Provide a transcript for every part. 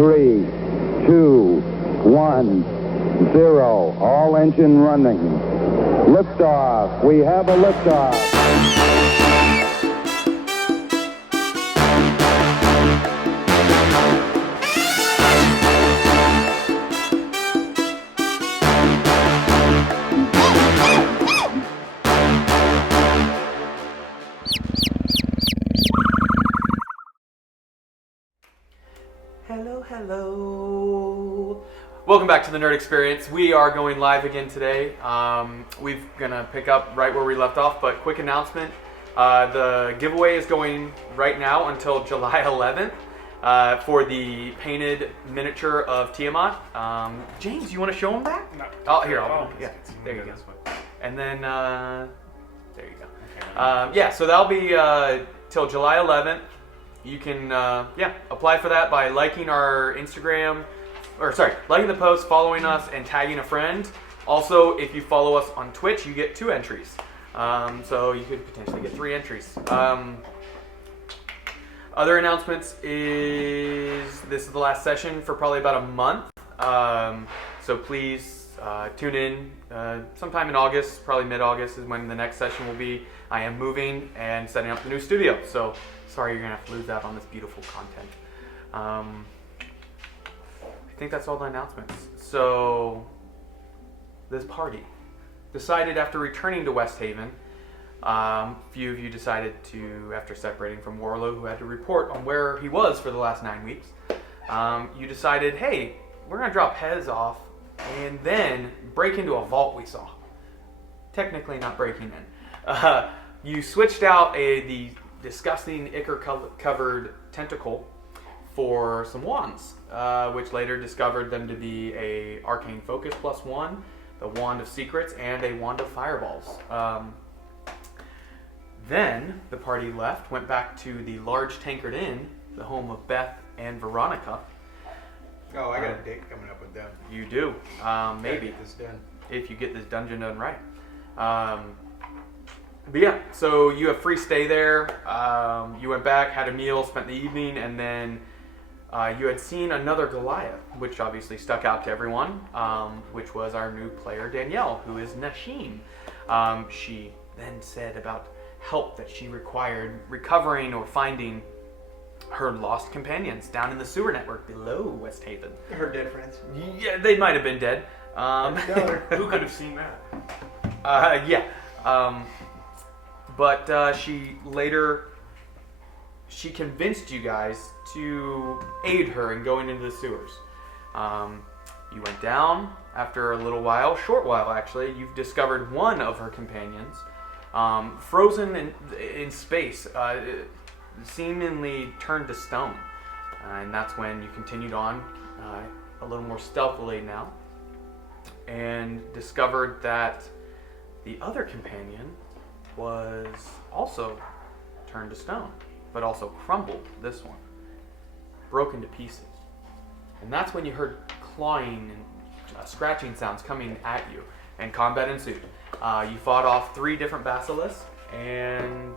3, 2, 1, 0. All engine running. Liftoff. We have a liftoff. Hello. Welcome back to the Nerd Experience. We are going live again today. We're gonna pick up right where we left off, but quick announcement. The giveaway is going right now until July 11th for the painted miniature of Tiamat. James, you want to show them that? No. Oh, here, yeah, there you go. And then, there you go. Yeah, so that'll be till July 11th. You can, apply for that by liking our Instagram, liking the post, following us, and tagging a friend. Also, if you follow us on Twitch, you get 2 entries. So you could potentially get 3 entries. Other announcements is this is the last session for probably about a month. So please tune in sometime in August, probably mid-August is when the next session will be. I am moving and setting up the new studio, so sorry you're gonna have to lose out on this beautiful content. I think that's all the announcements. So this party decided after returning to Westhaven, a few of you decided to, after separating from Warlow, who had to report on where he was for the last 9 weeks, you decided, hey, we're gonna drop Hez off and then break into a vault we saw. Technically not breaking in. You switched out the disgusting ichor-covered tentacle for some wands, which later discovered them to be a arcane focus +1, the wand of secrets, and a wand of fireballs. Then the party left, went back to the large tankard inn, the home of Beth and Veronica. Oh, I got a date coming up with them. You do, maybe Get this done. if you get this dungeon done right. But yeah, so you have free stay there. You went back, had a meal, spent the evening, and then you had seen another Goliath, which obviously stuck out to everyone, which was our new player, Danielle, who is Nasheen. She then said about help that she required recovering or finding her lost companions down in the sewer network below Westhaven. Her dead friends. Yeah, they might have been dead. Who could have seen that? Yeah. But she convinced you guys to aid her in going into the sewers. You went down after a little while, short while actually. You've discovered one of her companions, frozen in space, seemingly turned to stone. And that's when you continued on a little more stealthily now, and discovered that the other companion was also turned to stone, but also crumbled, this one, broken to pieces. And that's when you heard clawing and scratching sounds coming at you, and combat ensued. You fought off 3 different Basilisks, and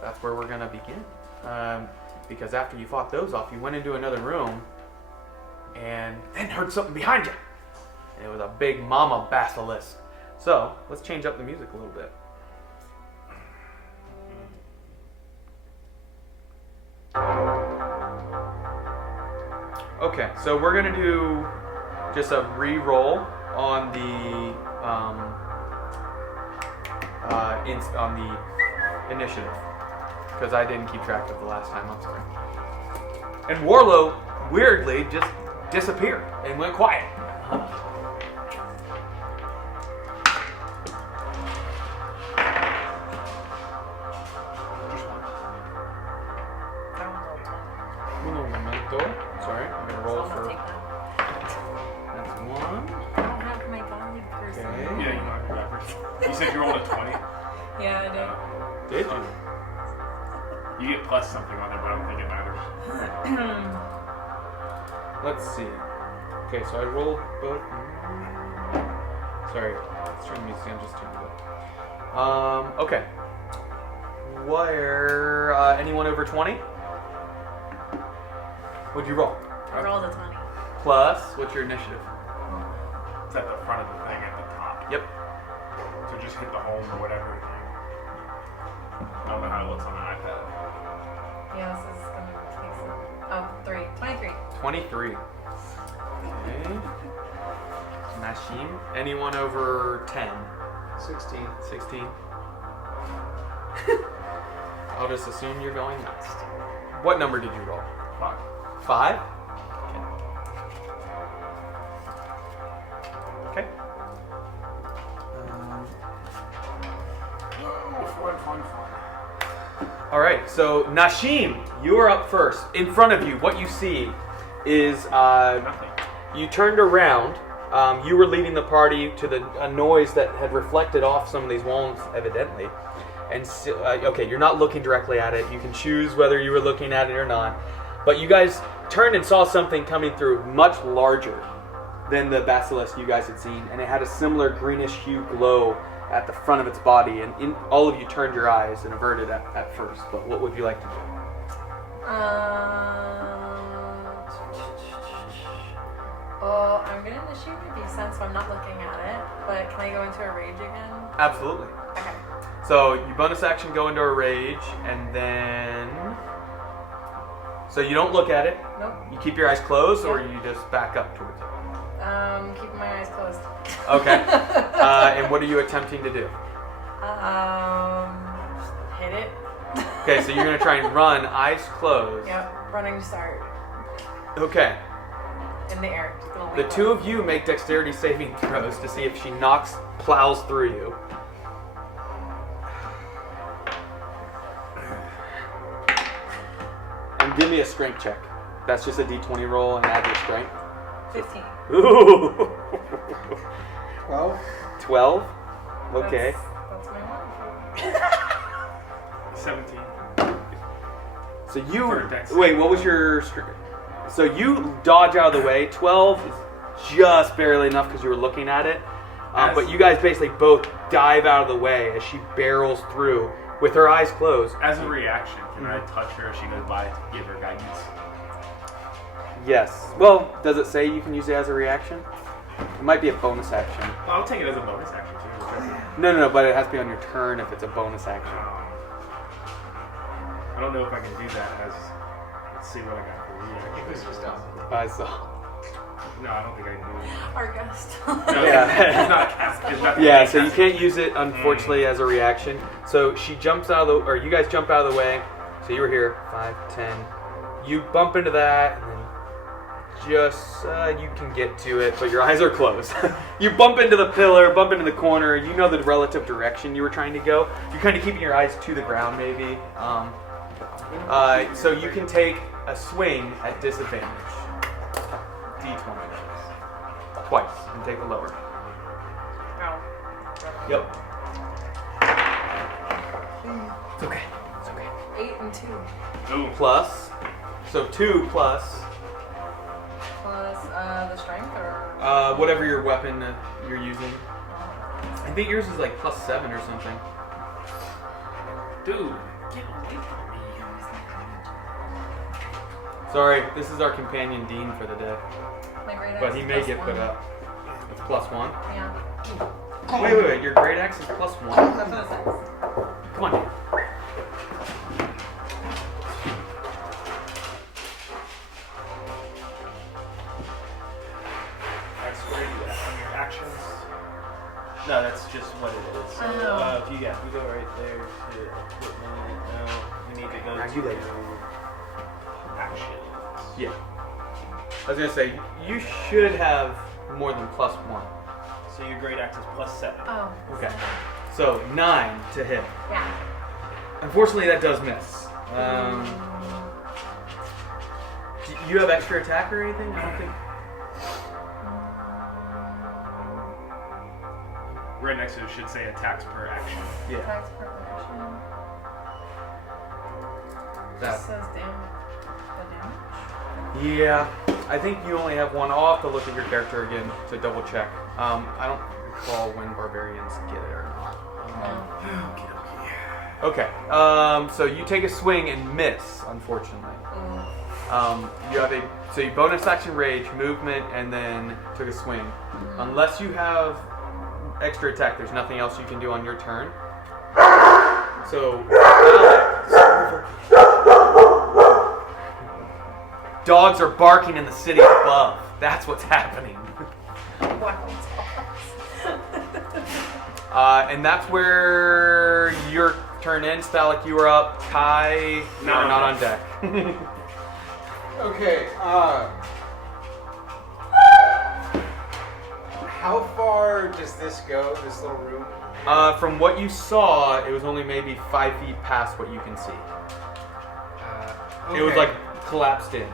that's where we're gonna begin. Because after you fought those off, you went into another room, and then heard something behind you. And it was a big mama Basilisk. So, let's change up the music a little bit. Okay, so we're gonna do just a re-roll on the on the initiative, because I didn't keep track of the last time. I'm sorry. And Warlow weirdly just disappeared and went quiet. Sorry, I'm gonna roll for. That's 1. I don't have my body person. Okay. Yeah, you might be backwards. You said you rolled a 20. Yeah, I Did you? You get plus something on there, but I don't think it matters. Let's see. Okay, so I rolled both. Sorry, let's turn the music down just a little bit. Okay. Where anyone over 20? What'd you roll? I rolled a 20. Plus, what's your initiative? It's at the front of the thing at the top. Yep. So just hit the home or whatever. I don't know how it looks on an iPad. Yeah, this is going to take some. Oh, 3. 23. 23. Okay. Nashim. Anyone over 10? 16. 16. I'll just assume you're going next. What number did you roll? 5. 5? Okay. Fun. All right, so Nashim, you are up first. In front of you, what you see is Nothing. you turned around. You were leading the party to a noise that had reflected off some of these walls, evidently. And okay, you're not looking directly at it. You can choose whether you were looking at it or not. But you guys turned and saw something coming through much larger than the basilisk you guys had seen, and it had a similar greenish hue glow at the front of its body. And all of you turned your eyes and averted at first. But what would you like to do? Well, I'm going to initiate my descent, so I'm not looking at it. But can I go into a rage again? Absolutely. Okay. So you bonus action go into a rage, and then so you don't look at it. Nope. You keep your eyes closed, or Yeah. you just back up towards it. Keeping my eyes closed. Okay. And what are you attempting to do? Hit it. Okay, so you're gonna try and run, eyes closed. Yep. Running start. Okay. In the air. Just gonna The leap two up. of you make dexterity saving throws to see if she plows through you. And give me a strength check. That's just a d20 roll and add your strength. 15. Ooh. 12. 12? Okay. That's my one. 17. So For you... a dex. Wait, what was your... So you dodge out of the way. 12 is just barely enough because you were looking at it. But you guys basically both dive out of the way as she barrels through with her eyes closed. As a reaction, can I touch her as she goes by to give her guidance? Yes. Well, does it say you can use it as a reaction? It might be a bonus action. Well, I'll take it as a bonus action too. No, but it has to be on your turn if it's a bonus action. I don't know if I can do that as. Let's see what I got for reaction. I saw. No, I don't think I can do it. Our guest. No, Yeah. it's not a cast. It's not Yeah, so you can't use it, unfortunately, as a reaction. So she jumps out of the... Or you guys jump out of the way. So you were here. 5, 10. You bump into that, and then just... you can get to it, but your eyes are closed. You bump into the pillar, bump into the corner. You know the relative direction you were trying to go. You're kind of keeping your eyes to the ground, maybe. So you can take a swing at disadvantage. D20. Twice, and take the lower. No. Yep. It's okay. It's okay. 8 and 2. Ooh. Plus, so 2 plus Plus the strength or? whatever your weapon you're using. I think yours is like plus 7 or something. Dude, get away from me. Sorry, this is our companion Dean for the day, My great axe but he is may plus get put 1. up. It's plus 1. Yeah. Wait, your great axe is plus 1? That's what it says. Come on, Dean. That's where you at on your actions. No, that's just what it is. So, Oh. if you go right there to equipment, no, we need to go Now to you later. Actions. Yeah. I was gonna say you should have more than plus 1. So your great axe is plus 7. Oh. Okay. So 9 to hit. Yeah. Unfortunately, that does miss. Do you have extra attack or anything? I don't think. Right next to it should say attacks per action. Yeah. Attacks per action. That. Just says damage. The damage. Yeah. I think you only have one. I'll have to look at your character again to double check. I don't recall when barbarians get it or not. Okay. So you take a swing and miss, unfortunately. Ooh. You have so you bonus action rage, movement, and then took a swing. Unless you have extra attack, there's nothing else you can do on your turn. So, dogs are barking in the city above. That's what's happening. And that's where your turn ends. Stalik, you are up. Kai, you are not on deck. Okay, how far does this go, this little room? From what you saw, it was only maybe 5 feet past what you can see. Okay. It was like collapsed in.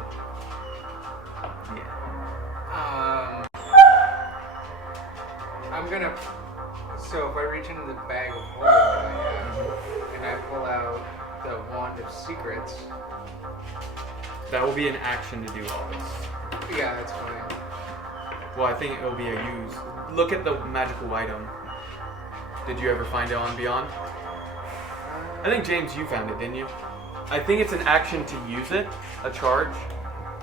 Yeah. I'm gonna, so if I reach into the bag of holding that I have, and I pull out the Wand of Secrets. That will be an action to do all this. Yeah, that's fine. Well, I think it will be a use. Look at the magical item. Did you ever find it on Beyond? I think, James, you found it, didn't you? I think it's an action to use it, a charge.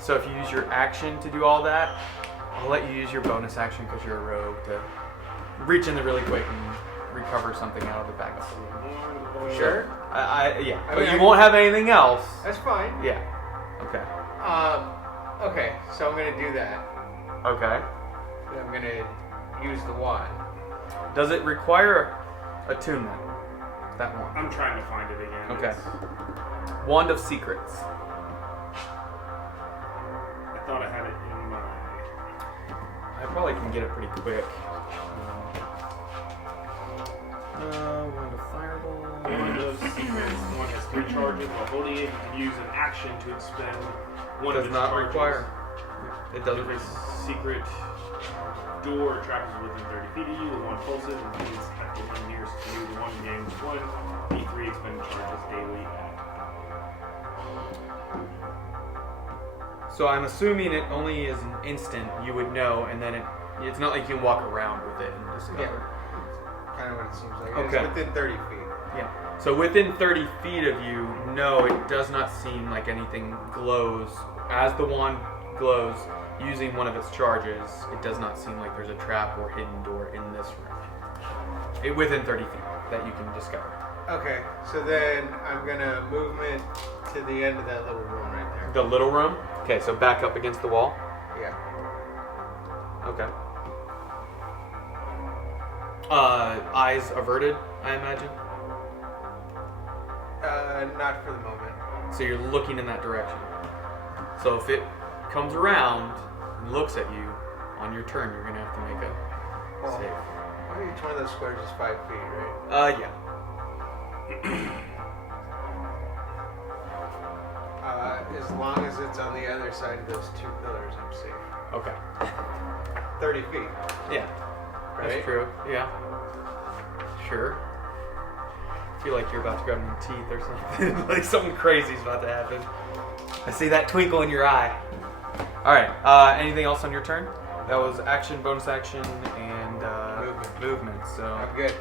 So if you use your action to do all that, I'll let you use your bonus action because you're a rogue to reach in there really quick and recover something out of the bag of holding. Sure? Yeah. But you won't have anything else. That's fine. Yeah. Okay. Okay, so I'm gonna do that. Okay. I'm gonna use the wand. Does it require attunement? That one. I'm trying to find it again. Okay. Wand of Secrets. I thought I had it in my... I probably can get it pretty quick. Wand of Fireball. One of secrets. One has 3 charges. While holding it, you can use an action to expend one of Does its not charges. require. It doesn't. If a secret door or trap is within 30 feet of you, the one pulses and means at the one nearest to you. The one gains 1 D3 expended charges daily at. So I'm assuming it only is an instant. You would know, and then it's not like you can walk around with it and discover. Yeah. Kind of what it seems like. Okay. It's within 30 feet. Yeah. So within 30 feet of you, no, it does not seem like anything glows. As the wand glows, using one of its charges, it does not seem like there's a trap or hidden door in this room. Within 30 feet that you can discover. Okay, so then I'm gonna movement to the end of that little room right there. The little room? Okay, so back up against the wall? Yeah. Okay. Eyes averted, I imagine? Not for the moment. So you're looking in that direction. So if it comes around and looks at you, on your turn, you're going to have to make a save. Well, each one of those squares is 5 feet, right? Yeah. As long as it's on the other side of those 2 pillars, I'm safe. Okay. 30 feet, Yeah. right? That's true. Yeah. Sure. I feel like you're about to grab your teeth or something. Like something crazy's about to happen. I see that twinkle in your eye. Alright, anything else on your turn? That was action, bonus action, and movement. So I'm good.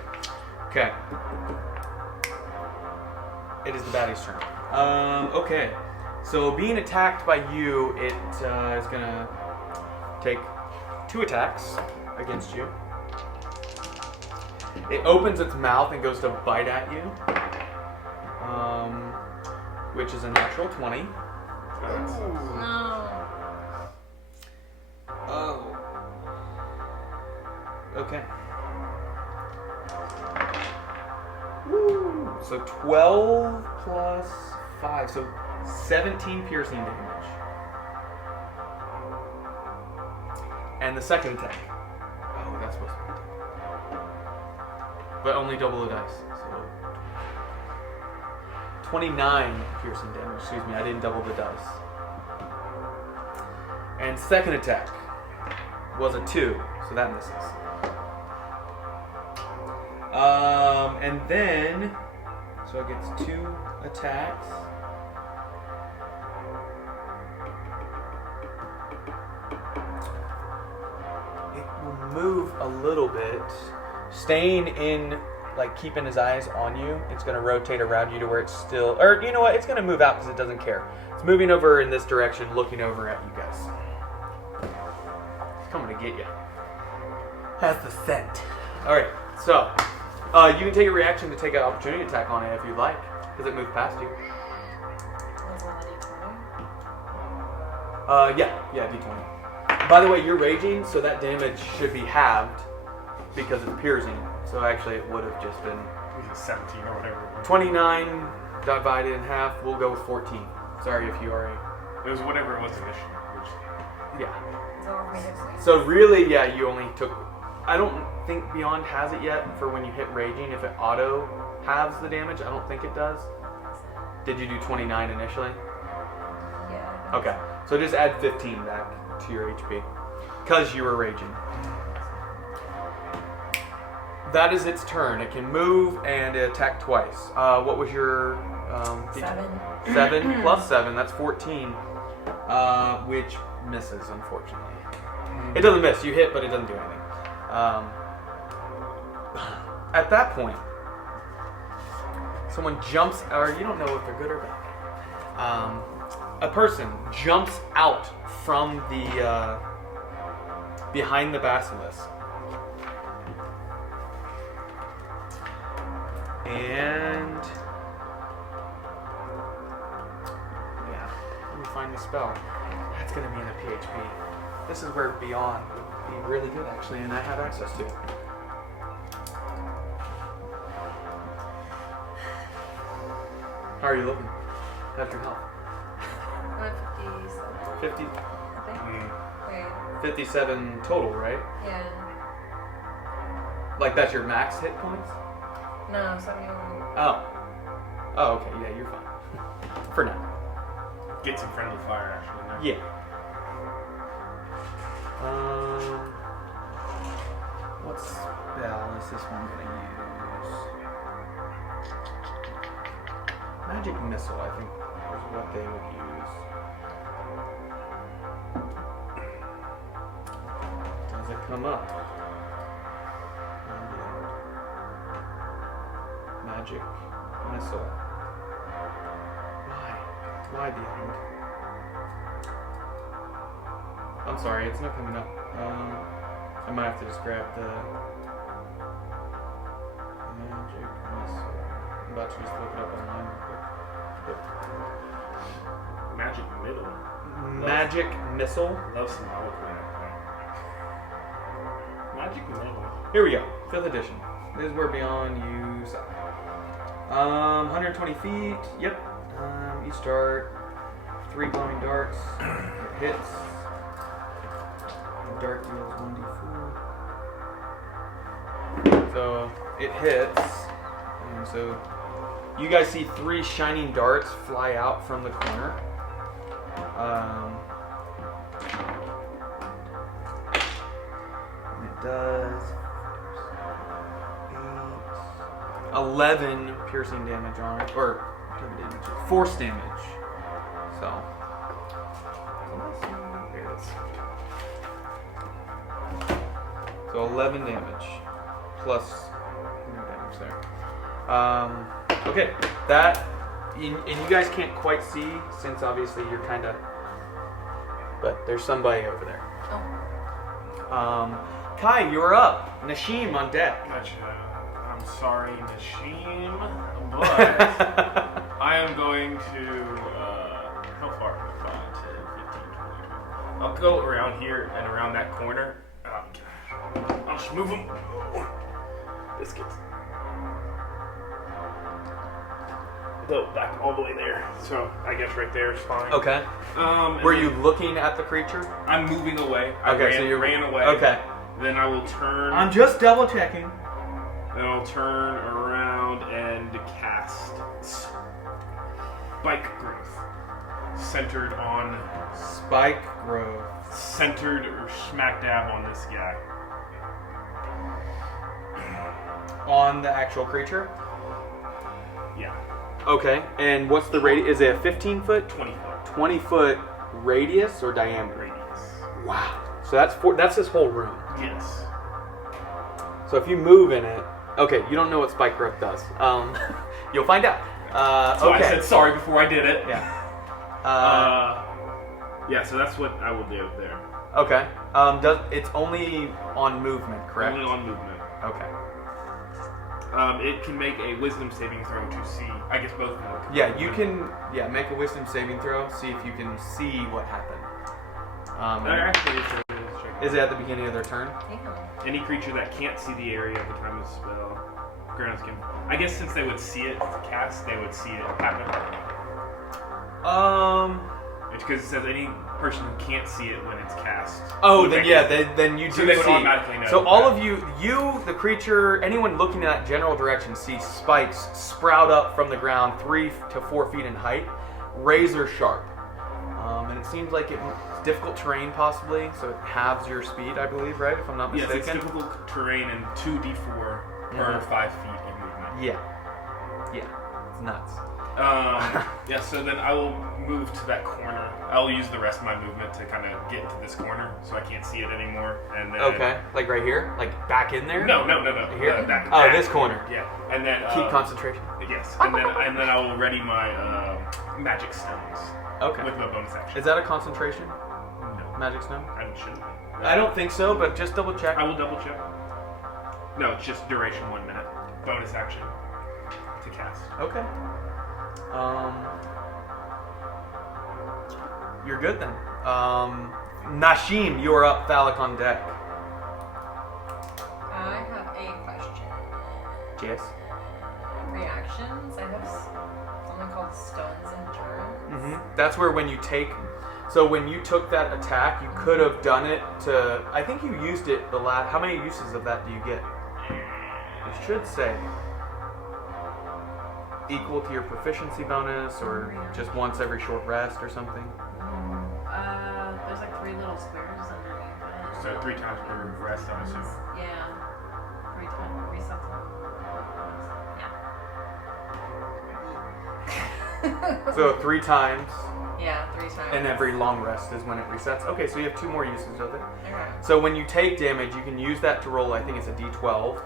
okay. It is the baddie's turn. Okay. So being attacked by you, it is gonna take 2 attacks against you. It opens its mouth and goes to bite at you, which is a natural 20. No. Oh. Okay. Woo. So 12 plus 5, so 17 piercing damage. And the second attack. Oh, that's supposed to be. But only double the dice. So 29 piercing damage. Excuse me, I didn't double the dice. And second attack was a 2, so that misses. And then, so it gets 2 attacks. It will move a little bit, staying in, like keeping his eyes on you. It's going to rotate around you to where it's still, or you know what? It's going to move out because it doesn't care. It's moving over in this direction, looking over at you guys. It's coming to get you. Has the scent. Alright, so you can take a reaction to take an opportunity attack on it if you'd like, because it moved past you. Was that a D20? Yeah, D20. By the way, you're raging, so that damage should be halved because it's piercing. So actually, it would have just been 17 or whatever. 29 divided in half. We'll go with 14. Sorry if you are It was whatever it was initially. yeah. Is that what we did? So really, yeah, you only took. I don't think Beyond has it yet for when you hit raging. If it auto halves the damage, I don't think it does. Did you do 29 initially? Yeah. Okay, so just add 15 back to your HP because you were raging. That is its turn. It can move and attack twice. What was your 7. 7 plus 7? That's 14, which misses, unfortunately. It doesn't miss. You hit, but it doesn't do anything. At that point, someone jumps, or you don't know if they're good or bad. A person jumps out from the behind the basilisk. And yeah, let me find the spell. That's gonna be in a PHP. This is where Beyond would be really good actually, and I have access to it. How are you looking? How's your health? I'm at 57. 50, I think. Wait. 57 total, right? Yeah. Like that's your max hit points? No, 71. Oh. Oh, okay. Yeah, you're fine. For now. Get some friendly fire actually. There. Yeah. What spell is this one going to use? Magic Missile, I think, is what they would use. Does it come up? Magic Missile. Why the end? I'm sorry, it's not coming up. I might have to just grab the Magic Missile. I'm about to just look it up online real quick. Magic middle. Magic Missile. Love some autocrat. Magic middle. Here we go. 5th edition. This is where Beyond you suck. 120 feet. Yep. Each dart. 3 glowing darts. It hits. The dart deals 1d4. So it hits. And so you guys see 3 shining darts fly out from the corner. And it does 8, 11 piercing damage on it, or force damage. So here it is. So 11 damage plus no damage there. Okay, that and you guys can't quite see since obviously you're kind of, but there's somebody over there. Oh. Kai, you're up. Nashim on deck. Gotcha. I'm sorry, Nashim, but I am going to, how far? 5, 10, 15, 20. I'll go around here and around that corner. I'll just move him. This gets... Go back all the way there. So I guess right there is fine. Okay. Were you looking at the creature? I'm moving away. I Okay, so you ran away. Okay. Then I will turn. I'm just double checking. Then I'll turn around and cast Spike Growth. Centered on. Spike growth. Centered or smack dab on this guy. On the actual creature? Yeah. Okay. And what's the radius? Is it a 15 foot? 20 foot 20 foot radius or diameter? radius. Wow. So that's this whole room. Yes. So if you move in it, okay, you don't know what spike growth does. You'll find out. So okay. I said sorry before I did it. Yeah. Yeah, so that's what I will do there. Okay. It's only on movement, correct? Only on movement. Okay. It can make a wisdom saving throw to see. I guess both of them. Yeah, you can. Yeah, make a wisdom saving throw. See if you can see what happened. Actually, Is it at the beginning of their turn? Damn. any creature that can't see the area at the time of the spell, grounds can. I guess since they would see it cast, they would see it happen. It's because it says any person who can't see it when it's cast. Oh, then yeah, then you do so they would see. automatically know. So all of you, the creature, anyone looking in that general direction sees spikes sprout up from the ground 3 to 4 feet in height, razor sharp. And it seems like it's difficult terrain possibly, so it halves your speed, I believe, right? If I'm not mistaken. Yes, it's difficult terrain and 2d4 per 5 feet in movement. Yeah, it's nuts. Yeah, so then I will move to that corner. I'll use the rest of my movement to kind of get to this corner so I can't see it anymore. And then, Okay, like right here? Like back in there? No. Here? Back, This corner. Yeah, and then Keep concentration. Yes, and then I will ready my magic stones. Okay. With my bonus action. Is that a concentration? No, Magic stone? I shouldn't. I don't think so, but just double check. I will double check. No, it's just duration 1 minute. Bonus action to cast. Okay. You're good then. Nashim, you're up. Thalic on deck. I have a question. Yes. Reactions. I have something called Stone's Endurance. That's where when you take. So when you took that attack, you could have done it to. I think you used it the last. How many uses of that do you get? It should say equal to your proficiency bonus, or just once every short rest, or something. There's like 3 little squares underneath it. So 3 times per rest, I'm assuming. Yeah. 3 times resets. Yeah. So 3 times, Yeah, 3 times. and every long rest is when it resets. Okay, so you have 2 more uses of it. Okay. So when you take damage, you can use that to roll. I think it's a D12.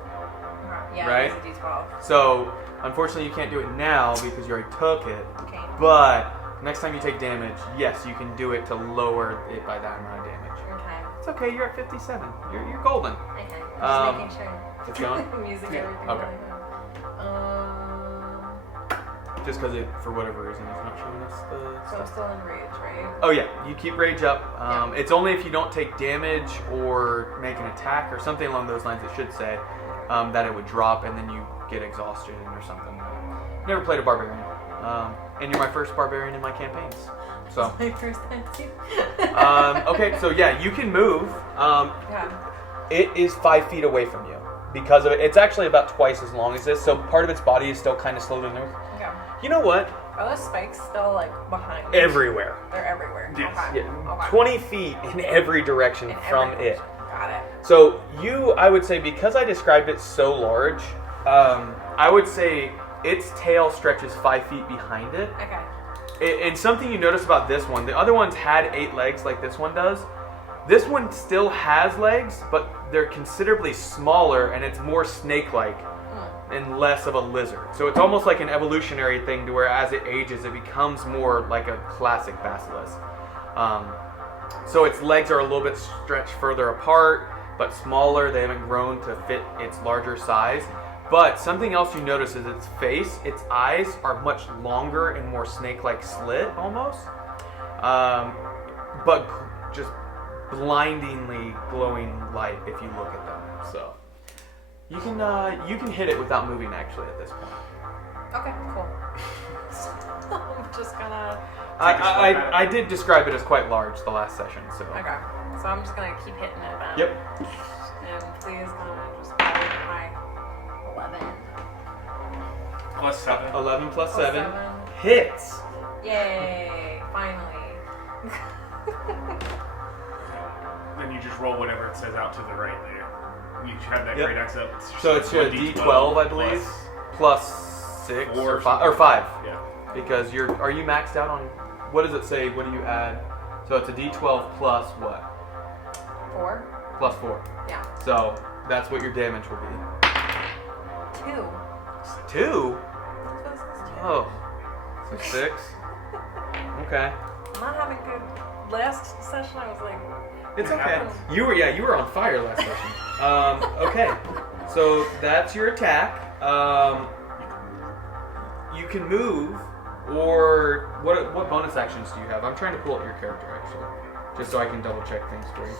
Yeah, Right? it's a D12. So unfortunately, you can't do it now because you already took it. Okay. But next time you take damage, yes, you can do it to lower it by that amount of damage. Okay. It's okay. You're at 57. You're golden. Okay. Um, Just making sure. It's going. Music, Yeah, everything. okay. Really good. Just because it, for whatever reason, it's not showing us the So I'm stuff. still in rage, right? Oh yeah, you keep rage up. Yeah. It's only if you don't take damage or make an attack or something along those lines. It should say that it would drop, and then you get exhaustion or something. Never played a barbarian, and you're my first barbarian in my campaigns. So My first time too. okay, so yeah, you can move. Yeah. It is 5 feet away from you because of it. It's actually about twice as long as this, so part of its body is still kind of slowed in there. Okay. You know what? Are those spikes still like behind? Everywhere. They're everywhere. Yes. Okay. Yeah, Okay. 20 feet in every direction In from every it. direction. Got it. So I would say, because I described it so large, I would say its tail stretches 5 feet behind it. Okay. And something you notice about this one, the other ones had 8 legs like this one does. This one still has legs, but they're considerably smaller, and it's more snake-like and less of a lizard. So it's almost like an evolutionary thing to where as it ages, it becomes more like a classic basilisk. So its legs are a little bit stretched further apart, but smaller. They haven't grown to fit its larger size. But something else you notice is its face, its eyes are much longer and more snake-like slit almost. But just blindingly glowing light if you look at them. So you can hit it without moving actually at this point. Okay. Cool. I'm just gonna. I did describe it as quite large the last session, so. Okay. So I'm just gonna keep hitting it then. Yep. And please just add my 11. Plus 7. 11 plus Plus 7 7. hits. Yay! Finally. Then you just roll whatever it says out to the right there. You have that Yep. great axe up. So it's a D12, I believe, plus 6 or 5. Yeah. Because are you maxed out on? What does it say? What do you add? So it's a D12 plus what? 4. Plus 4. Yeah. So that's what your damage will be. 2. 2? That's what it says, 2. Oh. So 6. Okay. I'm not having good. Last session, I was like, It's okay. You were on fire last session. Okay. So that's your attack. You can move, or what bonus actions do you have? I'm trying to pull up your character actually, just so I can double check things for you.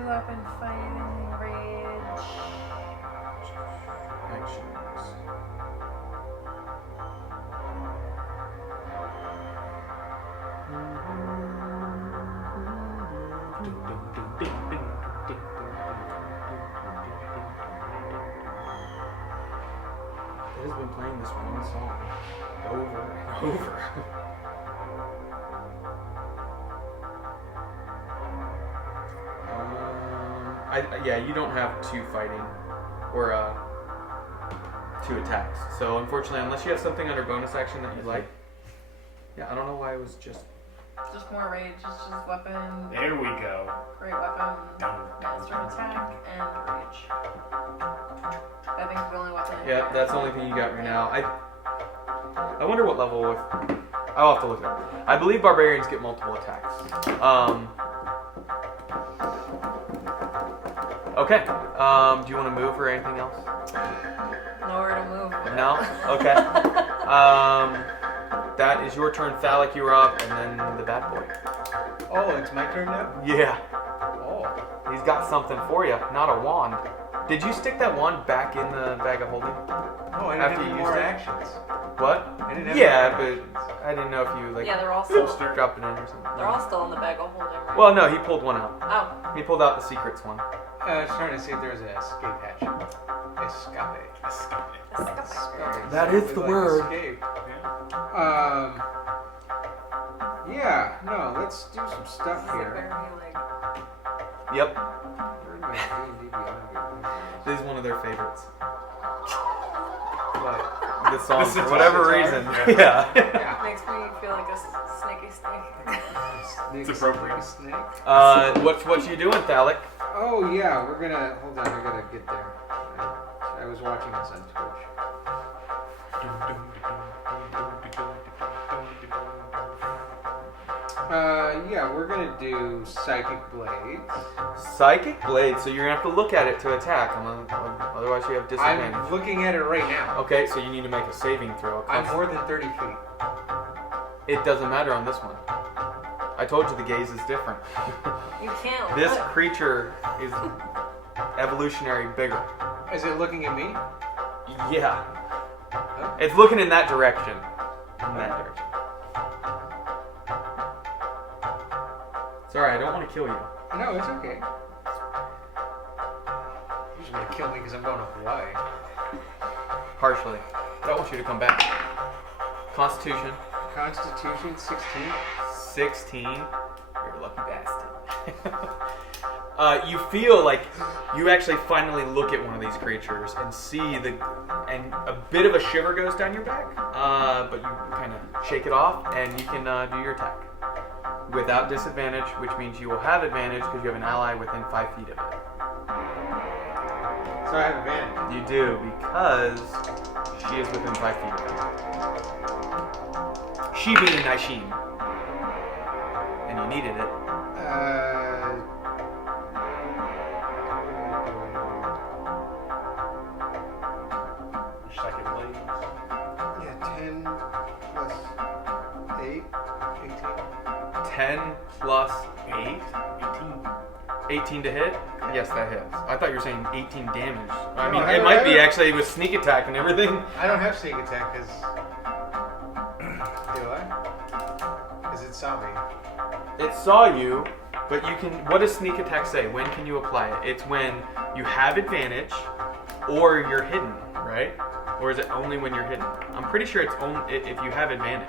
2 weapon fighting, rage. Actions. It has been playing this one song over and over. You don't have 2 fighting or 2 attacks. So unfortunately, unless you have something under bonus action that you like, I don't know why it was just more rage. It's just weapon. There we go. Great weapon. Master attack and rage. I think it's the only weapon. Yeah, that's the only thing you got right now. I wonder what level with. I'll have to look it up. I believe barbarians get multiple attacks. Okay. Do you want to move or anything else? Nowhere to move. No? Okay. That is your turn, Phallic. You are up, and then the bad boy. Oh, it's my turn now? Yeah. Oh. He's got something for you, not a wand. Did you stick that wand back in the bag of holding? Oh, I didn't After have you any used more it? actions. What? I didn't have Yeah, any but actions. I didn't know if you Yeah, they're all still. dropped it in or something. They're all still in the bag of holding, right? Well, no, he pulled one out. Oh. He pulled out the secrets one. I was trying to see if there was an escape hatch. Escape. That is the word. Escape. Yeah, no, let's do some stuff This is here. very, like, Yep. Where'd my D&D Beyond go? This is one of their favorites. But, This song, This for is whatever our reason. guitar. Yeah. yeah. makes me feel like a snaky snake. It's appropriate. Snake. What you doing, Phallic? Oh yeah, we're gonna hold on. I gotta get there. I was watching this on Twitch. Yeah, we're gonna do Psychic Blade. Psychic Blade, so you're gonna have to look at it to attack, otherwise you have disadvantage. I'm looking at it right now. Okay, so you need to make a saving throw. I'm more than 30 feet. It doesn't matter on this one. I told you the gaze is different. You can't This look. creature is evolutionary bigger. Is it looking at me? Yeah. Oh. It's looking in that direction. In that direction. Sorry, I don't want to kill you. No, it's okay. You're just gonna kill me because I'm going to Hawaii. Partially. I don't want you to come back. Constitution. Constitution 16. 16. You're a lucky bastard. You feel like you actually finally look at one of these creatures and see and a bit of a shiver goes down your back, but you kind of shake it off and you can do your attack without disadvantage, which means you will have advantage because you have an ally within 5 feet of it. So I have advantage. You do, because she is within 5 feet of it. She being Nyshin. And you needed it. Your second blade. Yeah, 10 plus 8, 18. 10 plus 8. 18. 18 to hit? Yes, that hits. I thought you were saying 18 damage. I mean, I it don't might have be it. actually with sneak attack and everything. I don't have sneak attack because. Do I? Because it saw me. It saw you, but you can. What does sneak attack say? When can you apply it? It's when you have advantage or you're hidden, right? Or is it only when you're hidden? I'm pretty sure it's only if you have advantage.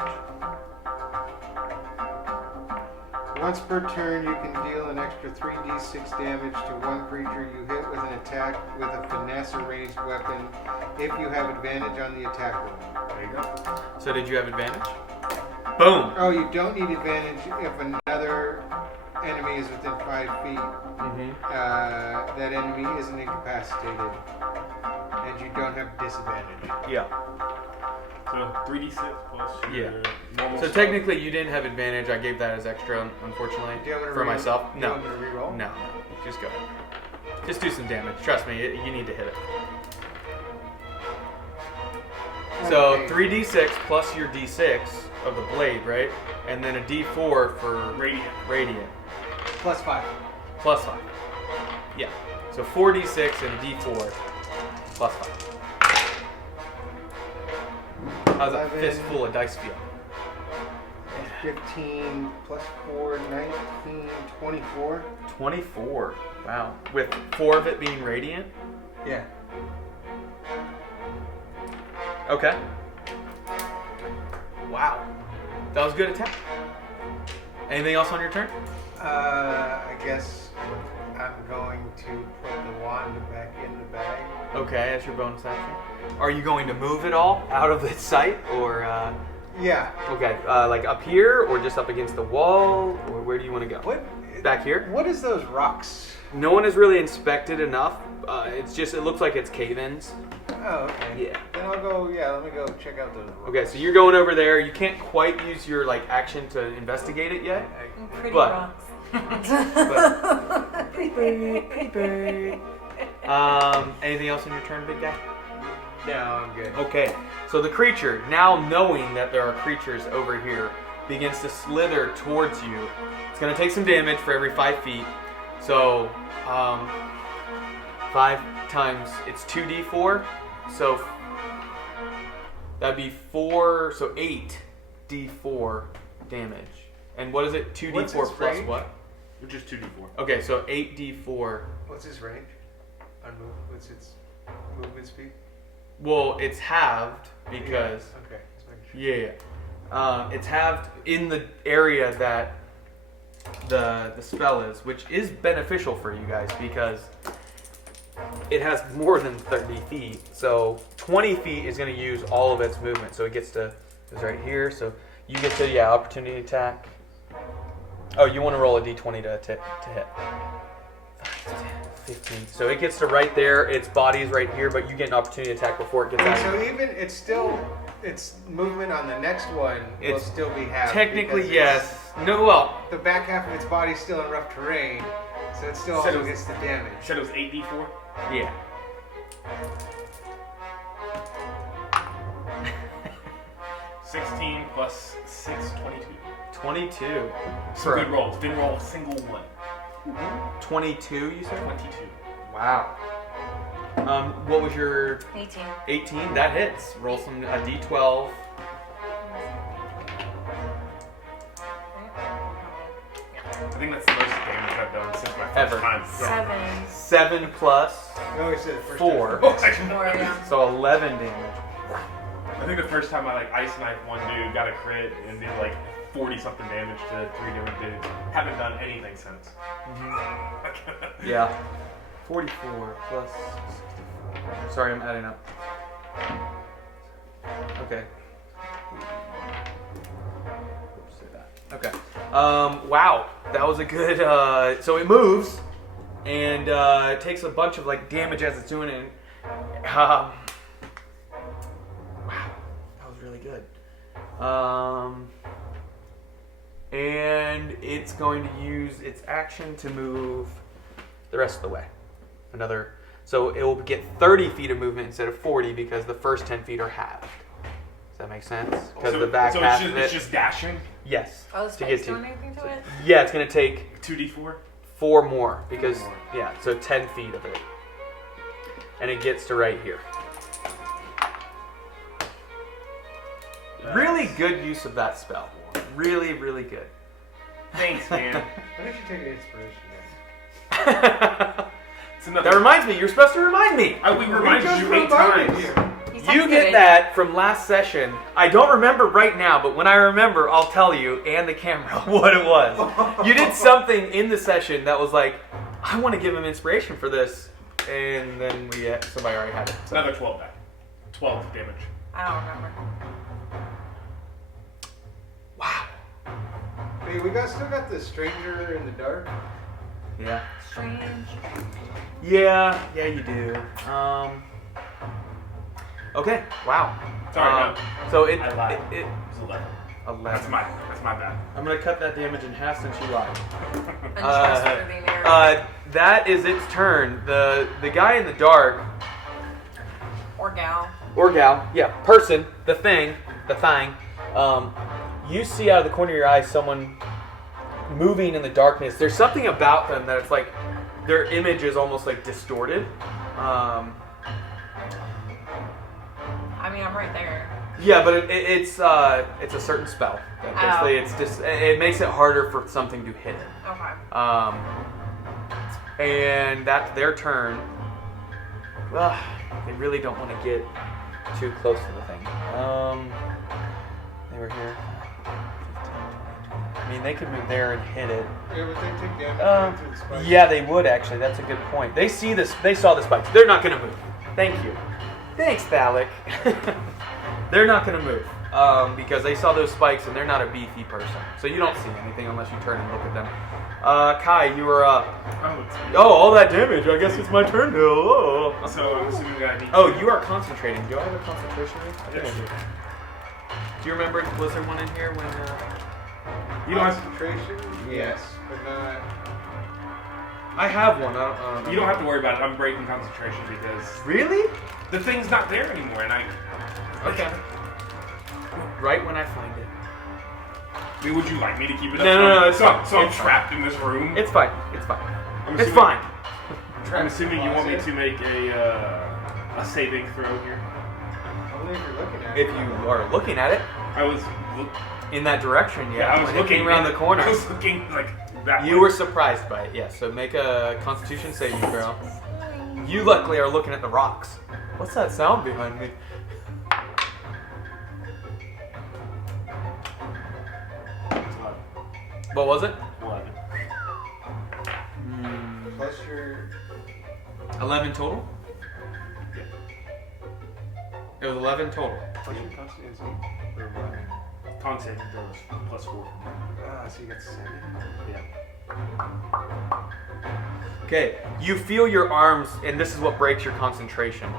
Once per turn, you can deal an extra 3d6 damage to one creature you hit with an attack with a finesse or ranged weapon if you have advantage on the attack roll. There you go. So did you have advantage? Boom. Oh, you don't need advantage if another enemy is within 5 feet. Mm-hmm. That enemy isn't incapacitated, and you don't have disadvantage. Yeah. So 3d6 plus your Yeah. normal So stuff. technically, you didn't have advantage. I gave that as extra, unfortunately, Do you want me to for myself. Do you No, want me to reroll? no, just go ahead. Just do some damage. Trust me, you need to hit it. So Okay. 3d6 plus your d6 of the blade, right? And then a d4 for radiant. Plus 5. Plus 5. Yeah. So 4d6 and a d4 plus 5. How's a 11. fistful of dice feel? 15 plus 4, 19, 24. 24. Wow. With 4 of it being radiant? Yeah. Okay. Wow. That was a good attack. Anything else on your turn? I guess I'm going to put the wand back in the bag. Okay, that's your bonus action. Are you going to move it all out of its sight? Or, Yeah. okay, like up here or just up against the wall? Or where do you want to go? What? Back here? What is those rocks? No one has really inspected enough. It looks like it's cave-ins. Oh, okay. Yeah. Then I'll go, let me go check out those rocks. Okay, so you're going over there. You can't quite use your like action to investigate it yet. Pretty But- rocks. Pretty bird. Anything else on your turn, big guy? No, I'm good. Okay, so the creature, now knowing that there are creatures over here, begins to slither towards you. It's going to take some damage for every 5 feet. So, 5 times, it's 2d4. So, that'd be 4, so 8d4 damage. And what is it? 2d4 What's its plus range? what? Just 2d4. Okay, so 8d4. What's his range? What's its movement speed? Well, it's halved because... Okay. Just making sure. Yeah. It's halved in the area that the spell is, which is beneficial for you guys because it has more than 30 feet. So 20 feet is going to use all of its movement. So it gets to, it's right here. So you get to, opportunity attack. Oh, you want to roll a d20 to hit. 5, 10, 15. So it gets to right there. Its body's right here, but you get an opportunity attack before it gets out. So even its movement on the next one will It's still be half. Technically, because yes. No, well, the back half of its body's still in rough terrain, so it still Said it also was- gets the damage. You said it was 8d4? yeah. 16 plus 6, 22. 22. Some good rolls. Didn't roll a single one. 22, you said? 22. Wow. What was your 18. 18? That hits. Roll some a d12. I think that's the most damage I've done since my first Ever. time. 7. 7 plus You always said it first 4. time. More, yeah. So 11 damage. I think the first time I ice knifed one dude, got a crit, and did 40 something damage to 3 different dudes. Haven't done anything since. Yeah. 44 plus 64. Sorry, I'm adding up. Okay. Oops, say that. Okay. Wow. That was a good, so it moves, and it takes a bunch of damage as it's doing it. Wow. That was really good. And it's going to use its action to move the rest of the way. So it will get 30 feet of movement instead of 40 because the first 10 feet are halved. Does that make sense? Because the back so half it's of just, it. it's just dashing? Yes. Oh, is to Space get to. doing anything to it? Yeah, it's going to take 2d4? 4 more because, 4 more. yeah, so 10 feet of it. And it gets to right here. Really good use of that spell. Really, really good. Thanks, man. Why don't you take an inspiration then? It's another. That reminds me, you're supposed to remind me. We reminded just you 8 reminded times. you. He's You get succeeded. that from last session. I don't remember right now, but when I remember, I'll tell you and the camera what it was. You did something in the session that was like, I want to give him inspiration for this, and then somebody already had it. So. Another 12 back. 12 damage. I don't remember. Wow. Hey, we still got the stranger in the dark. Yeah. Strange. Yeah, you do. Okay. Wow. Sorry, no. So it. I lied. It, It was 11. 11. That's my bad. I'm gonna cut that damage in half since you lied. Untrustworthy narrative. That is its turn. The guy in the dark, Or gal. or gal, yeah, person, the thing. You see out of the corner of your eye someone moving in the darkness. There's something about them that it's like their image is almost like distorted. I mean, I'm right there. Yeah, but it's a certain spell. Basically, Oh. it's just it makes it harder for something to hit it. Okay. And that's their turn. Well, they really don't want to get too close to the thing. They were here. 15, 20. I mean, they could move there and hit it. Yeah, but they take damage through the spikes. Yeah, they would actually. That's a good point. They see this. They saw the spikes. They're not going to move. Thank you. Thanks, Balak. They're not going to move because they saw those spikes and they're not a beefy person. So you don't see anything unless you turn and look at them. Kai, you are up. Oh, all that damage. I guess it's my turn now. Oh. So I'm assuming that I need. Oh, you are concentrating. Do I have a concentration rate? I think Yes. I do. Do you remember, was there one in here when... You don't have. Concentration? Yes, but not. I have one. You don't have to worry about it. I'm breaking concentration because Really? the thing's not there anymore, and I. Okay. Right when I find it. I mean, would you like me to keep it up? No, it's fine. So I'm It's fine. trapped in this room. It's fine. It's fine. I'm It's assuming- fine. I'm assuming you want me to make a saving throw here. Only if you're looking at If it. you are looking at it I was. in that direction, Yeah, I was when it looking came around the corner. I was looking like that. You way. were surprised by it, yes. So make a Constitution saving throw. You luckily are looking at the rocks. What's that sound behind me? What was it? 11. Plus your. 11 total? It was 11 total. Plus your constitution. Con saving throws +4. So you got 7. Yeah. Okay, you feel your arms, and this is what breaks your concentration.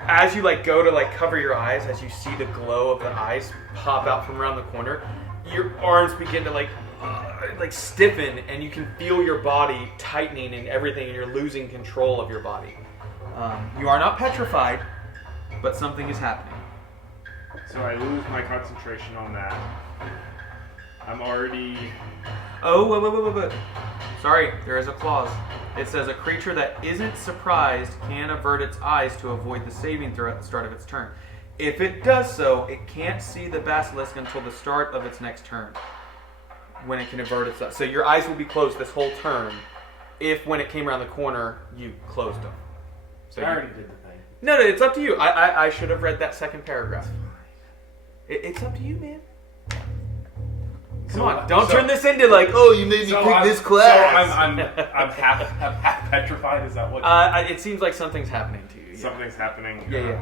As you go to cover your eyes, as you see the glow of the eyes pop out from around the corner, your arms begin to stiffen, and you can feel your body tightening and everything, and you're losing control of your body. You are not petrified, but something is happening. So I lose my concentration on that. I'm already. Oh, wait. Sorry, there is a clause. It says a creature that isn't surprised can avert its eyes to avoid the saving throw at the start of its turn. If it does so, it can't see the basilisk until the start of its next turn, when it can avert its eyes. So your eyes will be closed this whole turn if when it came around the corner, you closed them. So I already did the thing. No, it's up to you. I should have read that second paragraph. It's up to you, man. Come on, don't turn this into oh, you made me pick this class. So I'm half petrified. Is that what? It seems like something's happening to you. Yeah. Something's happening. Yeah.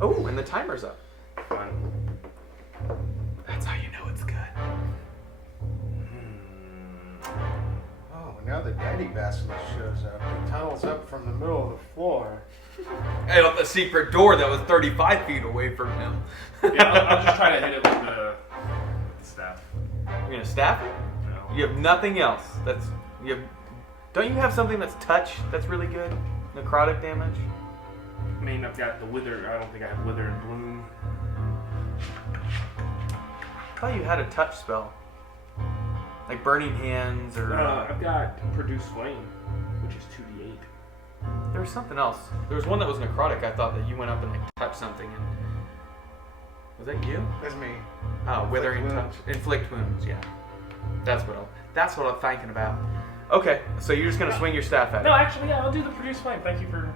Oh, and the timer's up. Fine. That's how you know it's good. Oh, now the daddy basilisk shows up. He tunnels up from the middle of the floor. And up the secret door that was 35 feet away from him. Yeah, I'll just try to hit it with the staff. You're gonna staff it? No. You have nothing else. Don't you have something that's touch that's really good? Necrotic damage? I mean, I've got the wither. I don't think I have wither and bloom. I thought you had a touch spell. Like burning hands or I've got produce flame, which is 2d8. there was something else. There was one that was necrotic. I thought that you went up and touched something and was that you? That's me. Oh, withering touch. Inflict wounds, yeah. That's what I'm thinking about. Okay, so you're just gonna swing your staff at No, it. actually, yeah, I'll do the produce flame. Thank you for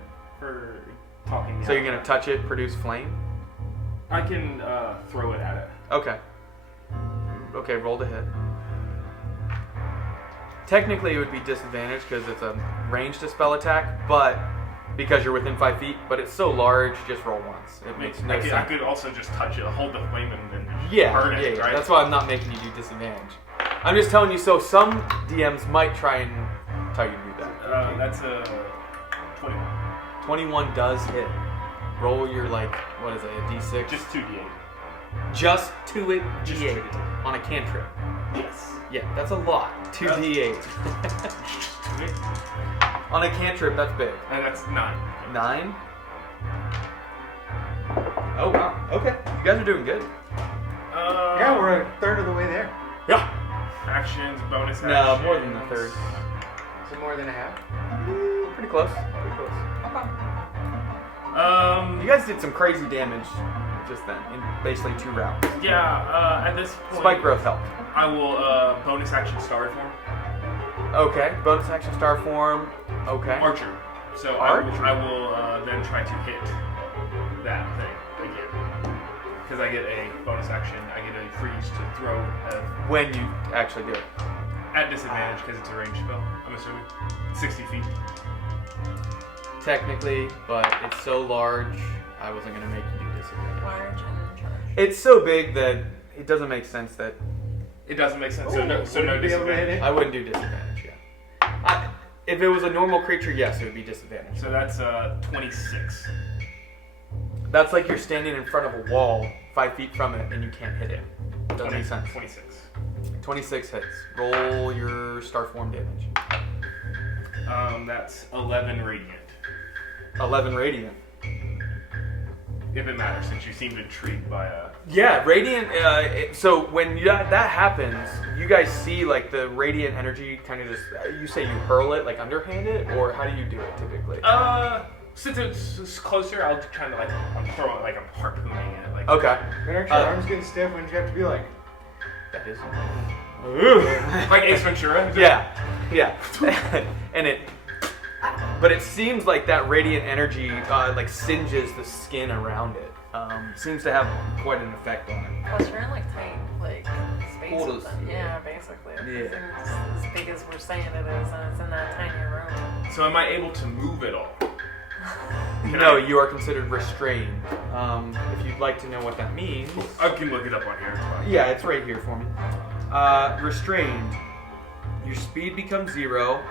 talking me So out. you're gonna touch it, produce flame? I can throw it at it. Okay. Okay, roll to hit. Technically, it would be disadvantaged because it's a ranged spell attack, but because you're within 5 feet, but it's so large, just roll once. It makes no sense. I could also just touch it, hold the flame, and burn it. Yeah. Right? That's why I'm not making you do disadvantage. I'm just telling you so some DMs might try and tell you to do that. That's a 21. 21 does hit. Roll your, like, what is it, a d6? Just 2d8. Just to it, Just d8 to it. on a cantrip. Yes. Yeah, that's a lot. 2d8. On a cantrip, that's big. And that's 9. 9? Oh, wow. Okay. You guys are doing good. Yeah, we're a third of the way there. Yeah. Actions, bonus actions. No, more than a third. Is it more than a half? Pretty close. Pretty close. You guys did some crazy damage just then in basically 2 rounds. Yeah, at this point, Spike growth helped. I will bonus action star form. Okay. Bonus action star form. Okay. Archer. So Archer? I will then try to hit that thing again. Because I get a bonus action, I get a freeze to throw When you actually do it. at disadvantage because it's a ranged spell, I'm assuming. 60 feet. Technically, but it's so large, I wasn't going to make you do disadvantage. Large and in charge. It's so big that it doesn't make sense that It doesn't make sense, so no disadvantage. I wouldn't do disadvantage, yeah. If it was a normal creature, yes, it would be disadvantage. So that's 26. That's like you're standing in front of a wall 5 feet from it and you can't hit it. Doesn't make sense. 26. 26 hits. Roll your star form damage. That's 11 radiant. 11 radiant. If it matters, since you seemed intrigued by Yeah, radiant. So when that happens, you guys see like the radiant energy kind of just. You say you hurl it like underhanded, or how do you do it typically? Since it's closer, I'll kind of like I'm throwing like I'm harpooning it. Like Okay. When aren't your arms getting stiff? When you have to be like, That is. like Ace Ventura. Yeah, and it. But it seems like that radiant energy like singes the skin around it. Seems to have quite an effect on it. Plus, you're in like tight, like space Quarters, with them. yeah. Yeah, basically. Yeah. It's as big as we're saying it is, and it's in that tiny room. So am I able to move at all? No, you are considered restrained. If you'd like to know what that means. I can look it up on here. It's fine. Yeah, it's right here for me. Restrained. Your speed becomes 0.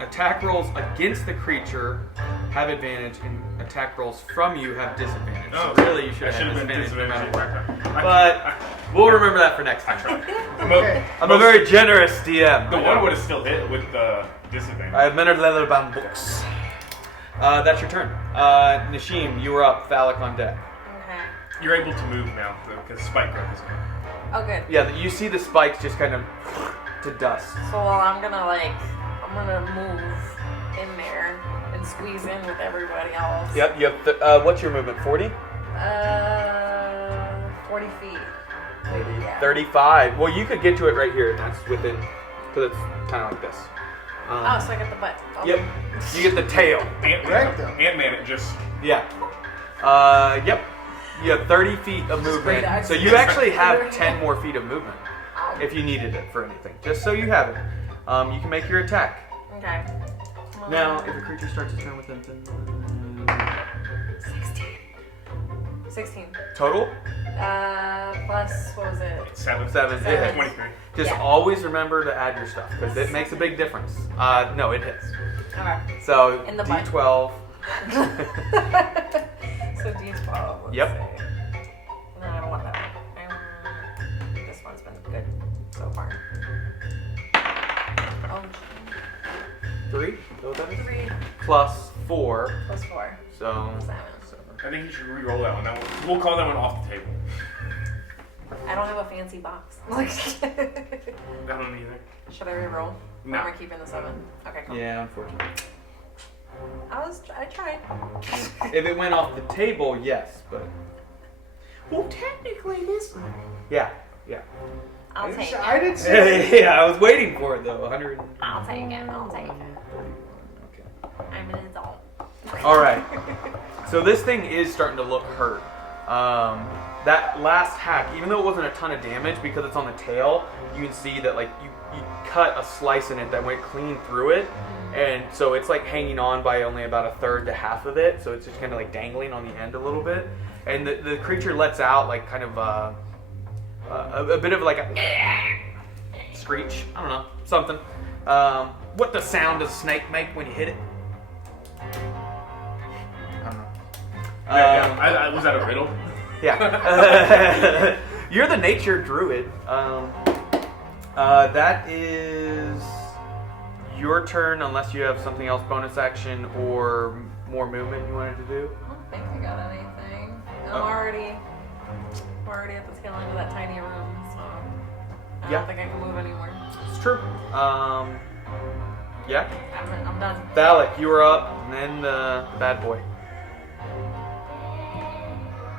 Attack rolls against the creature have advantage, and attack rolls from you have disadvantage. Oh, So really, you should I have should have been disadvantage no disadvantaged. matter what. But we'll remember that for next time. okay. I'm a very generous DM. The one would have still hit with the disadvantage. I have many leather bound books. That's your turn. Nashim, you are up. Thalak on deck. Okay. You're able to move now because spike growth is on. Oh, good. Yeah, you see the spikes just kind of to dust. So I'm gonna move in there and squeeze in with everybody else. Yep, you have. What's your movement? 40? 40 feet. Yeah. 35. Well, you could get to it right here. That's within, because it's kind of like this. Oh, so I get the butt. Oh. Yep. You get the tail. Ant-Man, it just... Yeah. Yep. You have 30 feet of movement. great access. So you actually have 10 more feet of movement if you needed it for anything. Just so you have it. You can make your attack. Okay. Now, if a creature starts its turn within 16. total, Plus, what was it? 7. 7. It hits. 23. Just Yeah. always remember to add your stuff because it makes a big difference. No, it hits. Okay. So In the butt. D12. So D12. Let's Yep. see. No, I don't want that one. This one's been good so far. Oh, 3. Is that what that is? 3 Plus 4. plus 4. So 7. I think you should re-roll that one. We'll call that one off the table. I don't have a fancy box. I don't either. Should I re-roll? No. Or am I keeping the 7? Okay, cool. Yeah, unfortunately. I tried. If it went off the table, yes, but Well, technically, this. yeah. I'll take it. I didn't say. Yeah, I was waiting for it though. 100. I'll take it. I'll take it. Okay. I'm an adult. All right. So this thing is starting to look hurt. That last hack, even though it wasn't a ton of damage because it's on the tail, you can see that like you cut a slice in it that went clean through it, and so it's like hanging on by only about a third to half of it. So it's just kind of like dangling on the end a little bit, and the creature lets out like kind of a bit of like a screech. I don't know, something. What the sound does a snake make when you hit it? Was that a riddle? Yeah. You're the nature druid. That is your turn, unless you have something else, bonus action or more movement you wanted to do. I don't think I got anything. I'm already at the tail end of that tiny room, so I don't think I can move anymore. It's true. Yeah. I'm done. Valak, you were up, and then the bad boy.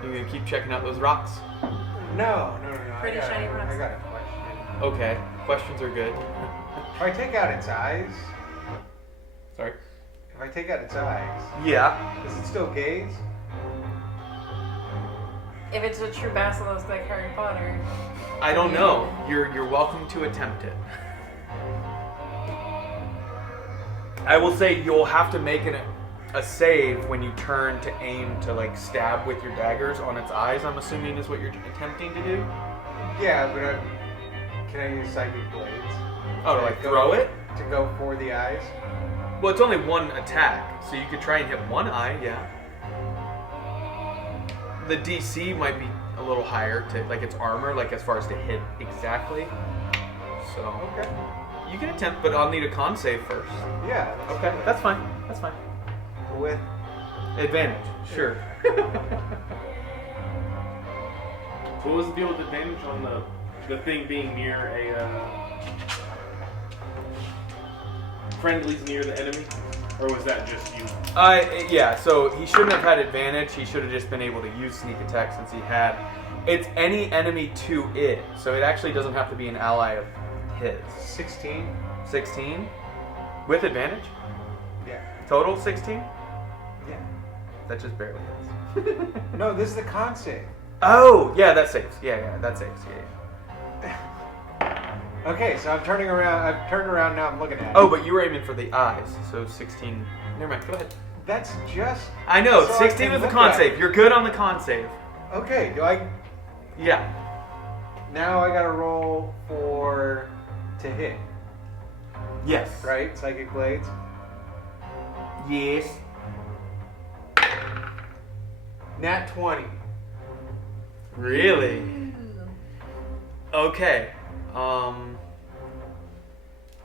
You gonna keep checking out those rocks? No. Pretty shiny rocks. I got a question. Okay, questions are good. If I take out its eyes, Sorry. if I take out its eyes, Yeah. does it still gaze? If it's a true basilisk like Harry Potter. I don't know. You're welcome to attempt it. I will say you'll have to make a save when you turn to aim to like stab with your daggers on its eyes. I'm assuming is what you're attempting to do. Yeah, but can I use psychic blades? Oh, to like throw it? To go for the eyes? Well, it's only one attack, so you could try and hit one eye. Yeah. The DC might be a little higher to like its armor, like as far as to hit exactly. So Okay. you can attempt, but I'll need a con save first. Yeah. Okay, that's fine. That's fine. With Advantage, sure. So what was the deal with advantage on the thing being near a friendlies near the enemy, or was that just you? Yeah. So he shouldn't have had advantage. He should have just been able to use sneak attack since he had. It's any enemy to it, so it actually doesn't have to be an ally of his. 16? 16 with advantage. Yeah. Total 16. Yeah. That just barely is. No, this is the con save. Oh, yeah, that saves. Yeah, that saves. Yeah. Okay, so I'm turning around. I've turned around now. I'm looking at it. Oh, but you were aiming for the eyes, so 16. Never mind. Go ahead. That's just. I know. so I 16 can was the look con at save. it. You're good on the con save. Okay, do I? Yeah. Now I gotta roll to hit, Yes. right? Psychic blades. Yes. Nat 20. Really? Okay.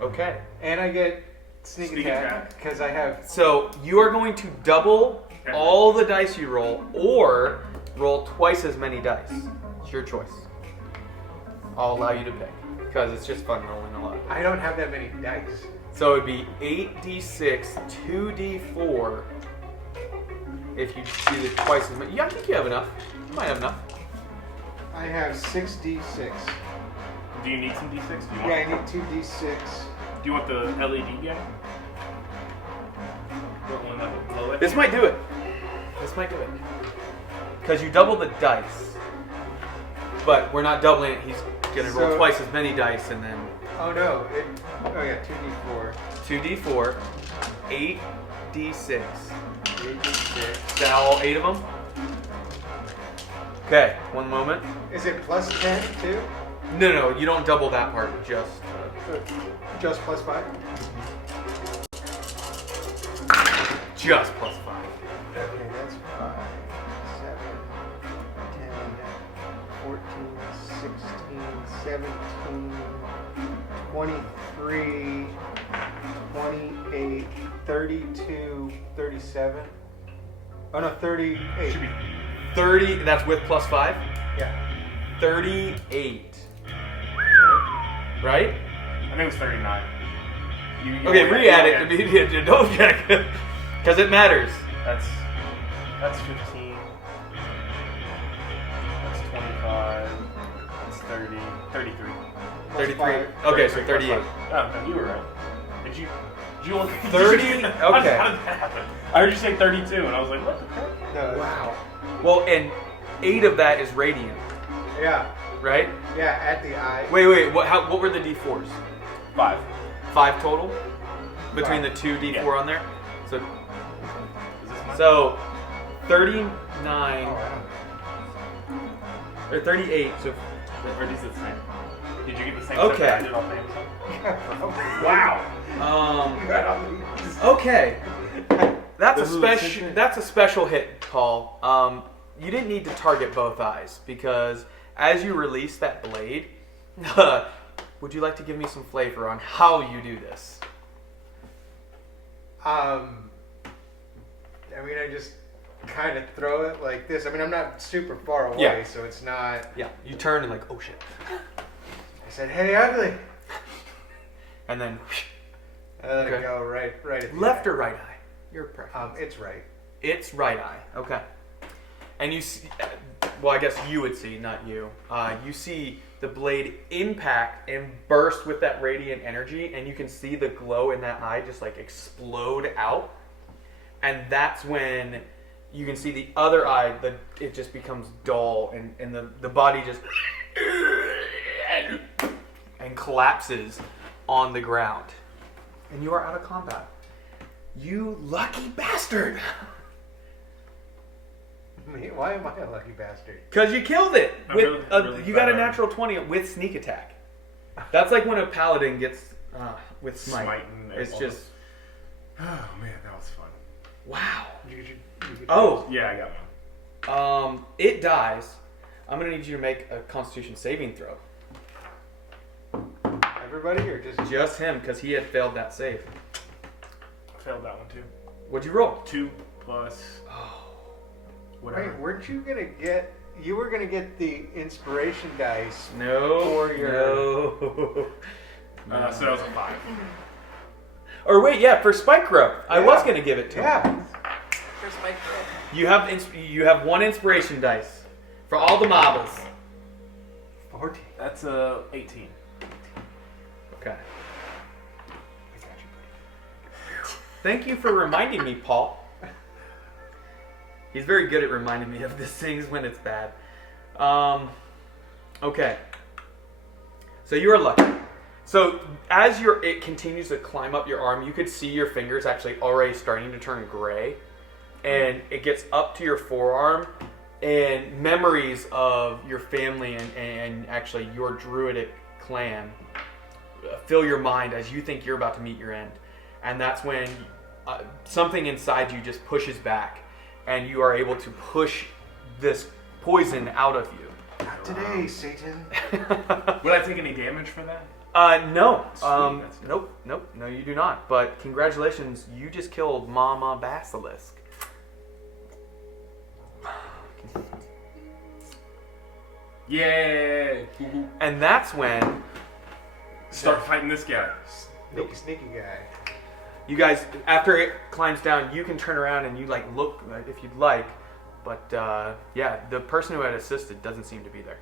Okay. And I get sneak attack attack. because I have. So you are going to double all the dice you roll, or roll twice as many dice. It's your choice. I'll allow you to pick because it's just fun rolling a lot. I don't have that many dice. So it'd be 8d6, 2d4. If you do the twice as many. Yeah, I think you have enough. You might have enough. I have 6d6. Do you need some d6? Do you Yeah, want, I need 2d6. do you want the LED guy? The one that will blow it? This might do it. This might do it. Because you double the dice. But we're not doubling it. He's going to roll So- twice as many dice and then Oh no! Oh yeah, 2d4. 2d4, 8d6. 8d6. Is that all 8 of them? Okay, one moment. Is it plus 10 too? No, you don't double that part. Just Just plus 5? plus 5. Okay, that's 5, 7, 10, 14, 16, 17, 23, 28, 32, 37. Oh no, 38. Should be 30. That's with plus 5. Yeah. 38. Right? I think it was 39. You Okay, only re-add had- it. Don't check it. Because it matters. That's 15. That's 25. That's 30. 33. 33. five. Okay, so 38. Oh, no, you were right. Did you only 30? How did Okay. that happen? I heard you say 32, and I was like, what the heck? No, wow. Well, and 8 of that is radiant, Yeah. right? Yeah, at the eye. Wait. What were the d4s? 5. 5 total? Between the Five. 2 d4 Yeah. on there? So, Is this mine? so Oh, 39 I don't. or 38. So Or is it the same? Did you get the same Okay. stuff that I did off Amazon? Wow. um You got all these. okay. That's The a little special. secret. That's a special hit. Paul. You didn't need to target both eyes because as you release that blade, would you like to give me some flavor on how you do this? I mean, I just kind of throw it like this. I mean, I'm not super far away, Yeah. so it's not. Yeah, you turn and like, oh shit. I said, "Hey, ugly," And then I let Okay. it go right at the left eye. or right eye? Your preference. It's right. It's right eye. Okay. And you see, well, I guess you would see, not you. You see the blade impact and burst with that radiant energy, and you can see the glow in that eye just like explode out. And that's when you can see the other eye, it just becomes dull, and the body just and collapses on the ground. And you are out of combat. You lucky bastard! Why am I a lucky bastard? Because you killed it! I'm With really you got a bad. natural 20 with sneak attack. That's like when a paladin gets with smite. Smiting. It's just, Oh man, that was fun. wow. You could Oh, Yeah, I got one. it dies. I'm going to need you to make a constitution saving throw. everybody or just Just him, because he had failed that save. I failed that one too. What'd you roll? 2 plus. Whatever. Wait, weren't you gonna get? You were gonna get the inspiration dice. No. For your- No. So that was a 5. Or wait, yeah, for spike growth. I Yeah. was going to give it to him. Yeah. Here's my You have one inspiration dice for all the marbles. 14. That's 18. Okay. I got you, buddy. Thank you for reminding me, Paul. He's very good at reminding me of these things when it's bad. Okay. So you are lucky. So as it continues to climb up your arm, you could see your fingers actually already starting to turn gray. And it gets up to your forearm, and memories of your family and actually your druidic clan fill your mind as you think you're about to meet your end. And that's when something inside you just pushes back, and you are able to push this poison out of you. Not today, Satan. Would I take any damage for that? No. Sweet, that's good. Nope. No, you do not. But congratulations, you just killed Mama Basilisk. Yay! And that's when Start fighting this guy. Sneaky guy. you guys, after it climbs down, you can turn around and you look if you'd like. But yeah, the person who had assisted doesn't seem to be there.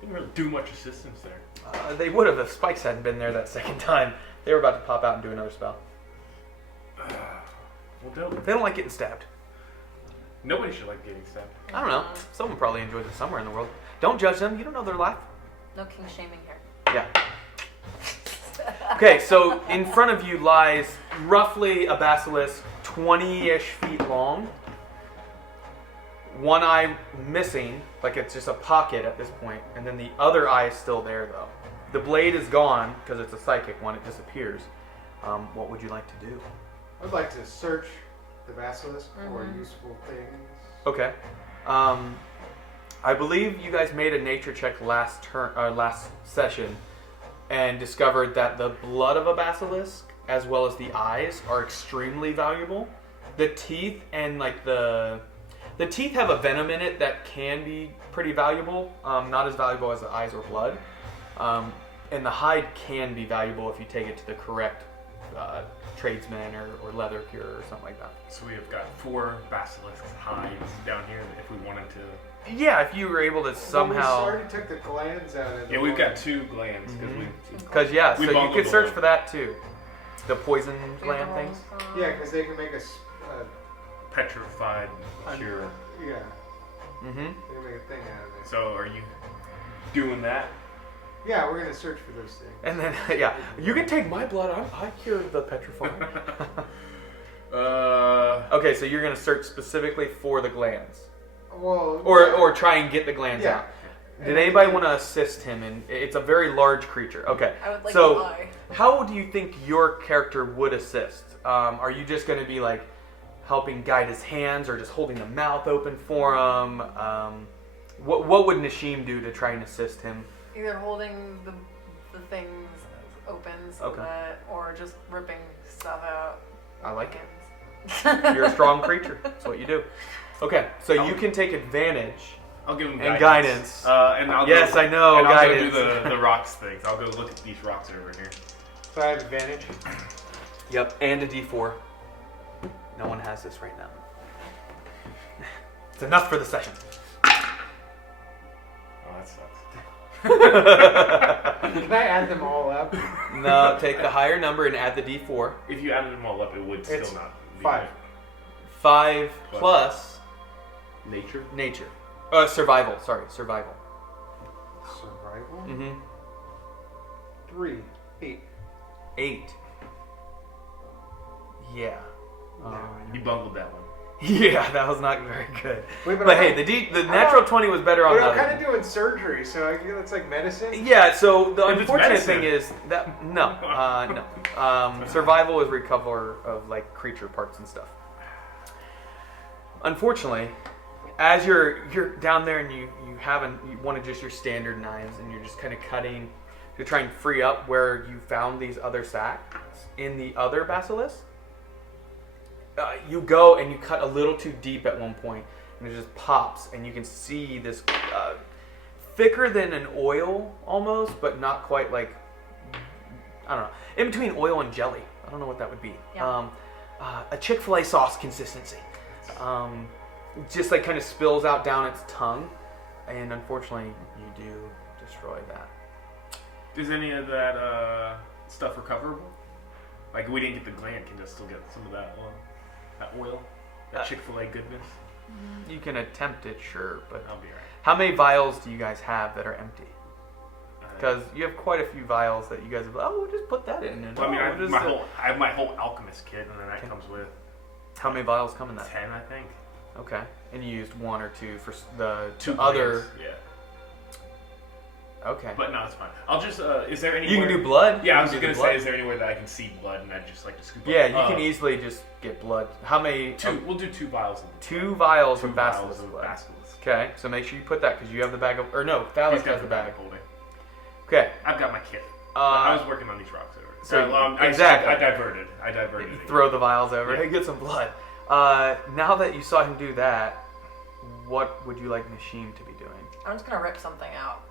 Didn't really do much assistance there. They would have if Spikes hadn't been there that second time. They were about to pop out and do another spell. Well, They don't like getting stabbed. nobody should like getting stabbed. I don't know. Someone probably enjoys it somewhere in the world. Don't judge them. You don't know their life. No king shaming here. Yeah. Okay, so in front of you lies roughly a basilisk 20-ish feet long. One eye missing, like it's just a pocket at this point, and then the other eye is still there though. The blade is gone because it's a psychic one, it disappears. What would you like to do? I'd like to search the basilisk for useful things. Okay. I believe you guys made a nature check last session and discovered that the blood of a basilisk as well as the eyes are extremely valuable. The teeth and the teeth have a venom in it that can be pretty valuable, not as valuable as the eyes or blood. And the hide can be valuable if you take it to the correct tradesman or leather cure or something like that. So we have got 4 basilisks hides down here if we wanted to. Yeah, if you were able to somehow... Well, we already took the glands out of the Yeah, we've got 2 glands because Because yeah, We so you bungled could the search one. for that too. The poison gland things. Yeah, because they can make us. petrified cure. Yeah, Mm-hmm. they can make a thing out of it. So are you doing that? Yeah, we're gonna search for those things. And then yeah, you can take my blood. I cured the petrified. Okay, so you're gonna search specifically for the glands, Well, or try and get the glands yeah. out. Did anybody want to assist him? And it's a very large creature. Okay, I would like so to lie. how do you think your character would assist? Are you just gonna be like, helping guide his hands or just holding the mouth open for him? What would Nashim do to try and assist him? Either holding the things open so Okay. that, or just ripping stuff out. I like it. You're a strong creature. That's what you do. Okay, so you can take advantage. I'll give him And guidance. And I'll Yes, go, I know, And I'll guidance. go do the rocks things. I'll go look at these rocks over here. So I have advantage. Yep, and a D4. No one has this right now. It's enough for the session. Oh, that sucks. Can I add them all up? No, take the higher number and add the D4. If you added them all up, it would It's still not be 5. 5 plus nature. nature. Survival. Sorry, survival. Survival? Mm-hmm. 3. 8. 8. Yeah. You bungled that one. Yeah, that was not very good. Wait, But hey, the natural 20 was better on But the I'm other. kind of doing surgery, so I feel it's like medicine. Yeah, so the If it's unfortunate medicine. thing is that no. Survival is recover of like creature parts and stuff. Unfortunately, as you're down there and you want to just your standard knives and you're just kind of cutting to try and free up where you found these other sacks in the other basilisk. You go and you cut a little too deep at one point, and it just pops, and you can see this thicker than an oil almost, but not quite like, I don't know, in between oil and jelly. I don't know what that would be. Yeah. A Chick-fil-A sauce consistency. Just like kind of spills out down its tongue, and unfortunately you do destroy that. Is any of that stuff recoverable? Like, we didn't get the gland. Can I still get some of that oil? That Chick-fil-A goodness? You can attempt it, sure, but I'll be alright. how many vials do you guys have that are empty? Because you have quite a few vials that you guys have. Oh, we'll just put that in. And Well, I mean, I we'll have, just, I have my whole alchemist kit, and then that Okay. comes with How many vials come in that? 10, I think. Okay, and you used 1 or 2 for the Two other. glands, yeah. Okay. But no, it's fine. I'll just, is there any You can do blood. Yeah, I You was can just do going to blood. say, is there any way that I can see blood, and I'd just like to scoop Yeah, up? you can easily just get blood. How many? 2. We'll do 2 vials of 2 vials two of vials basilisk of blood. basilisk. Okay, so make sure you put that because you have the bag of. Or no, He's Thales got has the bag. holding. Okay. I've got my kit. I Uh, was working on these rocks over. so exactly. exactly. I diverted. you it. throw the vials over. Yeah. Hey, get some blood. Now that you saw him do that, what would you like Nashim to be doing? I'm just gonna rip something out.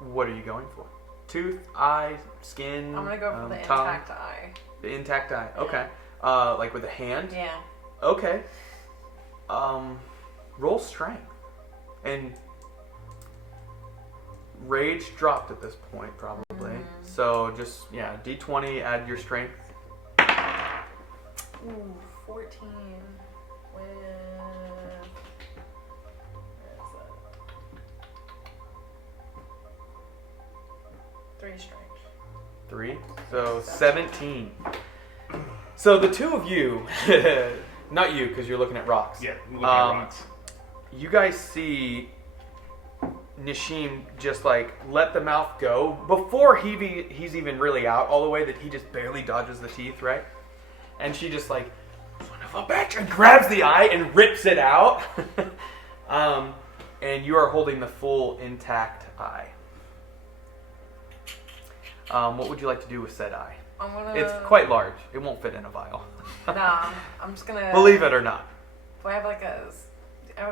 What are you going for? Tooth, eye, skin. I'm gonna go for the tongue? intact eye. The intact eye. Okay. Like with a hand. Yeah. Okay. Roll strength. And rage dropped at this point, probably. So just, yeah, D20, add your strength. Ooh, 14 with. Where is that? 3 strength. 3. So 17. So the two of you, not you, because you're looking at rocks. Yeah, I'm looking at rocks. You guys see Nashim just like let the mouth go before he's even really out all the way, that he just barely dodges the teeth, right? And she just like, son of a bitch, and grabs the eye and rips it out. And you are holding the full intact eye. What would you like to do with said eye? I'm gonna. It's quite large. It won't fit in a vial. Nah, I'm just gonna. Believe it or not. Do I have like a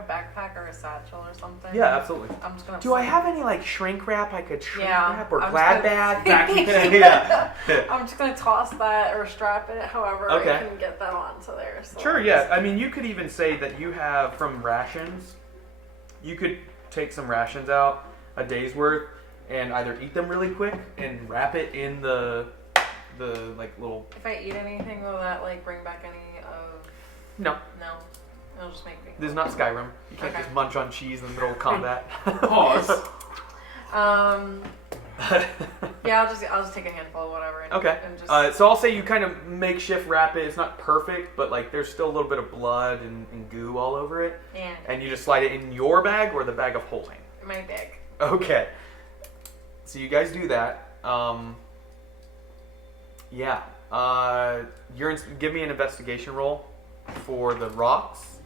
backpack or a satchel or something? Yeah, absolutely. I'm just gonna. Do I have any like shrink wrap I could shrink Yeah, wrap or I'm glad just bag? gonna- Yeah. I'm just gonna toss that or strap it, however Okay. I can get that onto there. So Sure, yeah. I mean, you could even say that you have from rations. You could take some rations out, a day's worth, and either eat them really quick and wrap it in the like little. If I eat anything, will that like bring back any of? No, No, it'll just make me. this is not Skyrim. You can't Okay. just munch on cheese in the middle of combat. Pause. Yeah, I'll just take a handful of whatever. And, Okay. And just, So I'll say you kind of makeshift wrap it. It's not perfect, but like there's still a little bit of blood and goo all over it. And you just slide it in your bag or the bag of holding. my bag. Okay. So you guys do that. Yeah. Give me an investigation roll. for the rocks.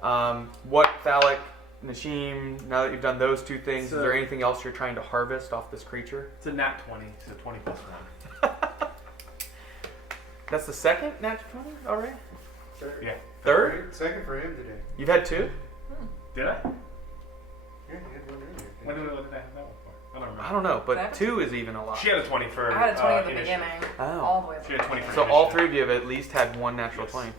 What phallic, Nashim, now that you've done those two things, is there anything else you're trying to harvest off this creature? It's a nat 20, so 20 plus 1. That's the second nat 20? All right. Yeah. Third? Second for him today. You've had two? Did I? Yeah, he had one earlier. What did I have that one for? I don't remember. I don't know, but Seven? two is even a lot. She had a 20 for I had a 20 at the initiative. beginning. Oh. All the way. She had 20 for So all initiative. three of you have at least had one natural Yes. 20.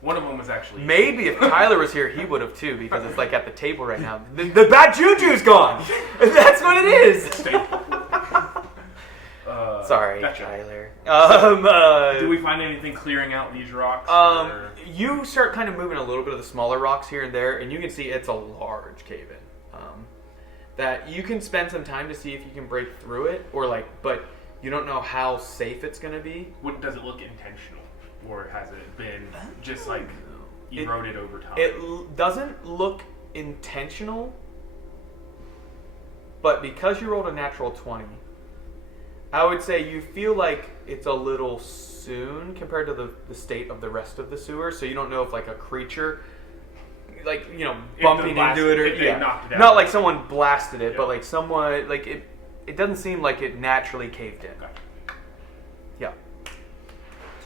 One of them was actually... Maybe if Tyler was here, he would have too, because it's like at the table right now. The bad juju's gone! That's what it is! Sorry, Gotcha. Tyler. Do we find anything clearing out these rocks? or- You start kind of moving a little bit of the smaller rocks here and there, and you can see it's a large cave-in. That you can spend some time to see if you can break through it, but you don't know how safe it's going to be. Does it look intentional? Or has it been just like eroded over time? It doesn't look intentional, but because you rolled a natural 20, I would say you feel like it's a little soon compared to the state of the rest of the sewer, so you don't know if like a creature, like, you know, bumping into it, or if they knocked it out. not like someone blasted it, Yeah. but like someone, like it doesn't seem like it naturally caved in. Gotcha. Yeah.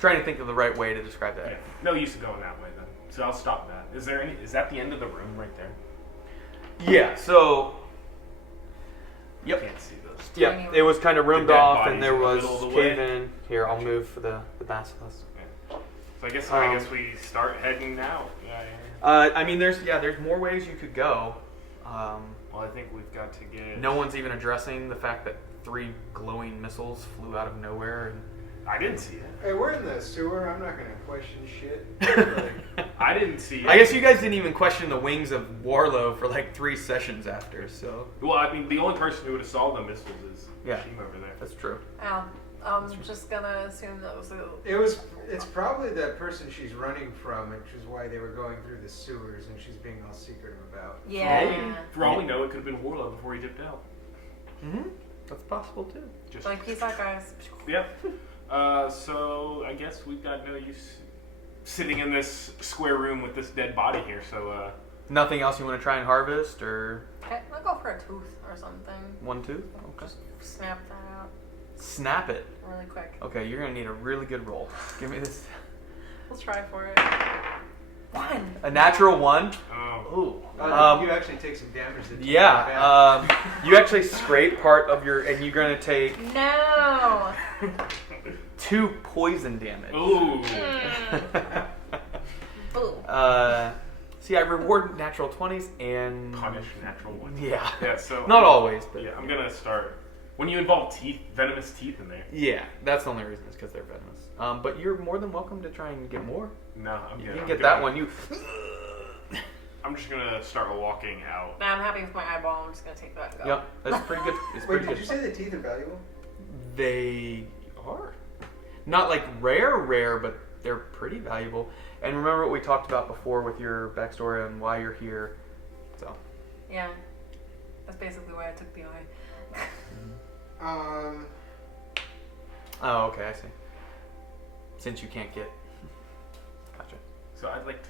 Trying to think of the right way to describe that. Yeah. No use of going that way then. So I'll stop that. Is that the end of the room right there? Yeah, so yep. Can't see those. Yeah, it was kind of roomed dead off, bodies and there in the was middle of the way. cave-in. Here, I'll move for the Basilisks. Yeah. So I guess we start heading out. Yeah. I mean, there's more ways you could go. Well, I think we've got to get... No one's even addressing the fact that 3 glowing missiles flew out of nowhere. And I didn't see it. Hey, we're in the sewer. I'm not going to question shit. I didn't see it. I guess you guys didn't even question the wings of Warlow for like 3 sessions after, so Well, I mean, the only person who would have saw the missiles is Yeah. Shima over there. that's true. I'm just gonna assume that was It's probably that person she's running from, which is why they were going through the sewers, and she's being all secretive about. yeah. For all we know, it could have been Warlow before he dipped out. Mm-hmm. That's possible too. Just Like, peace out, guys. Yep. So I guess we've got no use sitting in this square room with this dead body here. So Nothing else you want to try and harvest, or Okay, I'll go for a tooth or something. 1, 2? Okay. Just snap that out Snap it. really quick. Okay, you're gonna need a really good roll. Give me this. Let's try for it. 1. A natural 1. oh, Ooh. You actually take some damage. That Yeah, you actually scrape part of your, and you're gonna take No. 2 poison damage. ooh. Boo. See, I reward natural 20s and Punish natural one. Yeah, Yeah. So not always, but Yeah, I'm gonna start. When you involve teeth, venomous teeth in there. yeah, that's the only reason is because they're venomous. But you're more than welcome to try and get more. No, I'm You good. can I'm get good. that one. You. I'm just gonna start walking out. Nah, I'm happy with my eyeball. I'm just gonna take that and go. Yep, that's pretty good. It's Wait, pretty did good. you say the teeth are valuable? They are not like rare, but they're pretty valuable. And remember what we talked about before with your backstory on why you're here. So Yeah. That's basically why I took the eye. oh, okay, I see. Since you can't get, gotcha. So I'd like to.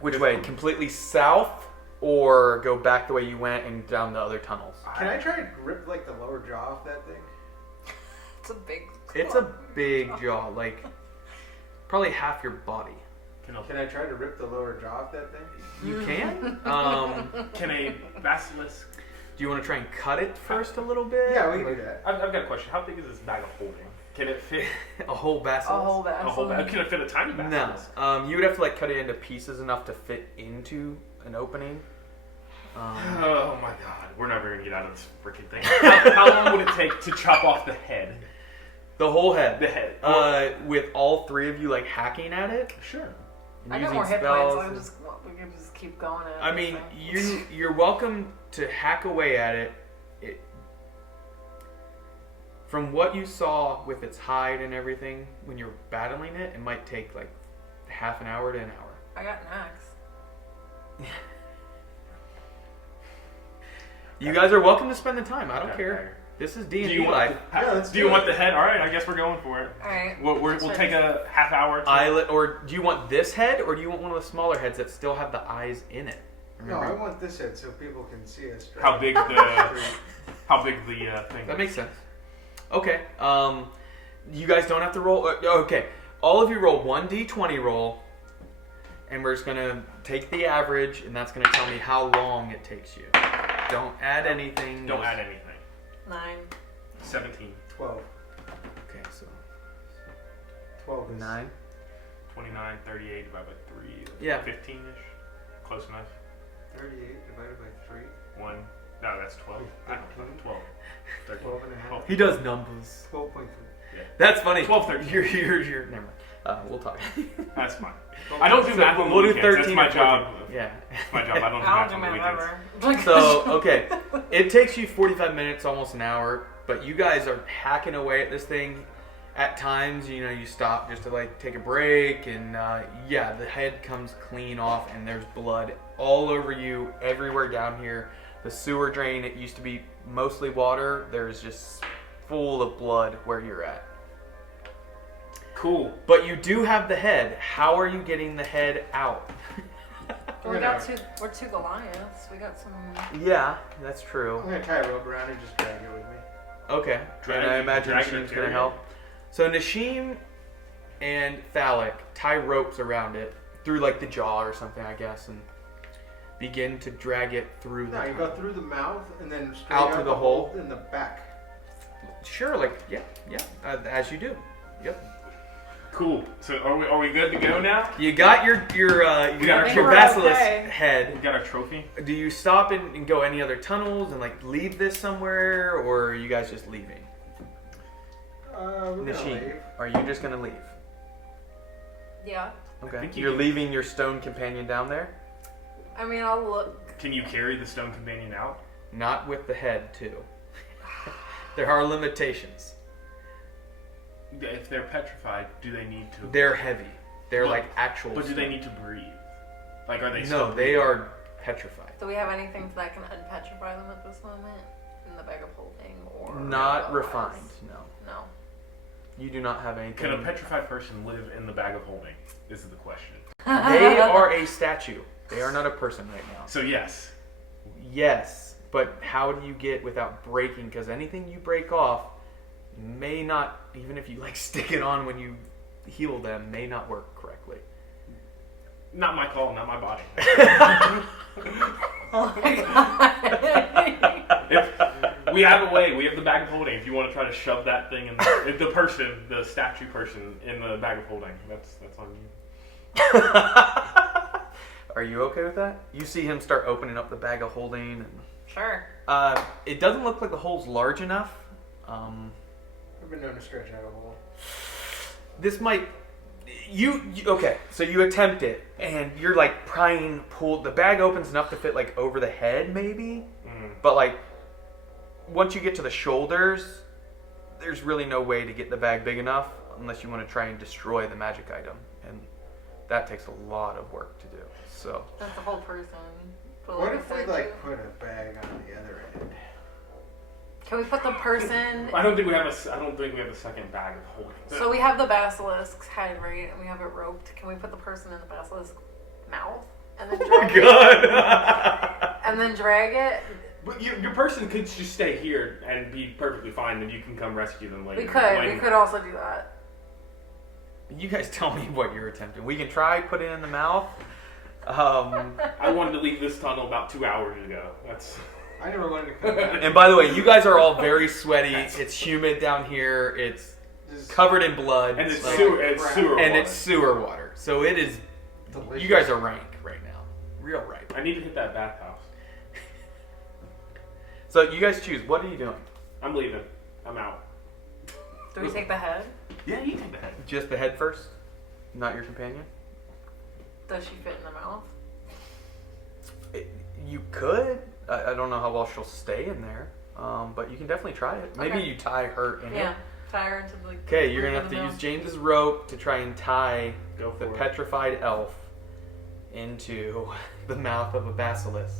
Which way? Completely south, or go back the way you went and down the other tunnels? Can I try to rip like the lower jaw off that thing? It's a big. It's a big jaw, like probably half your body. Can I try to rip the lower jaw off that thing? You can. Can a basilisk? Do you want to try and cut it first a little bit? Yeah, we can do that. I've got a question. How big is this bag of holding? Can it fit A whole basilisk? A whole a whole bag? Can it fit a tiny No. basilisk? You would have to like cut it into pieces enough to fit into an opening. Oh my god, we're never gonna get out of this freaking thing. How long would it take to chop off the head? The whole head. The head. With all 3 of you like hacking at it. Sure. And I got using more hit spells. points. We can just keep going. At I mean, you're welcome to hack away at it. From what you saw with its hide and everything, when you're battling it, it might take like half an hour to an hour. I got an axe. You guys are welcome to spend the time. I don't care. This is Do D&D you want? life. Do you want the head? All right, I guess we're going for it. Alright. We'll take a half hour. Or do you want this head, or do you want one of the smaller heads that still have the eyes in it? No, I want this head so people can see us. How big the thing? That makes sense. Okay. You guys don't have to roll. Okay. All of you roll 1d20 roll, and we're just gonna take the average, and that's gonna tell me how long it takes you. Don't add anything. Don't add anything. 9. 17. 12. Okay, so 12 is 9. 29, 38 divided by 3. Yeah. 15-ish. Close enough. 38 divided by 3. 1. No, that's 12. I don't know. 12. 13. 12 and a half. He does numbers. 12.3. That's funny. 12, 13. You're never mind. We'll talk. That's fine. I don't do math on the We'll do weekends. 13 That's my or 14. job. Yeah. That's my job. I don't do I math don't on do the math weekends. ever. So, okay. It takes you 45 minutes, almost an hour, but you guys are hacking away at this thing. At times, you stop just to like take a break, and yeah, the head comes clean off, and there's blood all over you, everywhere down here. The sewer drain, it used to be mostly water. There's just full of blood where you're at. Cool. But you do have the head. How are you getting the head out? We're two Goliaths. We got some. Yeah, that's true. I'm going to tie a rope around and just drag it with me. Okay. And I imagine Nashim's going to help. So Nashim and Phallic tie ropes around it through like the jaw or something, I guess, and begin to drag it through the No, you go through the mouth and then straight Out through the hole? in the back. Sure, like, yeah, as you do. Yep. Cool. So are we good to go now? You got your got our basilisk okay. head. We got our trophy. Do you stop and go any other tunnels and like leave this somewhere, or are you guys just leaving? We're going to Nashim, leave. are you just gonna leave? Yeah. Okay. think you You're can- leaving your stone companion down there? I mean, I'll look. Can you carry the stone companion out? Not with the head, too. There are limitations. If they're petrified, do they need to? They're heavy. They're But- like actual. But do they stone. need to breathe? Like, are they? No, still they breathing? are petrified. Do we have anything that can unpetrify them at this moment? In the bag of holding, or Not otherwise? refined. No, No. you do not have anything. Can a petrified person live in the bag of holding? This is the question. They are a statue. They are not a person right now. So yes. Yes, but how do you get without breaking? Because anything you break off may not, even if you like stick it on when you heal them, may not work correctly. Not my call, not my body. Oh my god. If we have a way. We have the bag of holding. If you want to try to shove that thing in the statue person in the bag of holding, that's on you. Are you okay with that? You see him start opening up the bag of holding. And, Sure. it doesn't look like the hole's large enough. I've been known to stretch out a hole. This might... okay, so you attempt it, and you're like pull. The bag opens enough to fit like over the head, maybe. But like, once you get to the shoulders, there's really no way to get the bag big enough unless you want to try and destroy the magic item, and that takes a lot of work to do. So That's the whole person. But What like if I we said, like put a bag on the other end? Can we put the person? I don't think we have a second bag of holding. So we have the basilisk's head, right? And we have it roped. Can we put the person in the basilisk's mouth and then drag it? And then drag it? But your person could just stay here and be perfectly fine, and you can come rescue them later. We could. We could also do that. you guys tell me what you're attempting. We can try put it in the mouth. I wanted to leave this tunnel about 2 hours ago. I never wanted to come back. And by the way, you guys are all very sweaty. It's humid down here. It's covered in blood. And it's like- sewer. It's sewer water. And it's sewer water. So it is. Delicious. You guys are rank right now. Real rank. I need to hit that bathhouse. So you guys choose. What are you doing? I'm leaving. I'm out. Do we take the head? Yeah, you take the head. Just the head first? Not your companion? Does she fit in the mouth? You could. I don't know how well she'll stay in there. But you can definitely try it. Maybe Okay. you tie her in Yeah. it. Tie her into the. Okay, you're going to have to mouth. use James's rope to try and tie Go for the it. petrified elf into the mouth of a basilisk.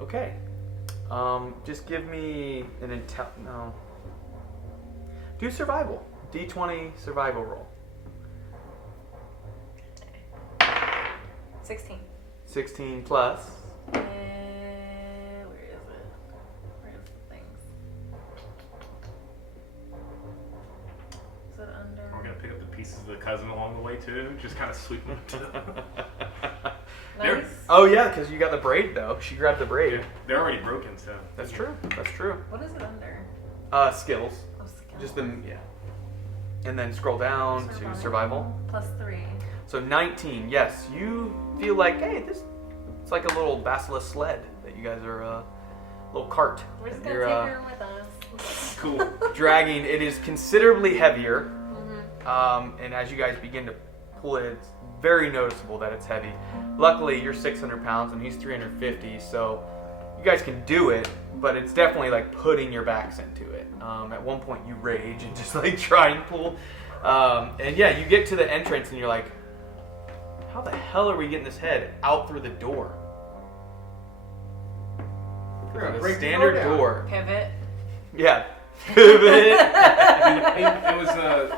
Okay. Just give me an no. Do survival. D20 survival roll. 16. 16 plus. Where is it? Where's the things? Is it under? We're gonna pick up the pieces of the cousin along the way too. Just kind of sweep them. Nice. Oh yeah, because you got the braid though. She grabbed the braid. They're already broken, so. That's true. That's true. What is it under? Skills. Oh, skills. Just the yeah. And then scroll down to survival. Plus 3. So 19. Yes, you feel like it's like a little basilisk sled that you guys are a little cart. We're just that gonna you're, take her with us. Cool. dragging. It is considerably heavier. Mm-hmm. And as you guys begin to pull it, it's very noticeable that it's heavy. Luckily, you're 600 pounds and he's 350, so you guys can do it, but it's definitely like putting your backs into it. At one point, you rage and just like try and pull. And yeah, you get to the entrance and you're like, how the hell are we getting this head out through the door? We're gonna The break the standard down. door. Pivot. Yeah. Pivot. It was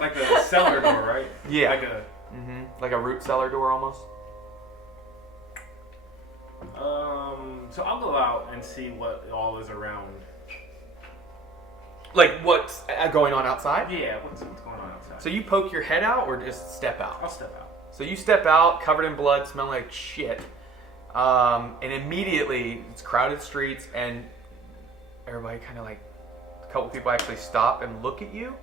like a cellar door, right? Yeah. Like Like a root cellar door almost. So I'll go out and see what all is around. Like what's going on outside? Yeah, what's going on outside? So you poke your head out or just step out? I'll step out. So you step out, covered in blood, smelling like shit. And immediately, it's crowded streets, and everybody kind of like, a couple people actually stop and look at you.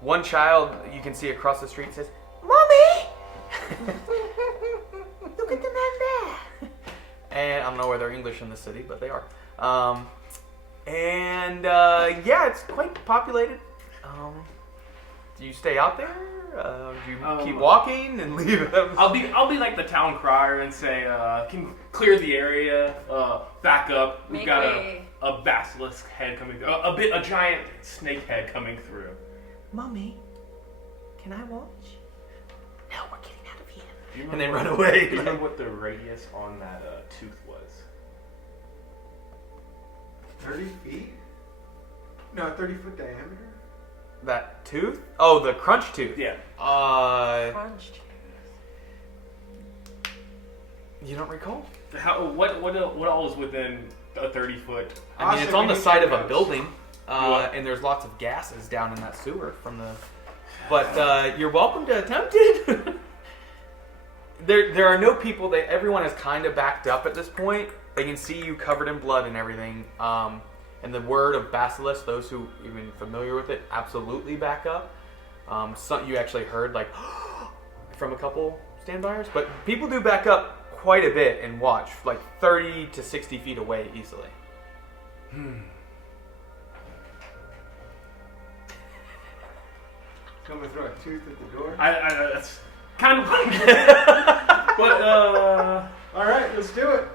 One child you can see across the street says, "Mommy! Look at the man there!" And I don't know where they're English in the city, but they are. Yeah, it's quite populated. Do you stay out there? Do you keep walking and leave them? I'll be like the town crier and say, can clear the area, back up. We've Make got way. a basilisk head coming through, a giant snake head coming through. Mommy, can I watch? No, we're getting out of here. Do you And then remember run what- away. Do you remember what the radius on that tooth was? 30 feet? No, 30-foot diameter? That tooth? Oh, the crunch tooth. Yeah. Crunch. You don't recall? What all is within a 30-foot? I mean, it's Awesome, on the we side need of a notes. building, what? and there's lots of gases down in that sewer from the. But you're welcome to attempt it. There are no people. Everyone is kind of backed up at this point. They can see you covered in blood and everything. And the word of basilisk, those who even familiar with it, absolutely back up. Some you actually heard like from a couple standbyers, but people do back up quite a bit and watch, like 30 to 60 feet away easily. I'm gonna throw a tooth at the door. That's kind of. But All right, let's do it.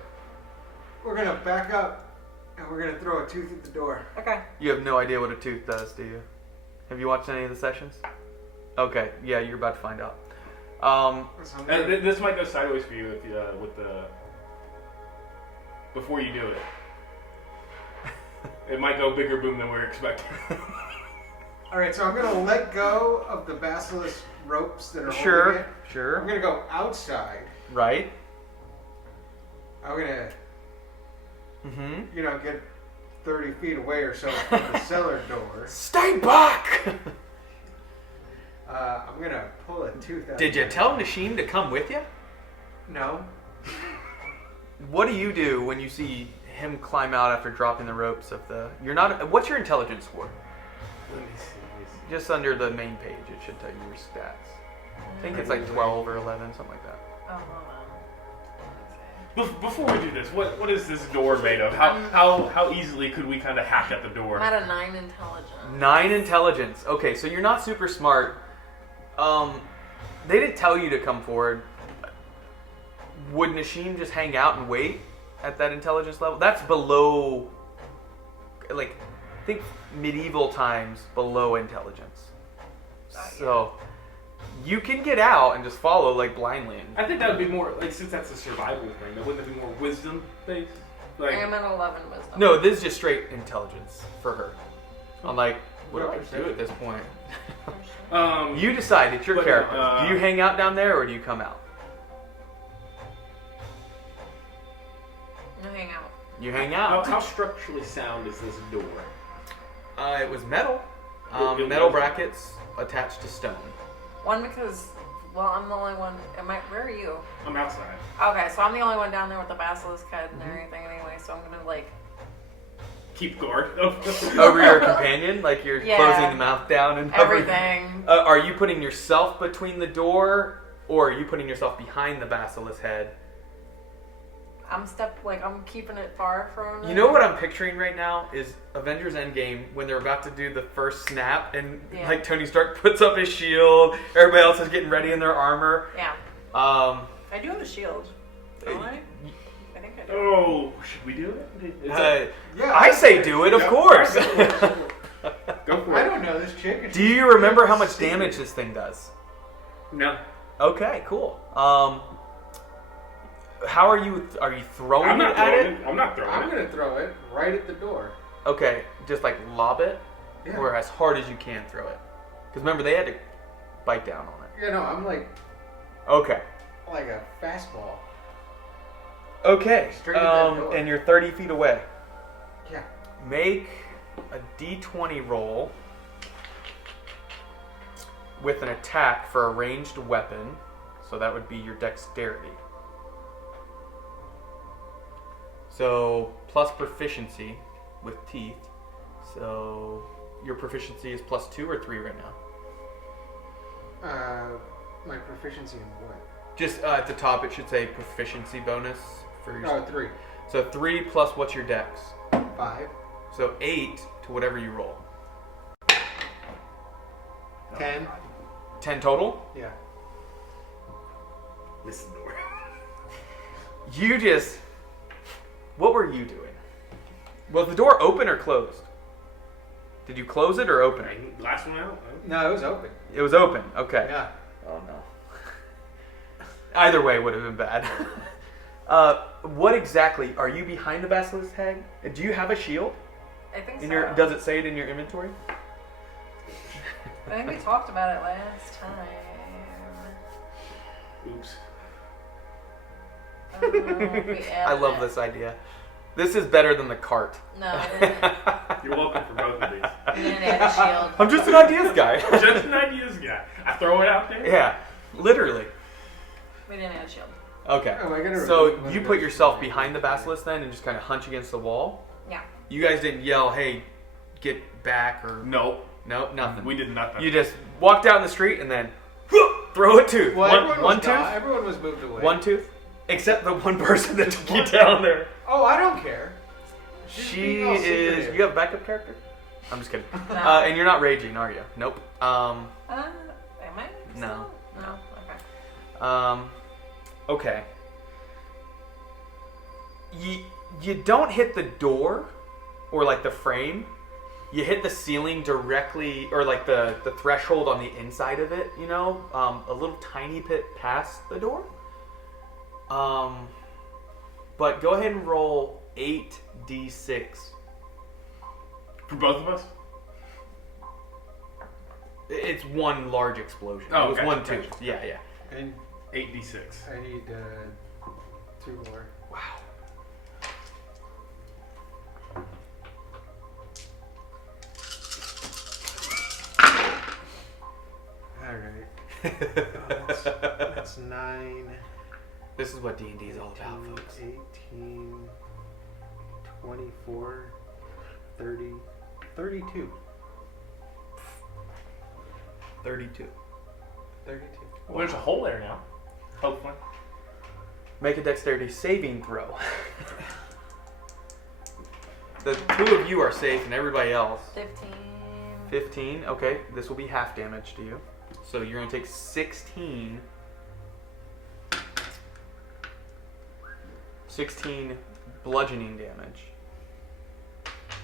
We're gonna back up, and we're gonna throw a tooth at the door. Okay. You have no idea what a tooth does, do you? Have you watched any of the sessions? Okay, yeah, you're about to find out. So I'm gonna- this might go sideways for you if you with the before you do it. It might go bigger boom than we're expecting. All right, so I'm gonna let go of the basilisk ropes that are holding Sure, it. I'm sure. gonna go outside. Right? I'm gonna, Mm-hmm. get 30 feet away or so from the cellar door. Stay back! I'm gonna pull a tooth out. Did you of tell Nashim to come with you? No. What do you do when you see him climb out after dropping the ropes of the... You're not... What's your intelligence score? Let me see. Just under the main page, it should tell you your stats. I think it's like 12 or 11, something like that. Oh, hold on. Before we do this, what is this door made of? How easily could we kind of hack at the door? I'm at a 9 intelligence. 9 intelligence. Okay, so you're not super smart. They didn't tell you to come forward. Would Nashim just hang out and wait at that intelligence level? That's below, like, I think medieval times below intelligence. So you can get out and just follow like blindly. I think that would be more like since that's a survival thing. Wouldn't it be more wisdom based? Like, I'm at 11 wisdom. No, this is just straight intelligence for her. I'm like, what do I do at this point? You decide. It's your But, character. uh, Do you hang out down there or do you come out? No, hang out. You hang out. How structurally sound is this door? It was metal. It Metal was- brackets attached to stone. One because, well, I'm the only one. Where are you? I'm outside. Okay, so I'm the only one down there with the basilisk head and everything anyway, so I'm gonna like. Keep guard. Over your companion, like you're Yeah. closing the mouth down and Everything. Are you putting yourself between the door, or are you putting yourself behind the basilisk head? I'm I'm keeping it far from. You know what I'm picturing right now is Avengers Endgame when they're about to do the first snap and Yeah. like Tony Stark puts up his shield, everybody else is getting ready in their armor. Yeah. Um, I do have a shield. Don't I? I think I do. Oh, should we do it? Yeah, I say do it, of course. Go for I it. don't know this chick. Do you remember how much damage this thing does? No. Okay, cool. How are you throwing I'm it not at throwing it? it. I'm not throwing I'm it. gonna throw it right at the door. Okay, just like lob it, Yeah. or as hard as you can throw it. Because remember, they had to bite down on it. You know, I'm like Okay. a fastball. Okay. Straight at that door. And you're 30 feet away. Yeah. Make a d20 roll with an attack for a ranged weapon. So that would be your dexterity. So plus proficiency with teeth. So your proficiency is +2 or 3 right now? My proficiency in what? Just at the top, it should say proficiency bonus for your. Oh, 3. So 3 plus what's your dex? 5. So 8 to whatever you roll. 10. 10 total? Yeah. Miss the door. You just. What were you doing? Was the door open or closed? Did you close it or open it? Last one out. No, it was open. It was open. Okay. Yeah. Oh no. Either way would have been bad. What exactly are you behind the basilisk head? Do you have a shield? I think In so. your? Does it say it in your inventory? I think we talked about it last time. Oops. I love this idea. This is better than the cart. No, I didn't. You're welcome for both of these. We didn't add a shield. I'm just an ideas guy. Just an ideas guy. I throw it out there. Yeah, literally. We didn't add a shield. Okay. Oh, I gotta So remove one you of put those. yourself behind the basilisk then and just kind of hunch against the wall? Yeah. You guys didn't yell, hey, get back or... No. No, nothing. We did nothing. You just walked out in the street and then throw a tooth. Well, everyone one was tooth? gone. Everyone was moved away. One tooth? Except the one person that took you down there. Oh, I don't care. She's She being all is... secretive. You have a backup character? I'm just kidding. No. And you're not raging, are you? Nope. Am I? No. No. Okay. Okay. You don't hit the door or like the frame. You hit the ceiling directly, or like the threshold on the inside of it, you know, a little tiny bit past the door. But go ahead and roll 8d6. For both of us? It's one large explosion. Oh, it was gotcha, one gotcha. tooth. Yeah, yeah. And 8d6. I need 2 more. Wow. All right. That's 9. This is what D&D is all about, 18, folks. 18, 24, 30, 32. 32. 32. Well, there's a hole there now. Hopefully. Make a dexterity saving throw. The two of you are safe and everybody else. 15. 15. Okay, this will be half damage to you. So you're going to take 16. 16 bludgeoning damage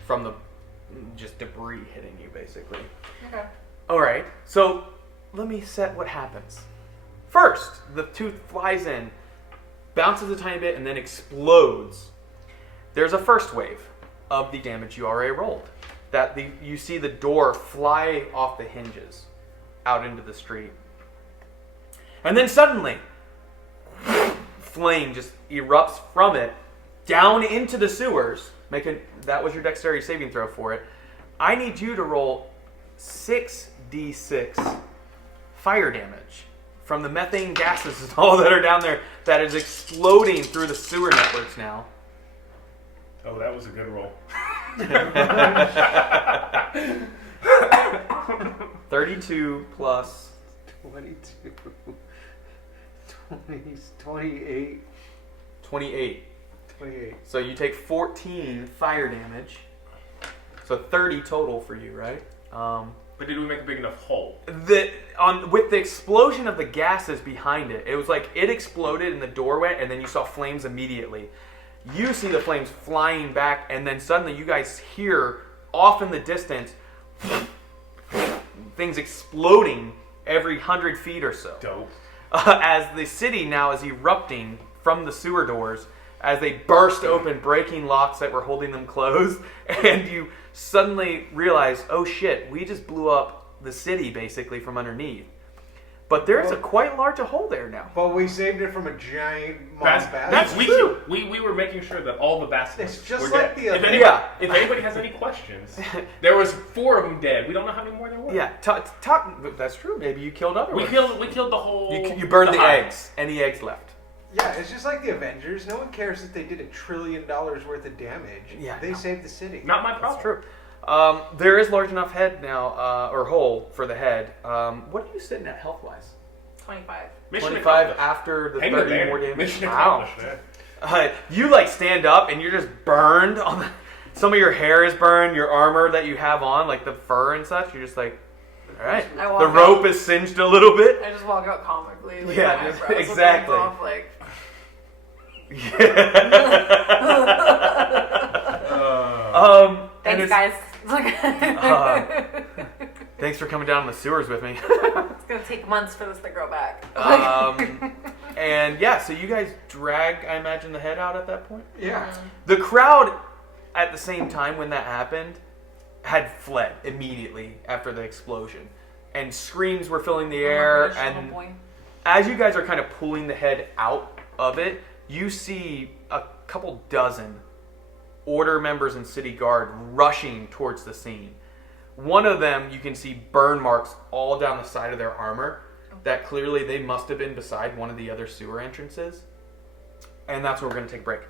from the just debris hitting you, basically. Okay. All right, so let me set what happens. First, the tooth flies in, bounces a tiny bit, and then explodes. there's a first wave of the damage you already rolled. You see the door fly off the hinges out into the street. And then suddenly, flame just erupts from it down into the sewers. That was your dexterity saving throw for it. I need you to roll 6d6 fire damage from the methane gases and all that are down there that is exploding through the sewer networks now. Oh, that was a good roll. 32 plus 22. 28. 28. 28. So you take 14 fire damage. So 30 total for you, right? But did we make a big enough hole? With the explosion of the gases behind it, it was like it exploded in the doorway, and then you saw flames immediately. You see the flames flying back, and then suddenly you guys hear off in the distance things exploding every 100 feet or so. Dope. As the city now is erupting from the sewer doors, as they burst open, breaking locks that were holding them closed, and you suddenly realize, oh shit, we just blew up the city basically from underneath. But there's a quite large hole there now. But we saved it from a giant mom basilisk. That's true. We were making sure that all the basilisks It's just were like dead. the If anybody has any questions, there was 4 of them dead. We don't know how many more there were. Yeah, that's true. Maybe you killed others. We killed the whole. You burned the hive. eggs. Any eggs left? Yeah, it's just like the Avengers. No one cares that they did $1 trillion worth of damage. Yeah, They saved the city. Not my problem. That's true. There is large enough head now, or hole for the head. What are you sitting at health-wise? 25. Mission 25 accomplished. after the Hang 30 the more banner. damage. Mission Wow. accomplished. You like stand up and you're just burned on some of your hair is burned, your armor that you have on, like the fur and such. You're just like, all right. I walk The rope is singed a little bit. I just walk out comically. Like, Yeah, my eyebrows exactly. look off, like, and thanks, guys. Thanks for coming down in the sewers with me. It's gonna take months for this to grow back. And yeah, so you guys drag, I imagine, the head out at that point? Yeah. The crowd, at the same time when that happened, had fled immediately after the explosion. And screams were filling the air. And as you guys are kind of pulling the head out of it, you see a couple dozen order members and city guard rushing towards the scene. One of them, you can see burn marks all down the side of their armor that clearly they must have been beside one of the other sewer entrances. And that's where we're going to take a break.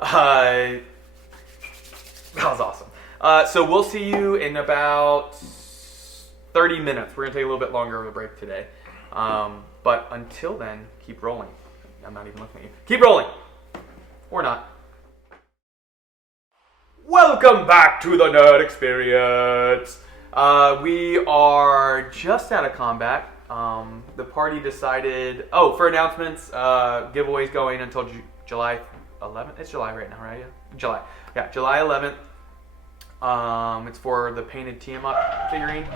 That was awesome. So we'll see you in about 30 minutes. We're going to take a little bit longer of a break today. But until then, keep rolling. I'm not even looking at you. Keep rolling. Or not. Welcome back to the Nerd Experience. We are just out of combat. The party decided... Oh, for announcements, giveaways going until July 11th. It's July right now, right? Yeah. July. Yeah, July 11th. It's for the painted Tiamat figurine.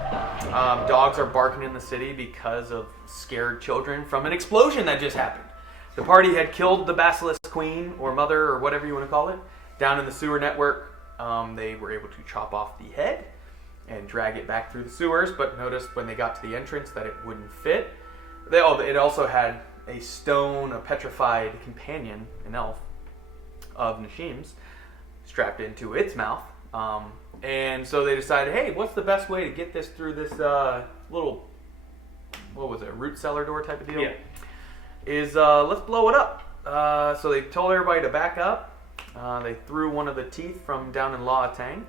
Dogs are barking in the city because of scared children from an explosion that just happened. The party had killed the Basilisk Queen, or Mother, or whatever you want to call it, down in the sewer network. They were able to chop off the head and drag it back through the sewers, but noticed when they got to the entrance that it wouldn't fit. It also had a petrified companion, an elf, of Nashim's, strapped into its mouth. And so they decided, hey, what's the best way to get this through this little, what was it, root cellar door type of deal? Yeah. Let's blow it up. So they told everybody to back up. They threw one of the teeth from down in La Tang,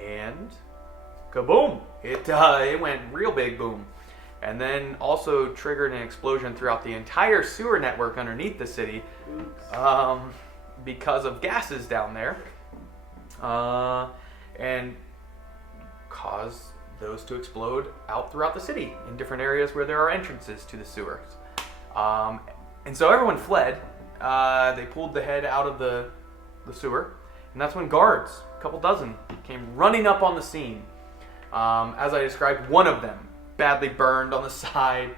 and kaboom! It went real big boom. And then also triggered an explosion throughout the entire sewer network underneath the city because of gases down there. And caused those to explode out throughout the city in different areas where there are entrances to the sewers. And so everyone fled. They pulled the head out of the sewer, and that's when guards, a couple dozen, came running up on the scene. As I described, one of them badly burned on the side.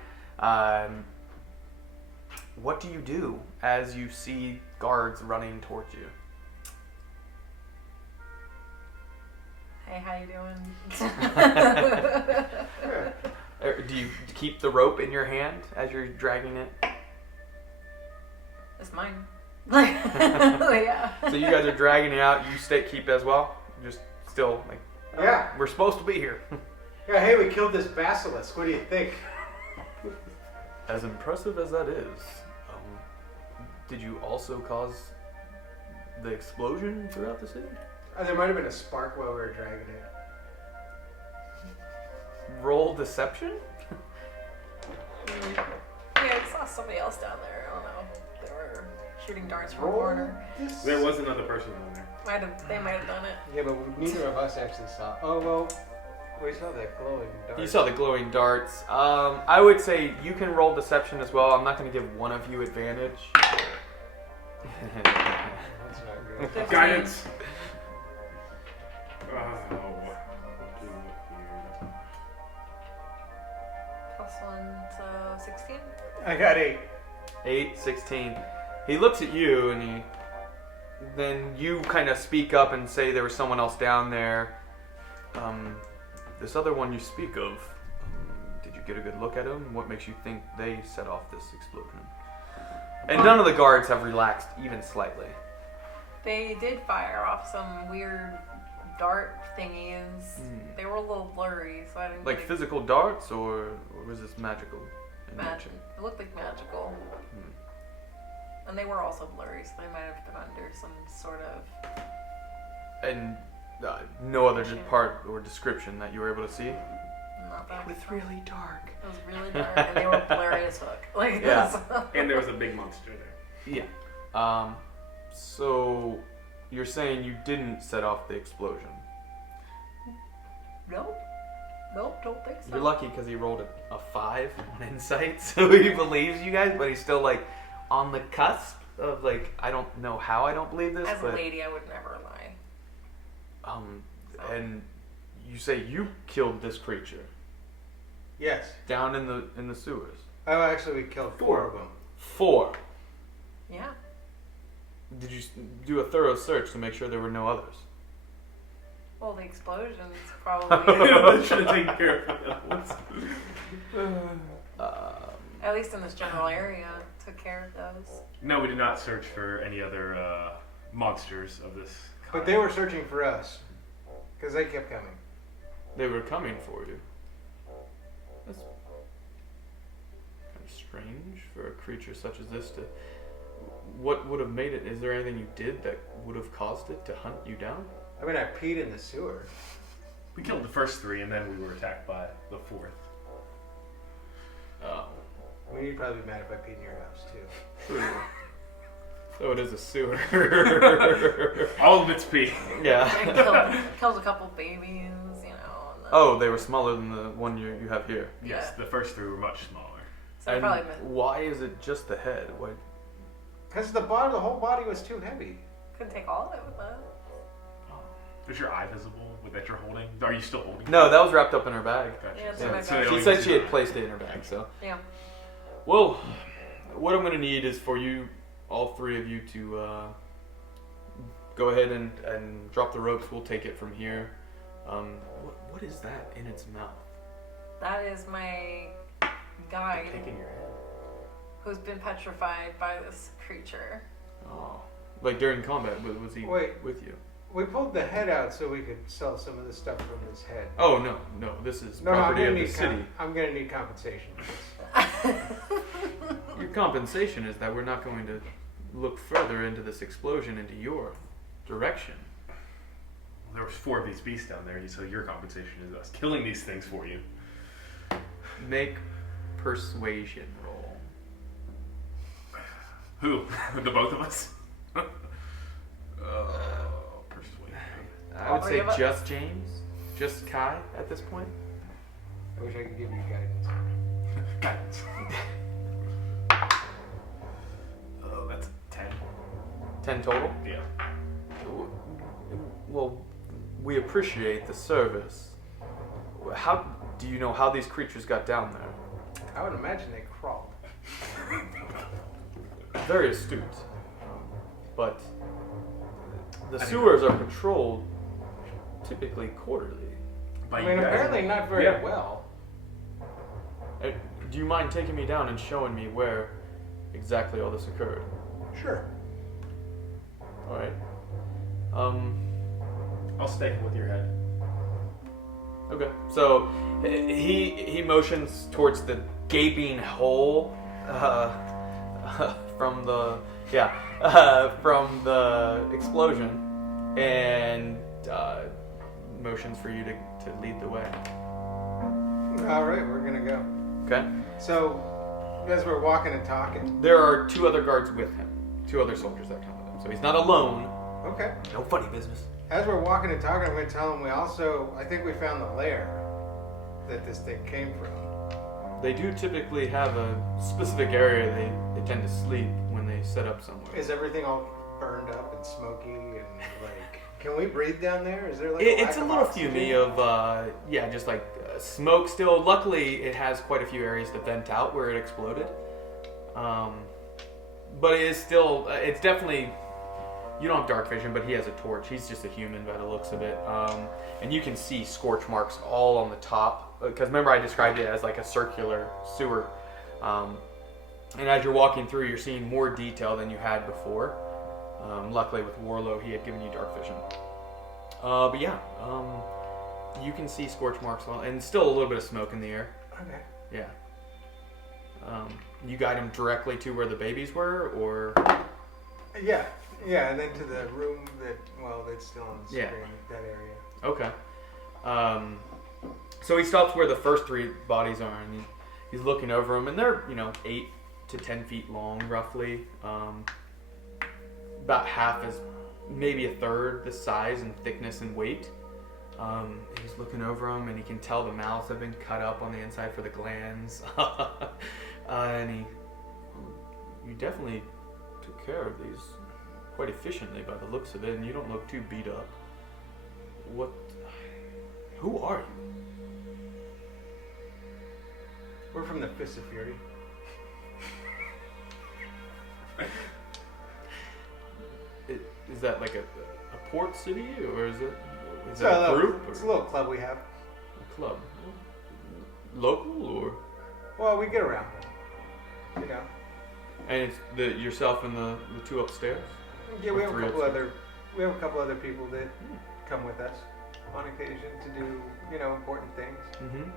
What do you do as you see guards running towards you? Hey, how you doing? Do you keep the rope in your hand as you're dragging it? It's mine. Yeah. So you guys are dragging it out. You keep as well. Just still like. Yeah. We're supposed to be here. Yeah, hey, we killed this basilisk. What do you think? As impressive as that is, did you also cause the explosion throughout the city? There might have been a spark while we were dragging it. Roll deception? Yeah, I saw somebody else down there. I don't know. They were shooting darts from a corner. There was another person down there. They might have done it. Yeah, but neither of us actually saw. Oh, well, we saw that glowing dart. You saw the glowing darts. I would say you can roll deception as well. I'm not going to give one of you advantage. That's not good. 15. Guidance. Oh. Plus one's 16. I got 8. 8, 16. He looks at you and then you kind of speak up and say there was someone else down there. This other one you speak of, did you get a good look at him? What makes you think they set off this explosion? And none of the guards have relaxed even slightly. They did fire off some weird dart thingies. They were a little blurry, so I didn't Like really- physical darts, or was this magical? in Magic. nature? It looked like magical. And they were also blurry, so they might have been under some sort of... And no other part or description that you were able to see? Not that. It was really dark. It was really dark, and they were blurry as fuck. Like, Yeah. And there was a big monster there. Yeah. So you're saying you didn't set off the explosion? Nope, don't think so. You're lucky because he rolled a 5 on insight, so he believes you guys, but he's still like on the cusp of like, I don't know how I don't believe this, As but a lady, I would never lie. and you say you killed this creature Yes. down in the sewers. Oh, actually, we killed 4 of them. 4. Yeah. Did you do a thorough search to make sure there were no others? Well, the explosions probably. That should have taken care of it. At least in this general area, took care of those. No, we did not search for any other monsters of this kind. But they were searching for us. Because they kept coming. They were coming for you. That's kind of strange for a creature such as this to... What would have made it? Is there anything you did that would have caused it to hunt you down? I mean, I peed in the sewer. We killed the first 3, and then we were attacked by the 4th. Oh. I mean, you'd probably be mad if I peed in your house, too. True. So it is a sewer. All of it's pee. Yeah. And killed a couple babies, you know. And then, Oh, they were smaller than the one you have here. Yes, Yeah. the first 3 were much smaller. So I And probably missed. why is it just the head? Why? Because the whole body was too heavy. Couldn't take all of it with us. Is your eye visible that you're holding? Are you still holding? No, that was wrapped up in her bag. Gotcha. Yeah, it's Yeah. in my So bag. they She don't said even she see had that. placed it in her bag, so. Yeah. Well, what I'm going to need is for you, all 3 of you, to go ahead and drop the ropes. We'll take it from here. What is that in its mouth? That is my guide Taking your head. who's been petrified by this creature. Oh. Like during combat, was he Wait. with you? We pulled the head out so we could sell some of the stuff from his head. Oh, no. This is No, I'm property gonna of the need city. I'm gonna need compensation. Your compensation is that we're not going to look further into this explosion into your direction. There was 4 of these beasts down there, so your compensation is us killing these things for you. Make persuasion roll. Who? The both of us? Persuasion. I would All say 3 of us? just James, just Kai at this point. I wish I could give you guidance. Guidance. Oh, that's a 10. 10 total. Yeah. Well, we appreciate the service. How do you know how these creatures got down there? I would imagine they crawled. Very astute. But the sewers are patrolled typically quarterly. By I you mean, guys. apparently not very Yeah. well. Do you mind taking me down and showing me where exactly all this occurred? Sure. All right. I'll stay with your head. Okay. So he motions towards the gaping hole from the from the explosion, and motions for you to lead the way. All right, we're gonna go. Okay. So, as we're walking and talking. There are 2 other guards with him, 2 other soldiers that come with him. So he's not alone. Okay. No funny business. As we're walking and talking, I'm going to tell them I think we found the lair that this thing came from. They do typically have a specific area they tend to sleep when they set up somewhere. Is everything all burned up and smoky and like? Can we breathe down there? Is there like It's lack a of little oxygen? fumy of just like smoke still. Luckily, it has quite a few areas to vent out where it exploded. But it is still. It's definitely. You don't have dark vision, but he has a torch. He's just a human by the looks of it. And you can see scorch marks all on the top. Because remember, I described it as like a circular sewer. And as you're walking through, you're seeing more detail than you had before. Luckily, with Warlow, he had given you dark vision. But yeah, you can see scorch marks and still a little bit of smoke in the air. Okay. Yeah. You guide him directly to where the babies were, or? Yeah, and then to the room that's still on the screen, that area. Okay. So he stops where the first 3 bodies are, and he's looking over them, and they're 8 to 10 feet long, roughly. About half as, maybe a third the size and thickness and weight. He's looking over them, and he can tell the mouths have been cut up on the inside for the glands. And you definitely took care of these quite efficiently by the looks of it, and you don't look too beat up. Who are you? We're from the Fist of Fury. Is that like a port city, or is It's that a group? It's a little club we have. A club? Local, or? Well, we get around. And it's yourself and the 2 upstairs? Yeah, we Or have a 3 couple upstairs? other people that come with us on occasion to do important things. Mm-hmm.